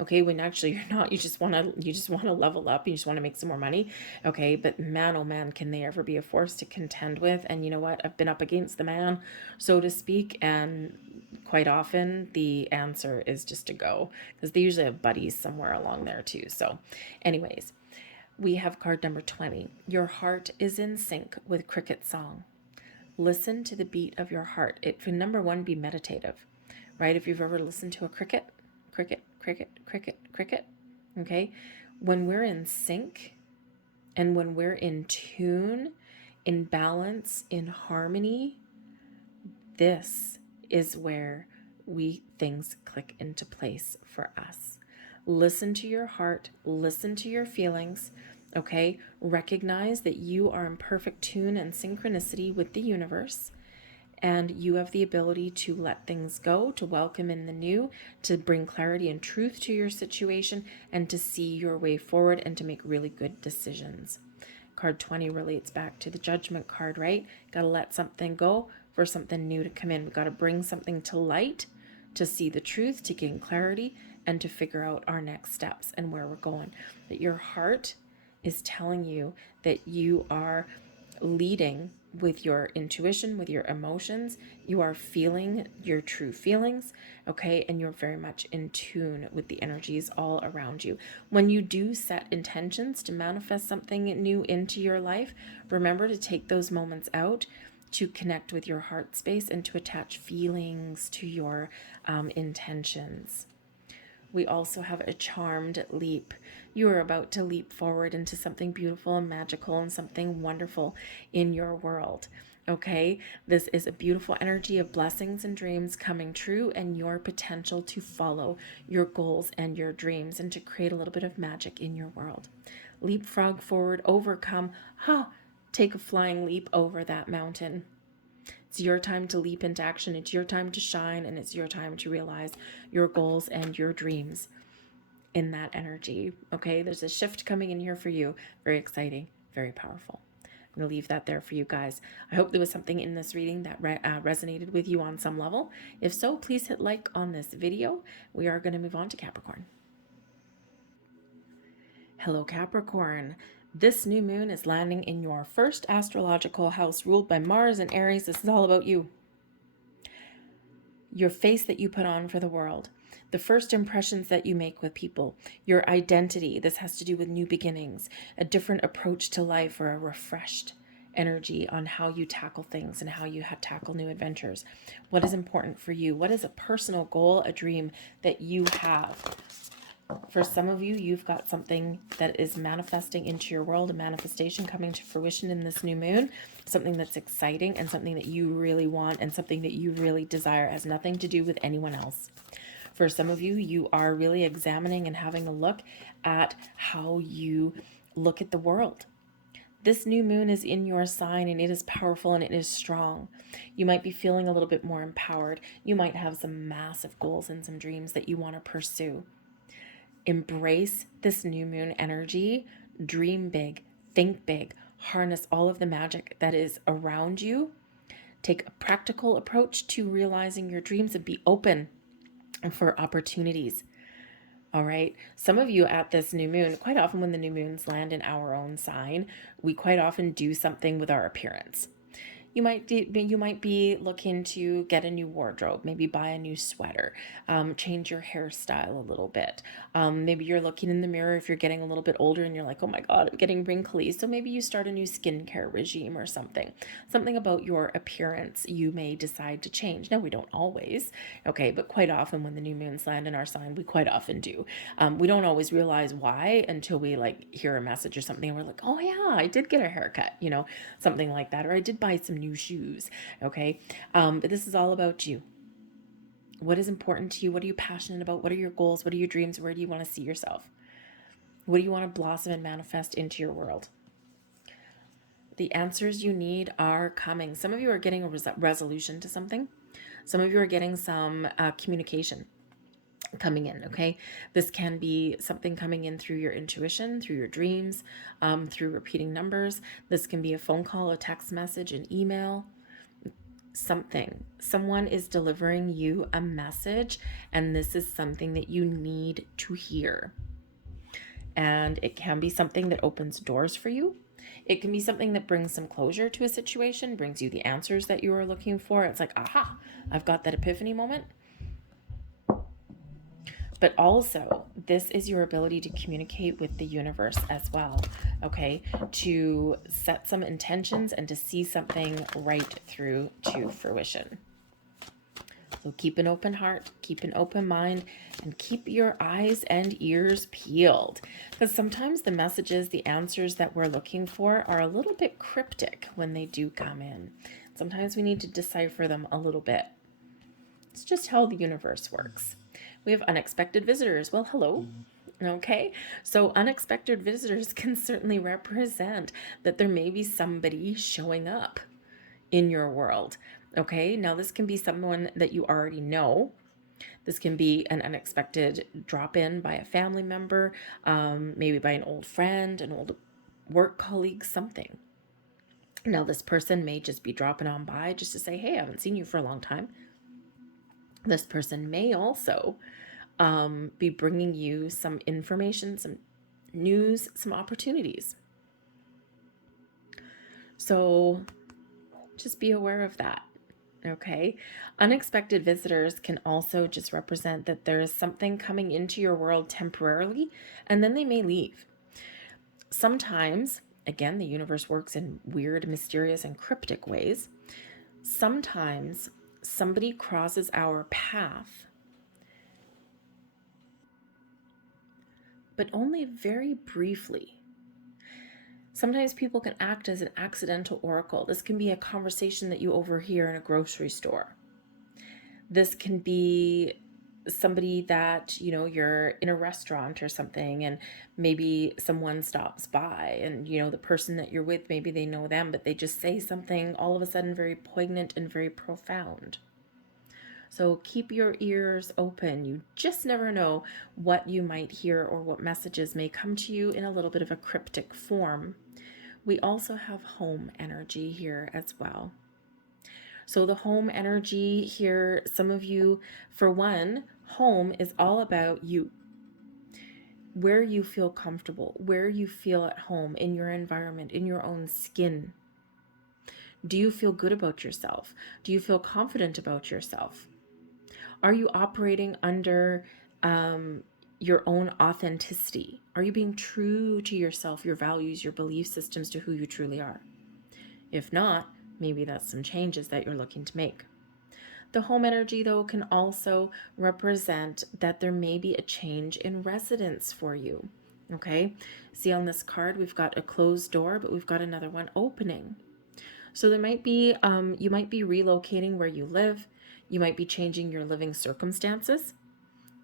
Okay, when actually you're not. You just want to level up. You just want to make some more money. Okay, but man, oh man, can they ever be a force to contend with? And you know what? I've been up against the man, so to speak, and quite often the answer is just to go, because they usually have buddies somewhere along there too. So, anyways, we have card number 20. Your heart is in sync with cricket song. Listen to the beat of your heart. It can, number one, be meditative, right? If you've ever listened to a cricket, okay? When we're in sync and when we're in tune, in balance, in harmony, this is where things click into place for us. Listen to your heart, listen to your feelings. Okay, recognize that you are in perfect tune and synchronicity with the universe, and you have the ability to let things go, to welcome in the new, to bring clarity and truth to your situation, and to see your way forward and to make really good decisions. Card 20 relates back to the Judgment card, right? Got to let something go for something new to come in. We got to bring something to light to see the truth, to gain clarity, and to figure out our next steps and where we're going. That your heart is telling you that you are leading with your intuition, with your emotions. You are feeling your true feelings, okay? And you're very much in tune with the energies all around you. When you do set intentions to manifest something new into your life, remember to take those moments out to connect with your heart space and to attach feelings to your intentions. We also have a charmed leap. You are about to leap forward into something beautiful and magical and something wonderful in your world. Okay, this is a beautiful energy of blessings and dreams coming true, and your potential to follow your goals and your dreams and to create a little bit of magic in your world. Leapfrog forward, overcome, take a flying leap over that mountain. It's your time to leap into action. It's your time to shine, and it's your time to realize your goals and your dreams in that energy. Okay, there's a shift coming in here for you. Very exciting, very powerful. I'm going to leave that there for you guys. I hope there was something in this reading that resonated with you on some level. If so, please hit like on this video. We are going to move on to Capricorn. Hello, Capricorn. This new moon is landing in your first astrological house ruled by Mars and Aries. This is all about you. Your face that you put on for the world. The first impressions that you make with people. Your identity. This has to do with new beginnings. A different approach to life, or a refreshed energy on how you tackle things and how you tackle new adventures. What is important for you? What is a personal goal, a dream that you have? For some of you, you've got something that is manifesting into your world, a manifestation coming to fruition in this new moon, something that's exciting and something that you really want and something that you really desire. It has nothing to do with anyone else. For some of you, you are really examining and having a look at how you look at the world. This new moon is in your sign, and it is powerful and it is strong. You might be feeling a little bit more empowered. You might have some massive goals and some dreams that you want to pursue. Embrace this new moon energy, dream big, think big, harness all of the magic that is around you Take a practical approach to realizing your dreams and be open for opportunities. All right. Some of you at this new moon, quite often when the new moons land in our own sign, we quite often do something with our appearance. You might be looking to get a new wardrobe, maybe buy a new sweater, change your hairstyle a little bit. Maybe you're looking in the mirror if you're getting a little bit older and you're like, oh my God, I'm getting wrinkly. So maybe you start a new skincare regime or something. Something about your appearance you may decide to change. Now, we don't always, okay, but quite often when the new moons land in our sign, we quite often do. We don't always realize why until we like hear a message or something and we're like, oh yeah, I did get a haircut, something like that. Or I did buy some new shoes. Okay. But this is all about you. What is important to you? What are you passionate about? What are your goals? What are your dreams? Where do you want to see yourself? What do you want to blossom and manifest into your world? The answers you need are coming. Some of you are getting a resolution to something. Some of you are getting some communication coming in. Okay. This can be something coming in through your intuition, through your dreams, through repeating numbers. This can be a phone call, a text message, an email, something. Someone is delivering you a message, and this is something that you need to hear. And it can be something that opens doors for you. It can be something that brings some closure to a situation, brings you the answers that you are looking for. It's like, aha, I've got that epiphany moment. But also, this is your ability to communicate with the universe as well, okay? To set some intentions and to see something right through to fruition. So keep an open heart, keep an open mind, and keep your eyes and ears peeled. Because sometimes the messages, the answers that we're looking for are a little bit cryptic when they do come in. Sometimes we need to decipher them a little bit. It's just how the universe works. We have unexpected visitors. Well, hello. Okay. So unexpected visitors can certainly represent that there may be somebody showing up in your world. Okay. Now this can be someone that you already know. This can be an unexpected drop in by a family member, maybe by an old friend, an old work colleague, something. Now this person may just be dropping on by just to say, hey, I haven't seen you for a long time. This person may also be bringing you some information, some news, some opportunities. So just be aware of that. Okay. Unexpected visitors can also just represent that there is something coming into your world temporarily, and then they may leave. Sometimes, again, the universe works in weird, mysterious, and cryptic ways. Sometimes somebody crosses our path, but only very briefly. Sometimes people can act as an accidental oracle. This can be a conversation that you overhear in a grocery store. This can be somebody that, you're in a restaurant or something, and maybe someone stops by and, the person that you're with, maybe they know them, but they just say something all of a sudden very poignant and very profound. So keep your ears open. You just never know what you might hear or what messages may come to you in a little bit of a cryptic form. We also have home energy here as well. So the home energy here, some of you, for one, home is all about you. Where you feel comfortable, where you feel at home in your environment, in your own skin. Do you feel good about yourself? Do you feel confident about yourself? Are you operating under your own authenticity? Are you being true to yourself, your values, your belief systems, to who you truly are? If not, maybe that's some changes that you're looking to make. The home energy, though, can also represent that there may be a change in residence for you. Okay? See, on this card, we've got a closed door, but we've got another one opening. So there might be, you might be relocating where you live. You might be changing your living circumstances,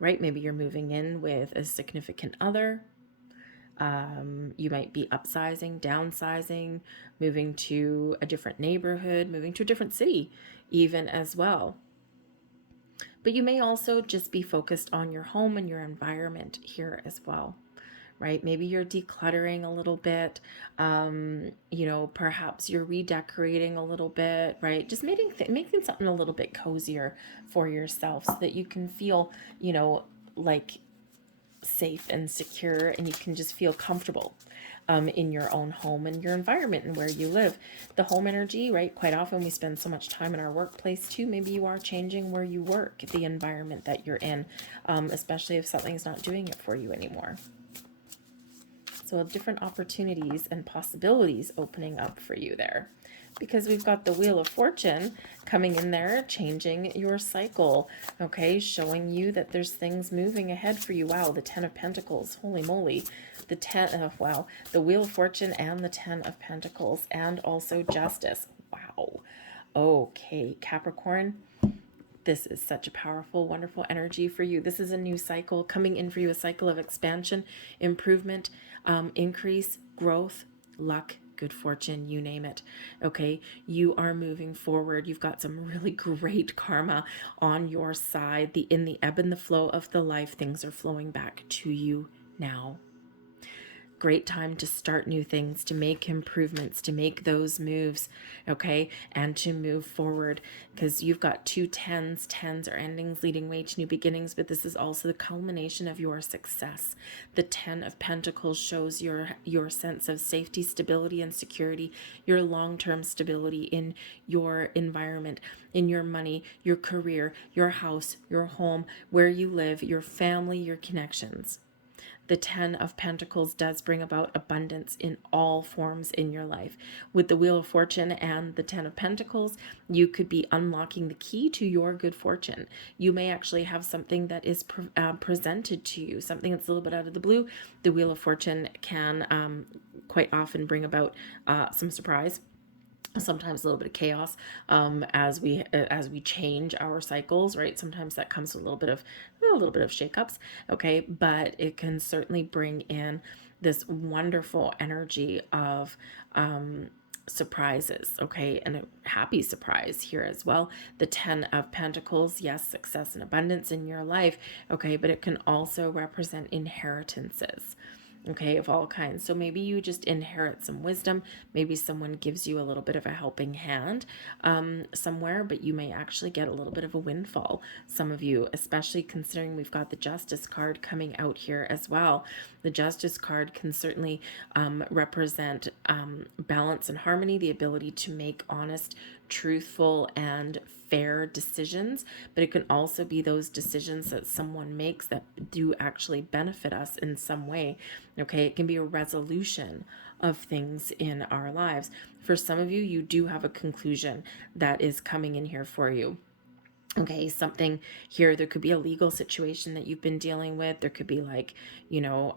right? Maybe you're moving in with a significant other. You might be upsizing, downsizing, moving to a different neighborhood, moving to a different city even as well. But you may also just be focused on your home and your environment here as well, right? Maybe you're decluttering a little bit. You know, perhaps you're redecorating a little bit, right? Just making something a little bit cozier for yourself so that you can feel, you know, like safe and secure, and you can just feel comfortable in your own home and your environment and where you live. The home energy, right? Quite often we spend so much time in our workplace too. Maybe you are changing where you work, the environment that you're in, especially if something's not doing it for you anymore. So different opportunities and possibilities opening up for you there, because we've got the Wheel of Fortune coming in there, changing your cycle, okay, showing you that there's things moving ahead for you. Wow, the Ten of Pentacles, holy moly. The wow, the Wheel of Fortune and the Ten of Pentacles, and also Justice. Wow. Okay, Capricorn, this is such a powerful, wonderful energy for you. This is a new cycle coming in for you, a cycle of expansion, improvement, increase, growth, luck, good fortune, you name it. Okay, you are moving forward. You've got some really great karma on your side. In the ebb and the flow of the life, things are flowing back to you now. Great time to start new things, to make improvements, to make those moves, okay, and to move forward, because you've got two tens. Tens are endings leading way to new beginnings, but this is also the culmination of your success. The Ten of Pentacles shows your sense of safety, stability, and security, your long-term stability in your environment, in your money, your career, your house, your home, where you live, your family, your connections. The Ten of Pentacles does bring about abundance in all forms in your life. With the Wheel of Fortune and the Ten of Pentacles, you could be unlocking the key to your good fortune. You may actually have something that is presented to you, something that's a little bit out of the blue. The Wheel of Fortune can quite often bring about some surprise, sometimes a little bit of chaos, as we change our cycles, right? Sometimes that comes with a little bit of shakeups, okay, but it can certainly bring in this wonderful energy of surprises, okay, and a happy surprise here as well. The Ten of Pentacles, yes, success and abundance in your life, okay, but it can also represent inheritances, okay, of all kinds. So maybe you just inherit some wisdom. Maybe someone gives you a little bit of a helping hand somewhere, but you may actually get a little bit of a windfall. Some of you, especially considering we've got the Justice card coming out here as well. The Justice card can certainly represent balance and harmony, the ability to make honest, truthful, and fair decisions, but it can also be those decisions that someone makes that do actually benefit us in some way. Okay, it can be a resolution of things in our lives. For some of you, you do have a conclusion that is coming in here for you. Okay, something here, there could be a legal situation that you've been dealing with. There could be like, you know,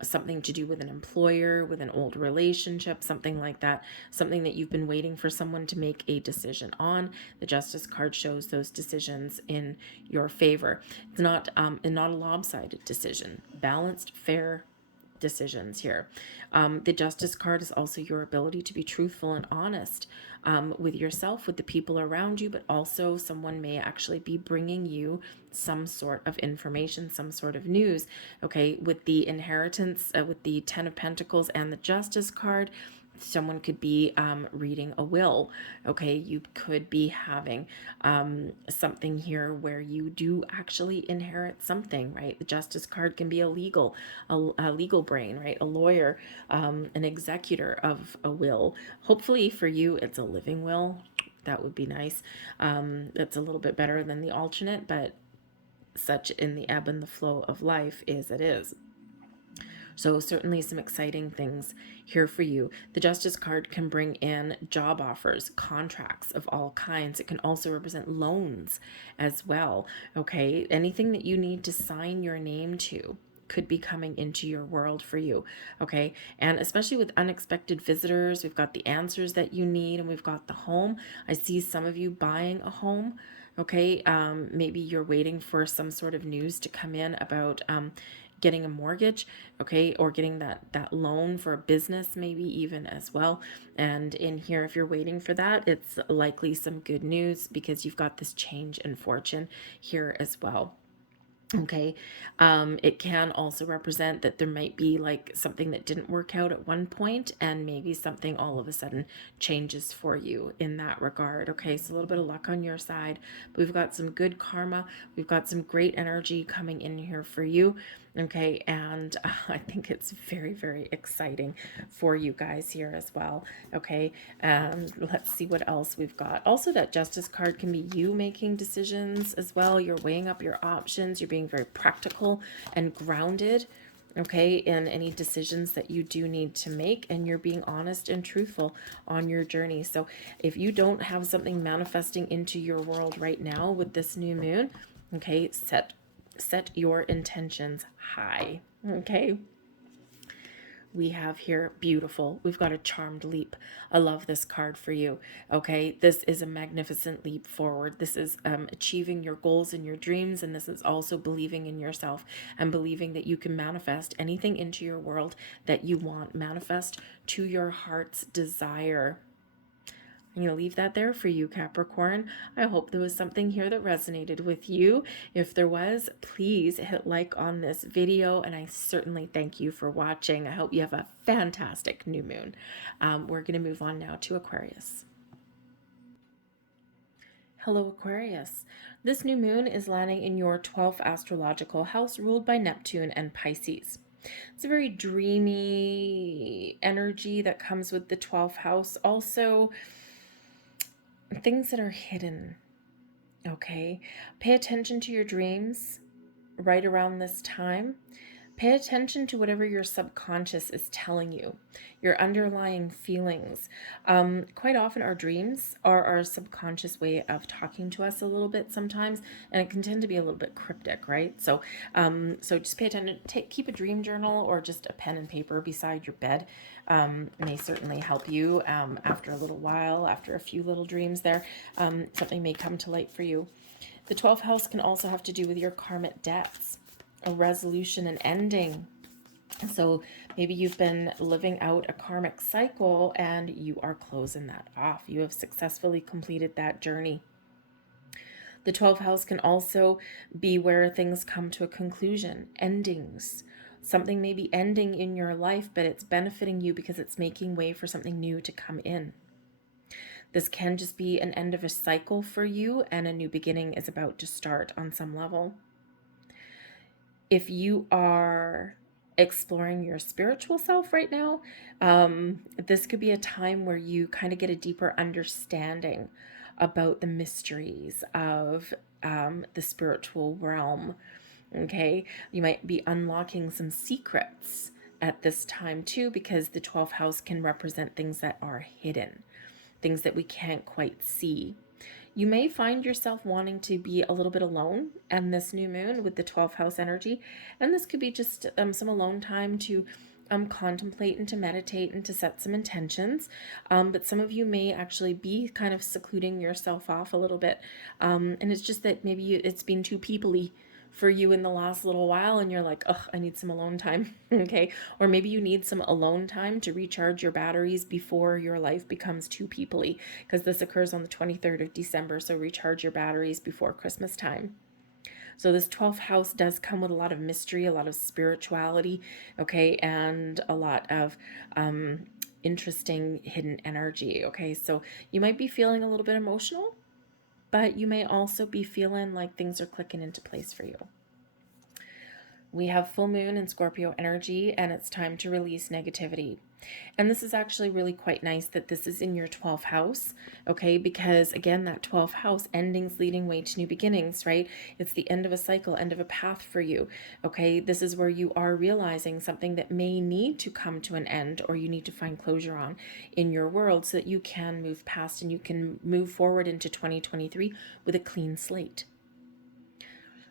something to do with an employer, with an old relationship, something like that, something that you've been waiting for someone to make a decision on. The Justice card shows those decisions in your favor. It's not a lopsided decision, balanced, fair decisions here. The Justice card is also your ability to be truthful and honest with yourself, with the people around you, but also someone may actually be bringing you some sort of information, some sort of news. Okay, with the inheritance, with the Ten of Pentacles and the Justice card, someone could be reading a will. Okay, you could be having something here where you do actually inherit something, right? The Justice card can be a legal brain, right? A lawyer, an executor of a will. Hopefully for you, it's a living will. That would be nice. That's a little bit better than the alternate, but such in the ebb and the flow of life is it is. So certainly some exciting things here for you. The Justice card can bring in job offers, contracts of all kinds. It can also represent loans as well. Okay, anything that you need to sign your name to could be coming into your world for you. Okay, and especially with unexpected visitors, we've got the answers that you need, and we've got the home. I see some of you buying a home. Okay, maybe you're waiting for some sort of news to come in about getting a mortgage, okay, or getting that loan for a business, maybe even as well. And in here, if you're waiting for that, it's likely some good news because you've got this change in fortune here as well. Okay. It can also represent that there might be like something that didn't work out at one point, and maybe something all of a sudden changes for you in that regard. Okay. So a little bit of luck on your side. But we've got some good karma. We've got some great energy coming in here for you. Okay. And I think it's very, very exciting for you guys here as well. Okay. And let's see what else we've got. Also, that Justice card can be you making decisions as well. You're weighing up your options. You're being very practical and grounded, okay, in any decisions that you do need to make, and you're being honest and truthful on your journey. So if you don't have something manifesting into your world right now with this new moon, okay, set your intentions high. Okay. We have here beautiful. We've got a charmed leap. I love this card for you. Okay, this is a magnificent leap forward. This is achieving your goals and your dreams, and this is also believing in yourself and believing that you can manifest anything into your world that you want. Manifest to your heart's desire. I'm going to leave that there for you, Capricorn. I hope there was something here that resonated with you. If there was, please hit like on this video, and I certainly thank you for watching. I hope you have a fantastic new moon. We're going to move on now to Aquarius. Hello, Aquarius. This new moon is landing in your 12th astrological house, ruled by Neptune and Pisces. It's a very dreamy energy that comes with the 12th house. Also, things that are hidden. Okay. Pay attention to your dreams right around this time. Pay attention to whatever your subconscious is telling you, your underlying feelings. Quite often our dreams are our subconscious way of talking to us a little bit sometimes, and it can tend to be a little bit cryptic, right? So just pay attention. Keep a dream journal or just a pen and paper beside your bed. May certainly help you after a little while, after a few little dreams there. Something may come to light for you. The 12th house can also have to do with your karmic debts, a resolution and ending. So maybe you've been living out a karmic cycle and you are closing that off. You have successfully completed that journey. The 12th house can also be where things come to a conclusion, endings. Something may be ending in your life, but it's benefiting you because it's making way for something new to come in. This can just be an end of a cycle for you, and a new beginning is about to start on some level. If you are exploring your spiritual self right now, this could be a time where you kind of get a deeper understanding about the mysteries of the spiritual realm. Okay, you might be unlocking some secrets at this time too, because the 12th house can represent things that are hidden, things that we can't quite see. You may find yourself wanting to be a little bit alone and this new moon with the 12th house energy. And this could be just some alone time to contemplate and to meditate and to set some intentions. But some of you may actually be kind of secluding yourself off a little bit. And it's just that maybe it's been too peoply for you in the last little while, and you're like, oh, I need some alone time. Okay. Or maybe you need some alone time to recharge your batteries before your life becomes too peoply, because this occurs on the 23rd of December. So recharge your batteries before Christmas time. So this 12th house does come with a lot of mystery, a lot of spirituality, okay, and a lot of interesting hidden energy, okay? So you might be feeling a little bit emotional, but you may also be feeling like things are clicking into place for you. We have full moon in Scorpio energy, and it's time to release negativity. And this is actually really quite nice that this is in your 12th house, okay? Because again, that 12th house, endings leading way to new beginnings, right? It's the end of a cycle, end of a path for you, okay? This is where you are realizing something that may need to come to an end, or you need to find closure on in your world, so that you can move past and you can move forward into 2023 with a clean slate.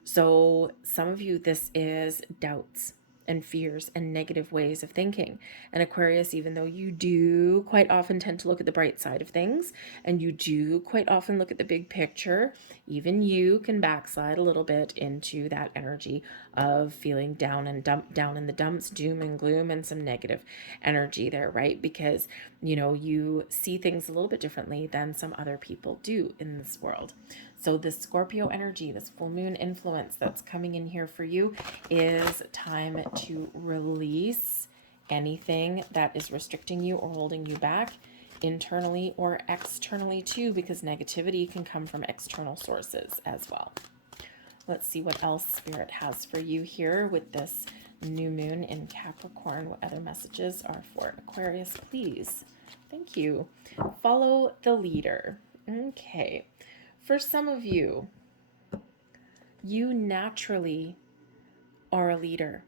So some of you, this is doubts and fears and negative ways of thinking. And Aquarius, even though you do quite often tend to look at the bright side of things, and you do quite often look at the big picture, even you can backslide a little bit into that energy of feeling down and down in the dumps, doom and gloom, and some negative energy there, right? Because, you know, you see things a little bit differently than some other people do in this world. So this Scorpio energy, this full moon influence that's coming in here for you is time to release anything that is restricting you or holding you back, internally or externally too, because negativity can come from external sources as well. Let's see what else Spirit has for you here with this new moon in Capricorn. What other messages are for Aquarius, please? Thank you. Follow the leader. Okay. For some of you, you naturally are a leader,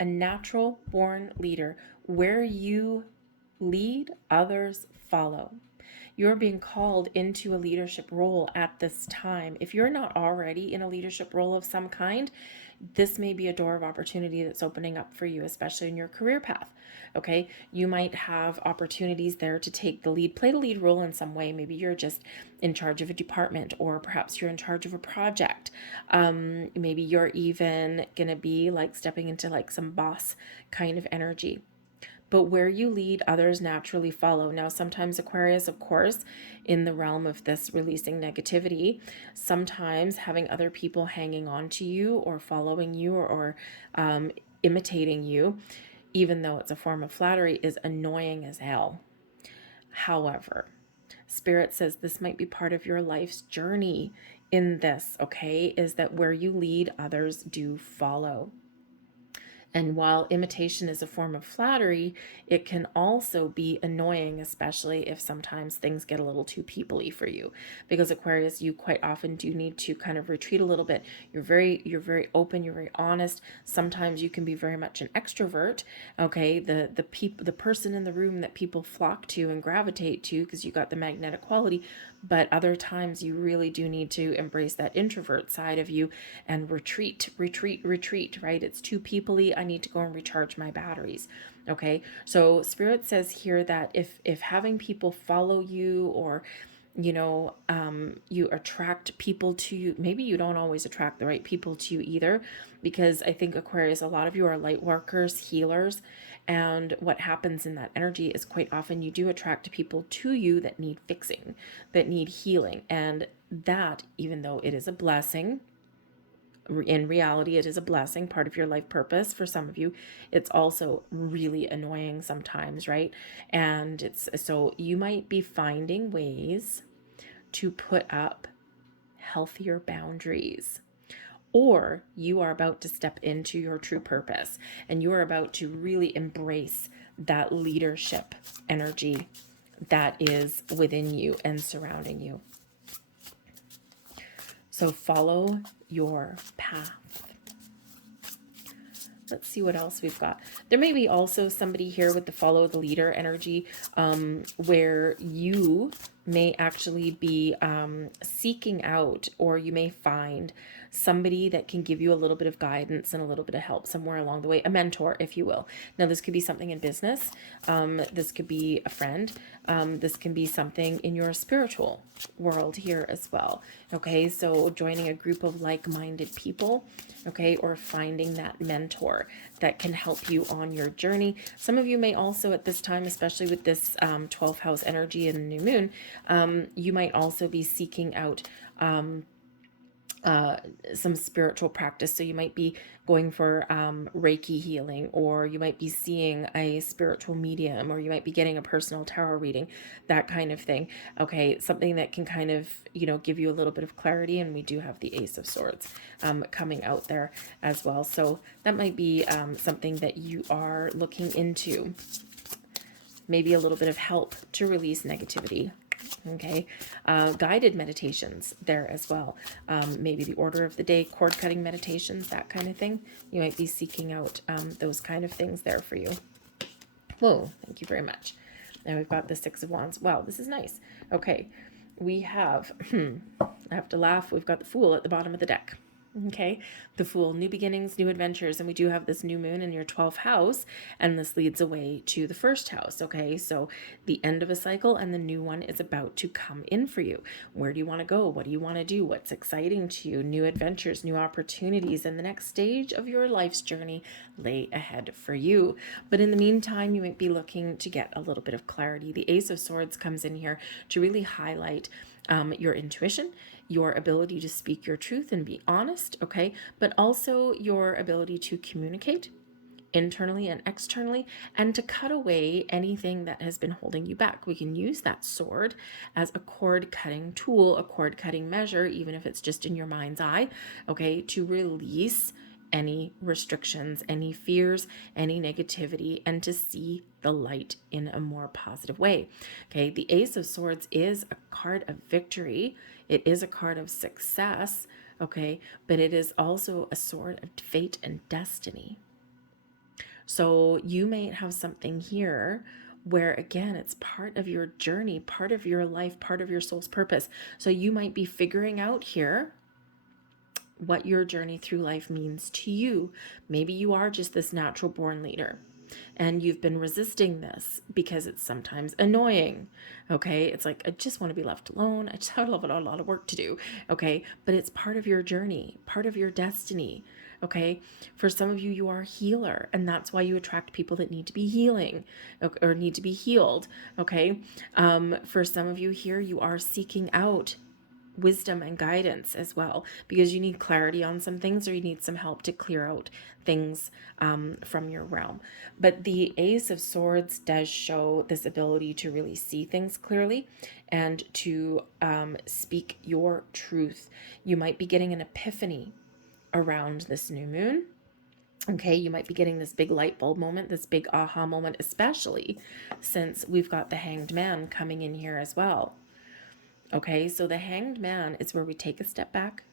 a natural born leader. Where you lead, others follow. You're being called into a leadership role at this time. If you're not already in a leadership role of some kind, this may be a door of opportunity that's opening up for you, especially in your career path. Okay, you might have opportunities there to take the lead, play the lead role in some way. Maybe you're just in charge of a department, or perhaps you're in charge of a project. Maybe you're even gonna be like stepping into like some boss kind of energy. But where you lead, others naturally follow. Now, sometimes Aquarius, of course, in the realm of this releasing negativity, sometimes having other people hanging on to you or following you or imitating you, even though it's a form of flattery, is annoying as hell. However, Spirit says this might be part of your life's journey in this, okay? Is that where you lead, others do follow. And while imitation is a form of flattery, it can also be annoying, especially if sometimes things get a little too people-y for you. Because Aquarius, you quite often do need to kind of retreat a little bit. You're very open, you're very honest. Sometimes you can be very much an extrovert, okay? The person in the room that people flock to and gravitate to because you got the magnetic quality. But other times you really do need to embrace that introvert side of you and retreat, right? It's too people-y. I need to go and recharge my batteries. Okay. So Spirit says here that if having people follow you, or you attract people to you. Maybe you don't always attract the right people to you either, because I think Aquarius, a lot of you are light workers, healers. And what happens in that energy is quite often you do attract people to you that need fixing, that need healing. And that, even though it is a blessing, in reality, it is a blessing, part of your life purpose. For some of you, it's also really annoying sometimes, right? And it's so you might be finding ways to put up healthier boundaries, or you are about to step into your true purpose and you are about to really embrace that leadership energy that is within you and surrounding you. So follow your path. Let's see what else we've got. There may be also somebody here with the follow the leader energy, where you may actually be seeking out, or you may find somebody that can give you a little bit of guidance and a little bit of help somewhere along the way, a mentor, if you will. Now, this could be something in business. This could be a friend. This can be something in your spiritual world here as well. Okay, so joining a group of like-minded people, okay, or finding that mentor that can help you on your journey. Some of you may also at this time, especially with this 12th house energy and the new moon, you might also be seeking out some spiritual practice. So you might be going for Reiki healing, or you might be seeing a spiritual medium, or you might be getting a personal tarot reading, that kind of thing. Okay, something that can kind of, give you a little bit of clarity. And we do have the Ace of Swords coming out there as well. So that might be something that you are looking into. Maybe a little bit of help to release negativity. Okay, guided meditations there as well. Maybe the order of the day, cord cutting meditations, that kind of thing. You might be seeking out those kind of things there for you. Whoa, thank you very much. Now we've got the Six of Wands. Wow, this is nice. Okay, we have, I have to laugh, we've got the Fool at the bottom of the deck. Okay, the Fool, new beginnings, new adventures, and we do have this new moon in your 12th house, and this leads away to the first house. Okay, so the end of a cycle and the new one is about to come in for you. Where do you want to go? What do you want to do? What's exciting to you? New adventures, new opportunities, and the next stage of your life's journey lay ahead for you. But in the meantime, you might be looking to get a little bit of clarity. The Ace of Swords comes in here to really highlight your intuition, your ability to speak your truth and be honest, okay? But also your ability to communicate internally and externally, and to cut away anything that has been holding you back. We can use that sword as a cord cutting tool, a cord cutting measure, even if it's just in your mind's eye, okay, to release any restrictions, any fears, any negativity, and to see the light in a more positive way. Okay, the Ace of Swords is a card of victory. It is a card of success, okay, but it is also a sword of fate and destiny. So you may have something here where, again, it's part of your journey, part of your life, part of your soul's purpose. So you might be figuring out here what your journey through life means to you. Maybe you are just this natural born leader and you've been resisting this because it's sometimes annoying. Okay, it's like, I just want to be left alone. I just have a lot of work to do. Okay, but it's part of your journey, part of your destiny. Okay, for some of you, you are a healer, and that's why you attract people that need to be healing or need to be healed. Okay, for some of you here, you are seeking out wisdom and guidance as well, because you need clarity on some things, or you need some help to clear out things from your realm. But the Ace of Swords does show this ability to really see things clearly and to speak your truth. You might be getting an epiphany around this new moon. Okay, you might be getting this big light bulb moment, this big aha moment, especially since we've got the Hanged Man coming in here as well. Okay, so the Hanged Man is where we take a step back,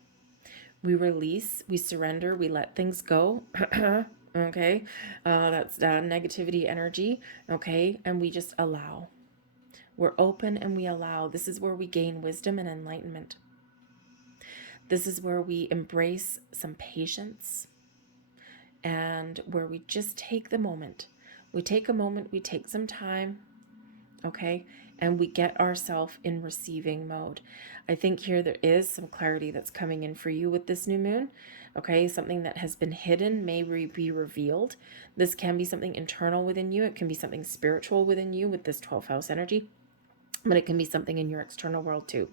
we release, we surrender, we let things go. Okay, that's negativity energy. Okay, and we just allow. We're open and we allow. This is where we gain wisdom and enlightenment. This is where we embrace some patience and where we just take the moment. We take a moment, we take some time, okay, and we get ourselves in receiving mode. I think here there is some clarity that's coming in for you with this new moon, okay? Something that has been hidden may be revealed. This can be something internal within you. It can be something spiritual within you with this 12th house energy, but it can be something in your external world too.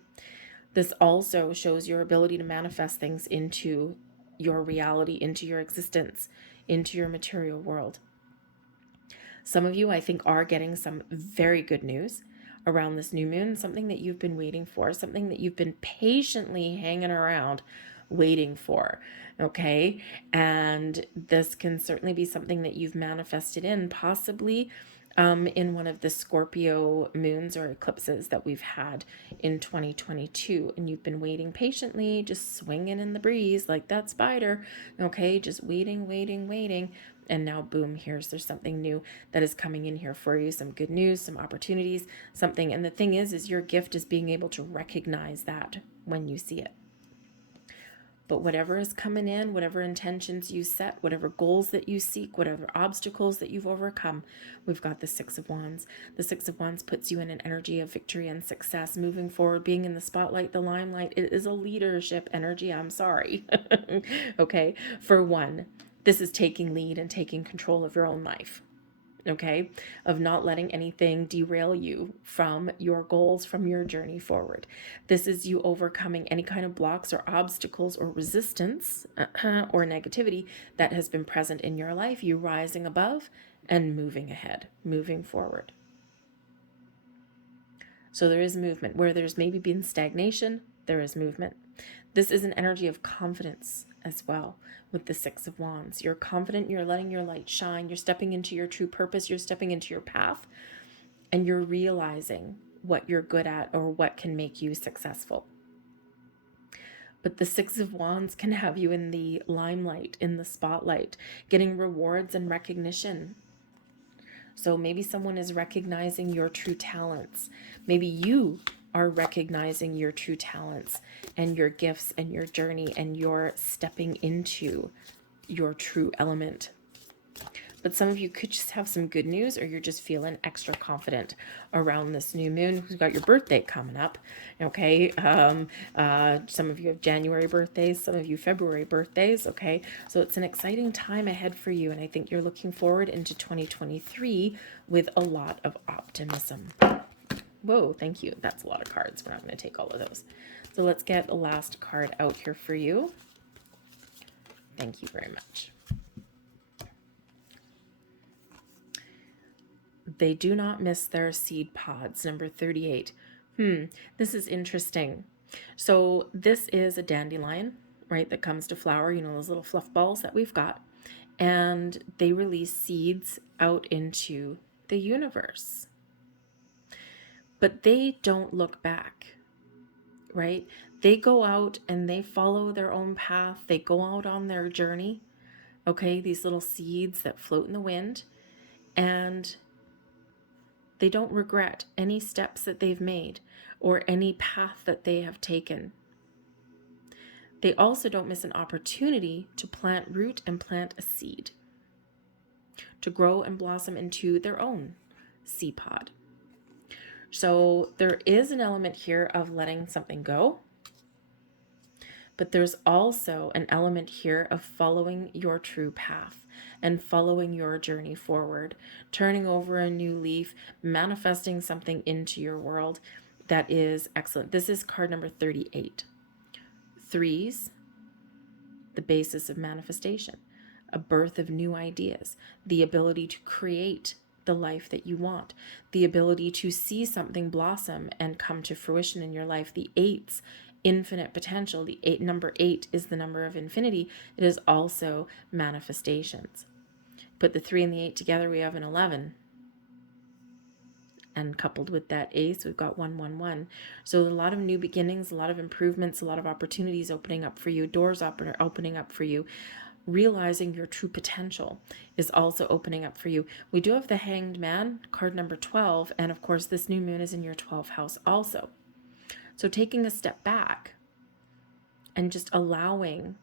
This also shows your ability to manifest things into your reality, into your existence, into your material world. Some of you, I think, are getting some very good news around this new moon, something that you've been waiting for, something that you've been patiently hanging around waiting for, okay? And this can certainly be something that you've manifested in, possibly in one of the Scorpio moons or eclipses that we've had in 2022, and you've been waiting patiently, just swinging in the breeze like that spider, okay, just waiting, and now boom, there's something new that is coming in here for you, some good news, some opportunities, something. And the thing is your gift is being able to recognize that when you see it. But whatever is coming in, whatever intentions you set, whatever goals that you seek, whatever obstacles that you've overcome, we've got the Six of Wands. The Six of Wands puts you in an energy of victory and success, moving forward, being in the spotlight, the limelight. It is a leadership energy. I'm sorry. Okay. For one, this is taking lead and taking control of your own life. Okay, of not letting anything derail you from your goals, from your journey forward. This is you overcoming any kind of blocks or obstacles or resistance or negativity that has been present in your life, you rising above and moving ahead, moving forward. So there is movement. Where there's maybe been stagnation, there is movement. This is an energy of confidence as well with the Six of Wands. You're confident, you're letting your light shine, you're stepping into your true purpose, you're stepping into your path, and you're realizing what you're good at or what can make you successful. But the Six of Wands can have you in the limelight, in the spotlight, getting rewards and recognition. So maybe someone is recognizing your true talents. Maybe you are recognizing your true talents and your gifts and your journey, and you're stepping into your true element. But some of you could just have some good news, or you're just feeling extra confident around this new moon. Who's got your birthday coming up? Okay. Some of you have January birthdays, some of you February birthdays. Okay. So it's an exciting time ahead for you. And I think you're looking forward into 2023 with a lot of optimism. Whoa, thank you. That's a lot of cards. We're not going to take all of those. So let's get the last card out here for you. Thank you very much. They do not miss their seed pods, number 38. This is interesting. So this is a dandelion, right, that comes to flower, you know, those little fluff balls that we've got. And they release seeds out into the universe. But they don't look back, right? They go out and they follow their own path. They go out on their journey, okay? These little seeds that float in the wind. And they don't regret any steps that they've made or any path that they have taken. They also don't miss an opportunity to plant root and plant a seed, to grow and blossom into their own seed pod. So there is an element here of letting something go, but there's also an element here of following your true path and following your journey forward, turning over a new leaf, manifesting something into your world that is excellent. This is card number 38. Threes, the basis of manifestation, a birth of new ideas, the ability to create the life that you want, the ability to see something blossom and come to fruition in your life. The eights, infinite potential. The number 8 is the number of infinity. It is also manifestations. Put the 3 and the 8 together, we have an 11. And coupled with that ace, we've got 111. So a lot of new beginnings, a lot of improvements, a lot of opportunities opening up for you, doors opening up for you. Realizing your true potential is also opening up for you. We do have the Hanged Man, card number 12, and of course this new moon is in your 12th house also. So taking a step back and just allowing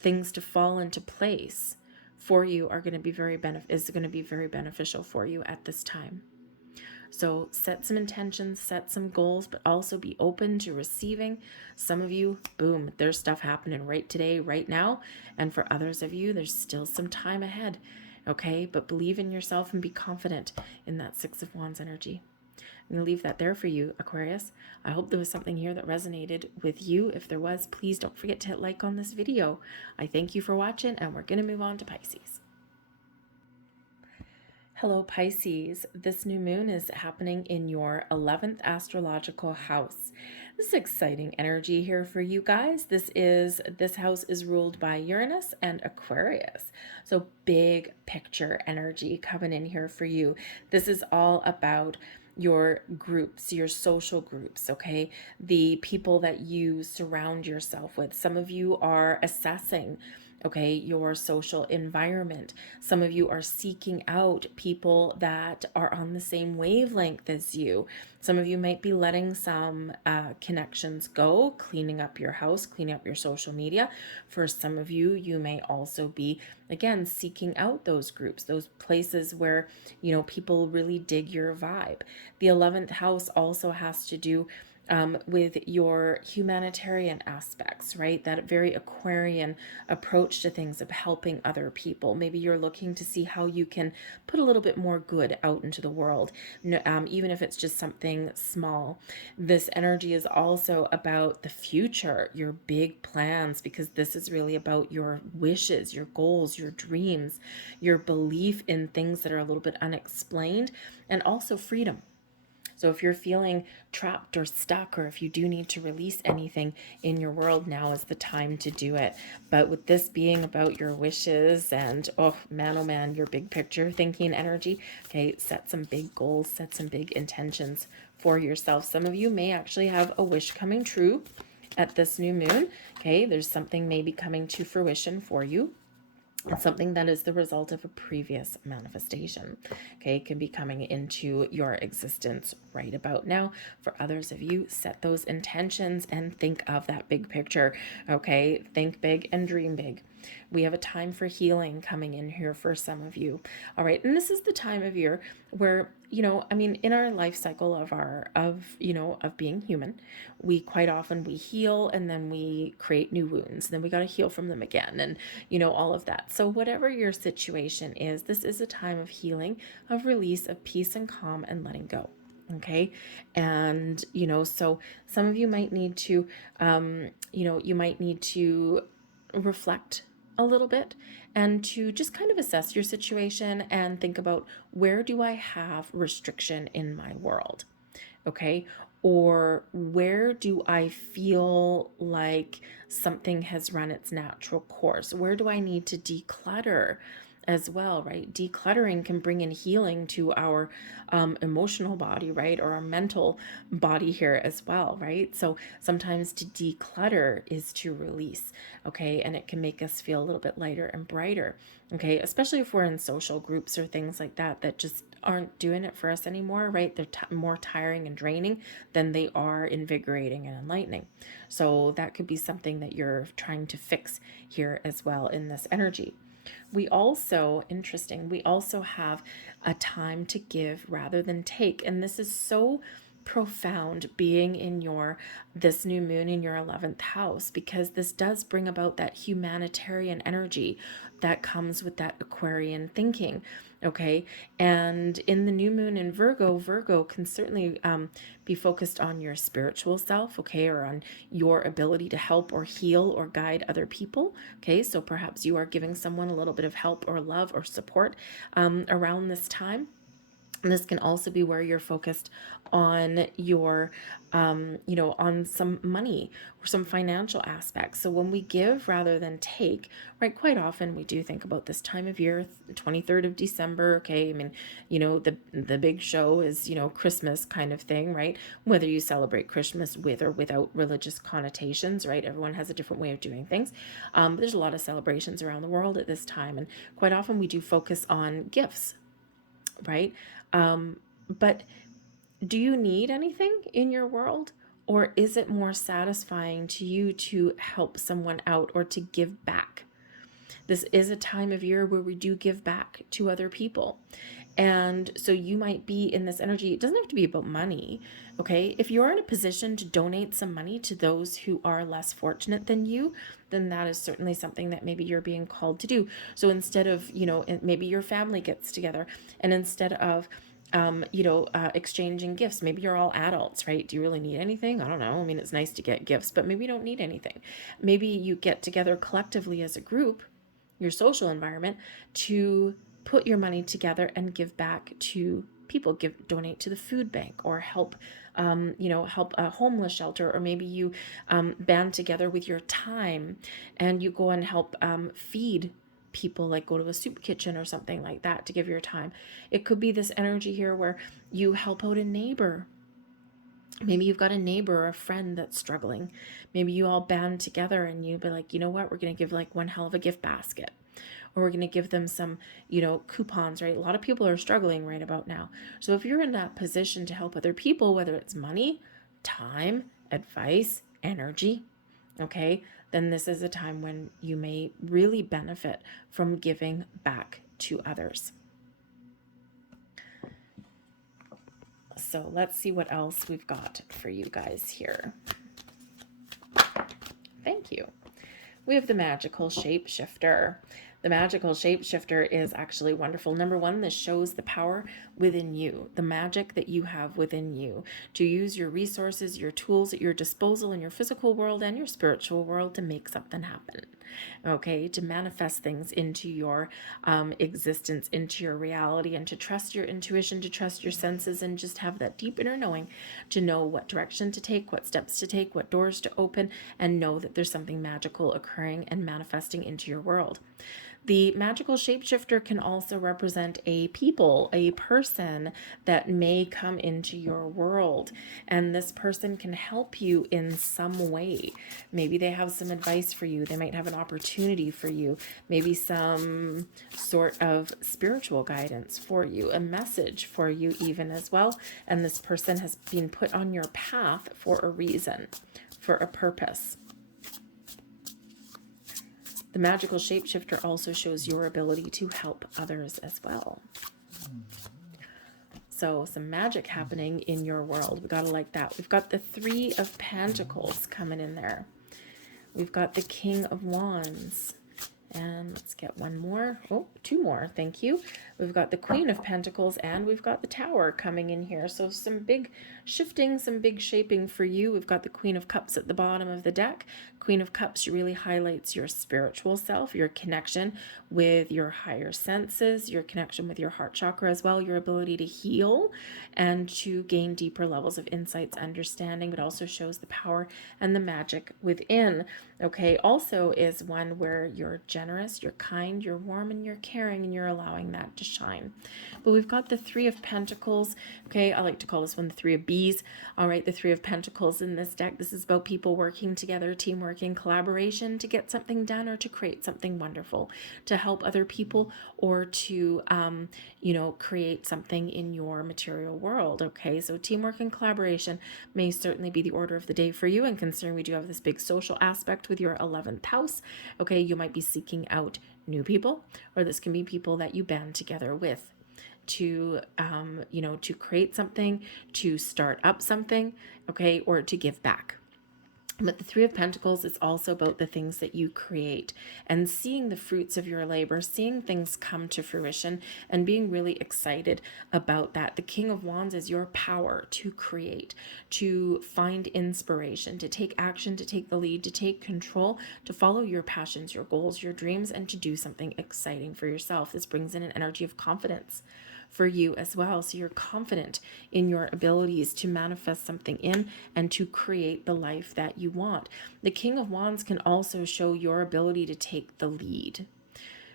things to fall into place for you are going to be very beneficial for you at this time. So set some intentions, set some goals, but also be open to receiving. Some of you, boom, there's stuff happening right today, right now. And for others of you, there's still some time ahead. Okay, but believe in yourself and be confident in that 6 of Wands energy. I'm going to leave that there for you, Aquarius. I hope there was something here that resonated with you. If there was, please don't forget to hit like on this video. I thank you for watching, and we're going to move on to Pisces. Hello, Pisces. This new moon is happening in your 11th astrological house. This is exciting energy here for you guys. This house is ruled by Uranus and Aquarius. So big picture energy coming in here for you. This is all about your groups, your social groups, okay? The people that you surround yourself with. Some of you are assessing, okay, your social environment. Some of you are seeking out people that are on the same wavelength as you. Some of you might be letting some connections go, cleaning up your house, cleaning up your social media. For some of you, you may also be, again, seeking out those groups, those places where, you know, people really dig your vibe. The 11th house also has to do with your humanitarian aspects, right? That very Aquarian approach to things of helping other people. Maybe you're looking to see how you can put a little bit more good out into the world, even if it's just something small. This energy is also about the future, your big plans, because this is really about your wishes, your goals, your dreams, your belief in things that are a little bit unexplained, and also freedom. So if you're feeling trapped or stuck, or if you do need to release anything in your world, now is the time to do it. But with this being about your wishes and, oh man, your big picture thinking energy, okay, set some big goals, set some big intentions for yourself. Some of you may actually have a wish coming true at this new moon. Okay, there's something maybe coming to fruition for you. It's something that is the result of a previous manifestation. Okay, it can be coming into your existence right about now. For others of you, set those intentions and think of that big picture. Okay, think big and dream big. We have a time for healing coming in here for some of you. All right, and this is the time of year where, you know, I mean, in our life cycle of being human, we quite often we heal and then we create new wounds. And then we got to heal from them again, and you know, all of that. So whatever your situation is, this is a time of healing, of release, of peace and calm and letting go. Okay. And, so some of you might need to, you might need to reflect a little bit and to just kind of assess your situation and think about, where do I have restriction in my world? Okay. Or where do I feel like something has run its natural course? Where do I need to declutter as well, right? Decluttering can bring in healing to our emotional body, right? Or our mental body here as well, right? So sometimes to declutter is to release, okay? And it can make us feel a little bit lighter and brighter, okay? Especially if we're in social groups or things like that, that just aren't doing it for us anymore, right? They're more tiring and draining than they are invigorating and enlightening. So that could be something that you're trying to fix here as well in this energy. We also, interesting, we also have a time to give rather than take. And this is so profound, being in this new moon in your 11th house, because this does bring about that humanitarian energy that comes with that Aquarian thinking. Okay. And in the new moon in Virgo can certainly be focused on your spiritual self, okay, or on your ability to help or heal or guide other people. Okay. So perhaps you are giving someone a little bit of help or love or support around this time. And this can also be where you're focused on your, on some money or some financial aspects. So when we give rather than take, right, quite often we do think about this time of year, 23rd of December. Okay. I mean, the big show is, Christmas kind of thing, right? Whether you celebrate Christmas with or without religious connotations, right? Everyone has a different way of doing things. But there's a lot of celebrations around the world at this time. And quite often we do focus on gifts, right? But do you need anything in your world? Or is it more satisfying to you to help someone out or to give back? This is a time of year where we do give back to other people. And so you might be in this energy. It doesn't have to be about money. Okay. If you're in a position to donate some money to those who are less fortunate than you, then that is certainly something that maybe you're being called to do. So instead of, maybe your family gets together, and instead of exchanging gifts. Maybe you're all adults, right? Do you really need anything? I don't know. I mean, it's nice to get gifts, but maybe you don't need anything. Maybe you get together collectively as a group, your social environment, to put your money together and give back to people. Donate to the food bank, or help help a homeless shelter, or maybe you band together with your time and you go and help feed people, like go to a soup kitchen or something like that to give your time. It could be this energy here where you help out a neighbor. Maybe you've got a neighbor or a friend that's struggling. Maybe you all band together and you be like, you know what, we're going to give like one hell of a gift basket, or we're going to give them some, coupons, right? A lot of people are struggling right about now. So if you're in that position to help other people, whether it's money, time, advice, energy, okay, then this is a time when you may really benefit from giving back to others. So let's see what else we've got for you guys here. Thank you. We have the magical shapeshifter. The magical shapeshifter is actually wonderful. Number one, this shows the power within you, the magic that you have within you, to use your resources, your tools at your disposal in your physical world and your spiritual world to make something happen. Okay, to manifest things into your existence, into your reality, and to trust your intuition, to trust your senses, and just have that deep inner knowing to know what direction to take, what steps to take, what doors to open, and know that there's something magical occurring and manifesting into your world. The magical shapeshifter can also represent a person that may come into your world, and this person can help you in some way. Maybe they have some advice for you. They might have an opportunity for you, maybe some sort of spiritual guidance for you, a message for you even as well. And this person has been put on your path for a reason, for a purpose. The magical shapeshifter also shows your ability to help others as well. So some magic happening in your world. We gotta like that. We've got the Three of Pentacles coming in there. We've got the King of Wands. And let's get one more. Oh, two more. Thank you. We've got the Queen of Pentacles and we've got the Tower coming in here. So some big shifting, some big shaping for you. We've got the Queen of Cups at the bottom of the deck. Queen of Cups really highlights your spiritual self, your connection with your higher senses, your connection with your heart chakra as well, your ability to heal and to gain deeper levels of insights, understanding, but also shows the power and the magic within. Okay, also is one where you're generous, you're kind, you're warm, and you're caring, and you're allowing that to shine. But we've got the Three of Pentacles. Okay, I like to call this one the Three of Bees. All right, the Three of Pentacles in this deck. This is about people working together, teamwork and collaboration to get something done or to create something wonderful, to help other people or to, create something in your material world. Okay, so teamwork and collaboration may certainly be the order of the day for you. And considering we do have this big social aspect with your 11th house, okay, you might be seeking out new people, or this can be people that you band together with to to create something, to start up something, okay, or to give back. But the Three of Pentacles is also about the things that you create and seeing the fruits of your labor, seeing things come to fruition and being really excited about that. The King of Wands is your power to create, to find inspiration, to take action, to take the lead, to take control, to follow your passions, your goals, your dreams, and to do something exciting for yourself. This brings in an energy of confidence for you as well. So you're confident in your abilities to manifest something in and to create the life that you want. The King of Wands can also show your ability to take the lead,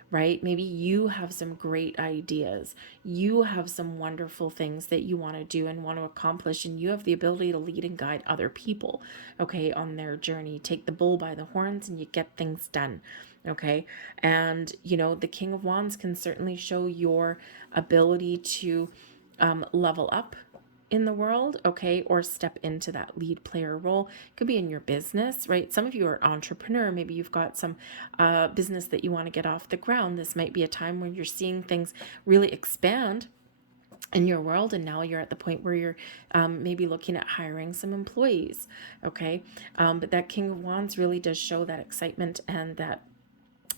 right? Maybe you have some great ideas. You have some wonderful things that you want to do and want to accomplish, and you have the ability to lead and guide other people, okay, on their journey. Take the bull by the horns and you get things done. Okay. And, the King of Wands can certainly show your ability to level up in the world, okay, or step into that lead player role. It could be in your business, right? Some of you are an entrepreneur. Maybe you've got some business that you want to get off the ground. This might be a time when you're seeing things really expand in your world, and now you're at the point where you're maybe looking at hiring some employees, okay? But that King of Wands really does show that excitement and that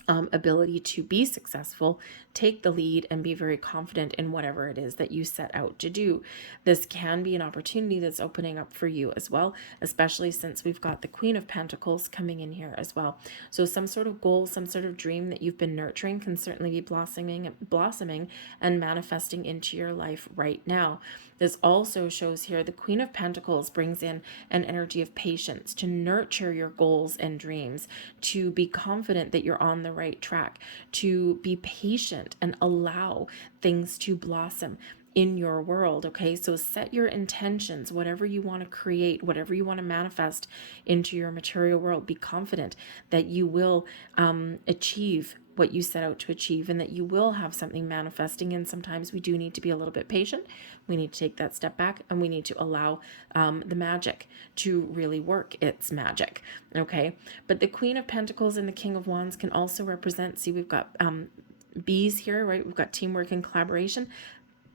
ability to be successful, take the lead, and be very confident in whatever it is that you set out to do. This can be an opportunity that's opening up for you as well, especially since we've got the Queen of Pentacles coming in here as well. So some sort of goal, some sort of dream that you've been nurturing can certainly be blossoming and manifesting into your life right now. This also shows here the Queen of Pentacles brings in an energy of patience to nurture your goals and dreams, to be confident that you're on the right track, to be patient and allow things to blossom in your world. Okay, so set your intentions, whatever you want to create, whatever you want to manifest into your material world. Be confident that you will achieve what you set out to achieve, and that you will have something manifesting. And sometimes we do need to be a little bit patient. We need to take that step back, and we need to allow the magic to really work its magic. Okay, but the Queen of Pentacles and the King of Wands can also represent, see, we've got bees here, right? We've got teamwork and collaboration.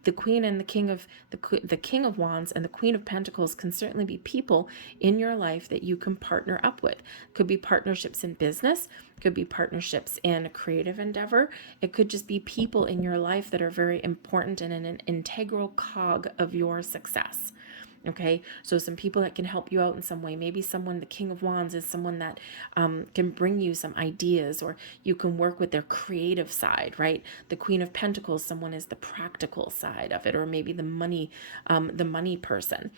The Queen and the King of Wands and the Queen of Pentacles can certainly be people in your life that you can partner up with. Could be partnerships in business, could be partnerships in a creative endeavor. It could just be people in your life that are very important and an integral cog of your success. Okay, so some people that can help you out in some way. Maybe someone, the King of Wands is someone that can bring you some ideas, or you can work with their creative side, right? The Queen of Pentacles, someone is the practical side of it, or maybe the money person.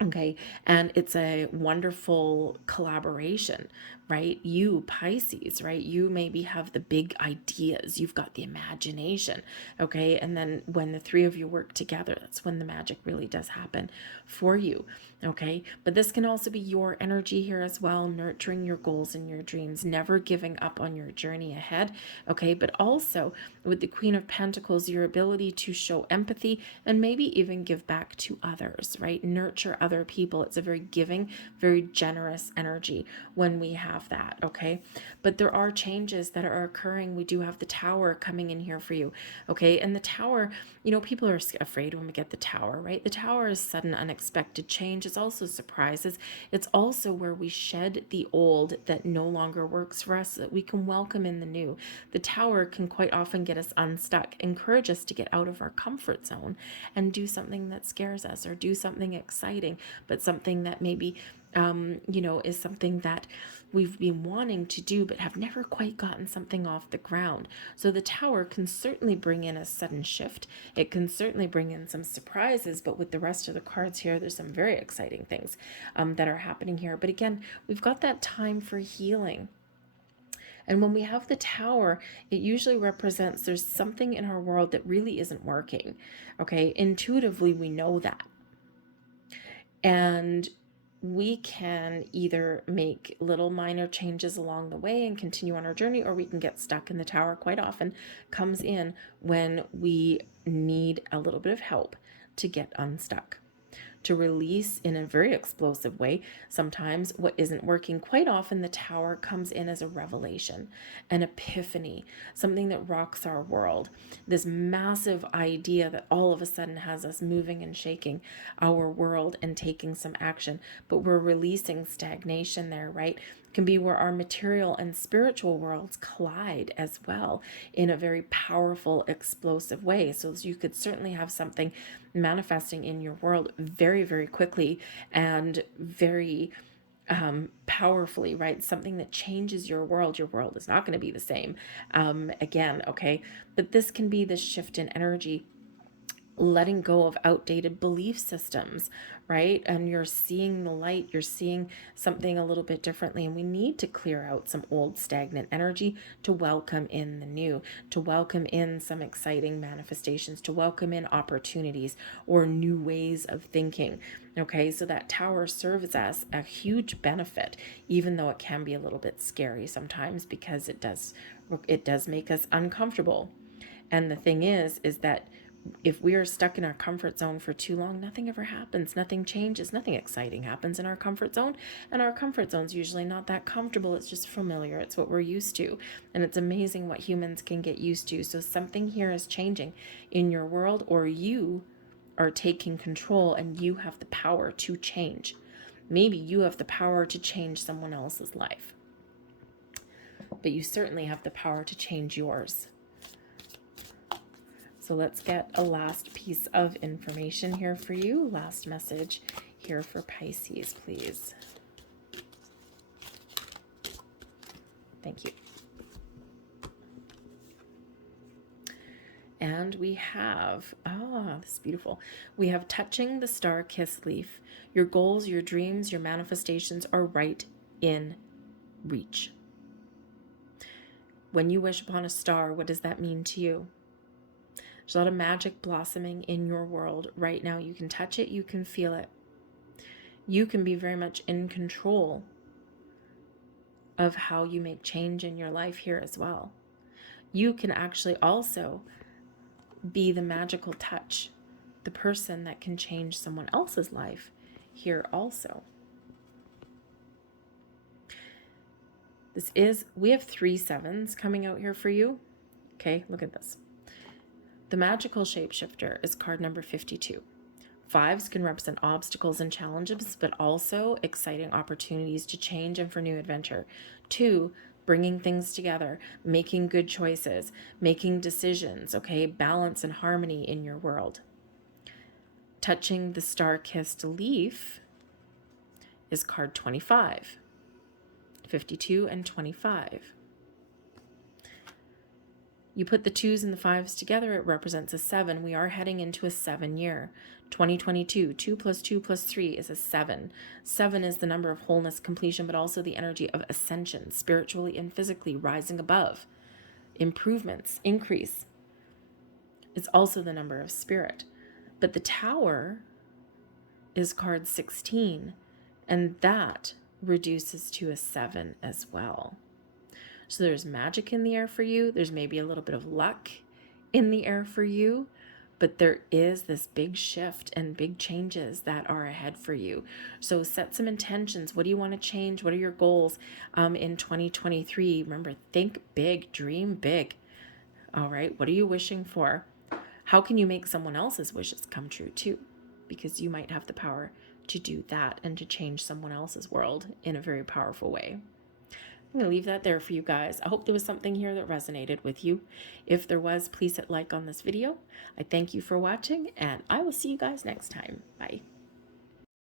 Okay, and it's a wonderful collaboration, right? You, Pisces, right? You maybe have the big ideas, you've got the imagination, okay? And then when the three of you work together, that's when the magic really does happen for you, okay? But this can also be your energy here as well, nurturing your goals and your dreams, never giving up on your journey ahead, okay? But also with the Queen of Pentacles, your ability to show empathy and maybe even give back to others, right? Nurture other people. It's a very giving, very generous energy when we have have that, okay? But there are changes that are occurring. We do have the Tower coming in here for you, okay? And the Tower, you know, people are afraid when we get the Tower, right? The Tower is sudden, unexpected change. It's also surprises. It's also where we shed the old that no longer works for us so that we can welcome in the new. The Tower can quite often get us unstuck, encourage us to get out of our comfort zone and do something that scares us, or do something exciting, but something that maybe you know, is something that we've been wanting to do but have never quite gotten something off the ground. So the Tower can certainly bring in a sudden shift. It can certainly bring in some surprises, but with the rest of the cards here, there's some very exciting things that are happening here. But again, we've got that time for healing. And when we have the Tower, it usually represents there's something in our world that really isn't working. Okay, intuitively, we know that. And we can either make little minor changes along the way and continue on our journey, or we can get stuck. In the Tower quite often comes in when we need a little bit of help to get unstuck, to release in a very explosive way sometimes what isn't working. Quite often the Tower comes in as a revelation, an epiphany, something that rocks our world, this massive idea that all of a sudden has us moving and shaking our world and taking some action. But we're releasing stagnation there, right? It can be where our material and spiritual worlds collide as well in a very powerful, explosive way. So you could certainly have something manifesting in your world very, very quickly and very powerfully, right? Something that changes your world. Your world is not going to be the same again, okay? But this can be this shift in energy, letting go of outdated belief systems, right? And you're seeing the light, you're seeing something a little bit differently. And we need to clear out some old stagnant energy to welcome in the new, to welcome in some exciting manifestations, to welcome in opportunities or new ways of thinking. Okay, so that Tower serves as a huge benefit, even though it can be a little bit scary sometimes, because it does make us uncomfortable. And the thing is that if we are stuck in our comfort zone for too long, nothing ever happens, nothing changes, nothing exciting happens in our comfort zone. And our comfort zone's usually not that comfortable. It's just familiar. It's what we're used to. And it's amazing what humans can get used to. So something here is changing in your world, or you are taking control and you have the power to change. Maybe you have the power to change someone else's life, but you certainly have the power to change yours. So let's get a last piece of information here for you. Last message here for Pisces, please. Thank you. And we have, this is beautiful. We have touching the star-kissed leaf. Your goals, your dreams, your manifestations are right in reach. When you wish upon a star, what does that mean to you? There's a lot of magic blossoming in your world right now. You can touch it, you can feel it. You can be very much in control of how you make change in your life here as well. You can actually also be the magical touch, the person that can change someone else's life here also. We have 3 sevens coming out here for you. Okay, look at this. The magical shapeshifter is card number 52. 5s can represent obstacles and challenges, but also exciting opportunities to change and for new adventure. 2, bringing things together, making good choices, making decisions, okay? Balance and harmony in your world. Touching the star-kissed leaf is card 25. 52 and 25. You put the 2s and the 5s together, it represents a 7. We are heading into a 7 year. 2022, 2 plus 2 plus 3 is a 7. 7 is the number of wholeness, completion, but also the energy of ascension, spiritually and physically, rising above, improvements, increase. It's also the number of spirit. But the Tower is card 16, and that reduces to a 7 as well. So there's magic in the air for you. There's maybe a little bit of luck in the air for you, but there is this big shift and big changes that are ahead for you. So set some intentions. What do you want to change? What are your goals in 2023? Remember, think big, dream big. All right, what are you wishing for? How can you make someone else's wishes come true too? Because you might have the power to do that and to change someone else's world in a very powerful way. I'm going to leave that there for you guys. I hope there was something here that resonated with you. If there was, please hit like on this video. I thank you for watching, and I will see you guys next time. Bye.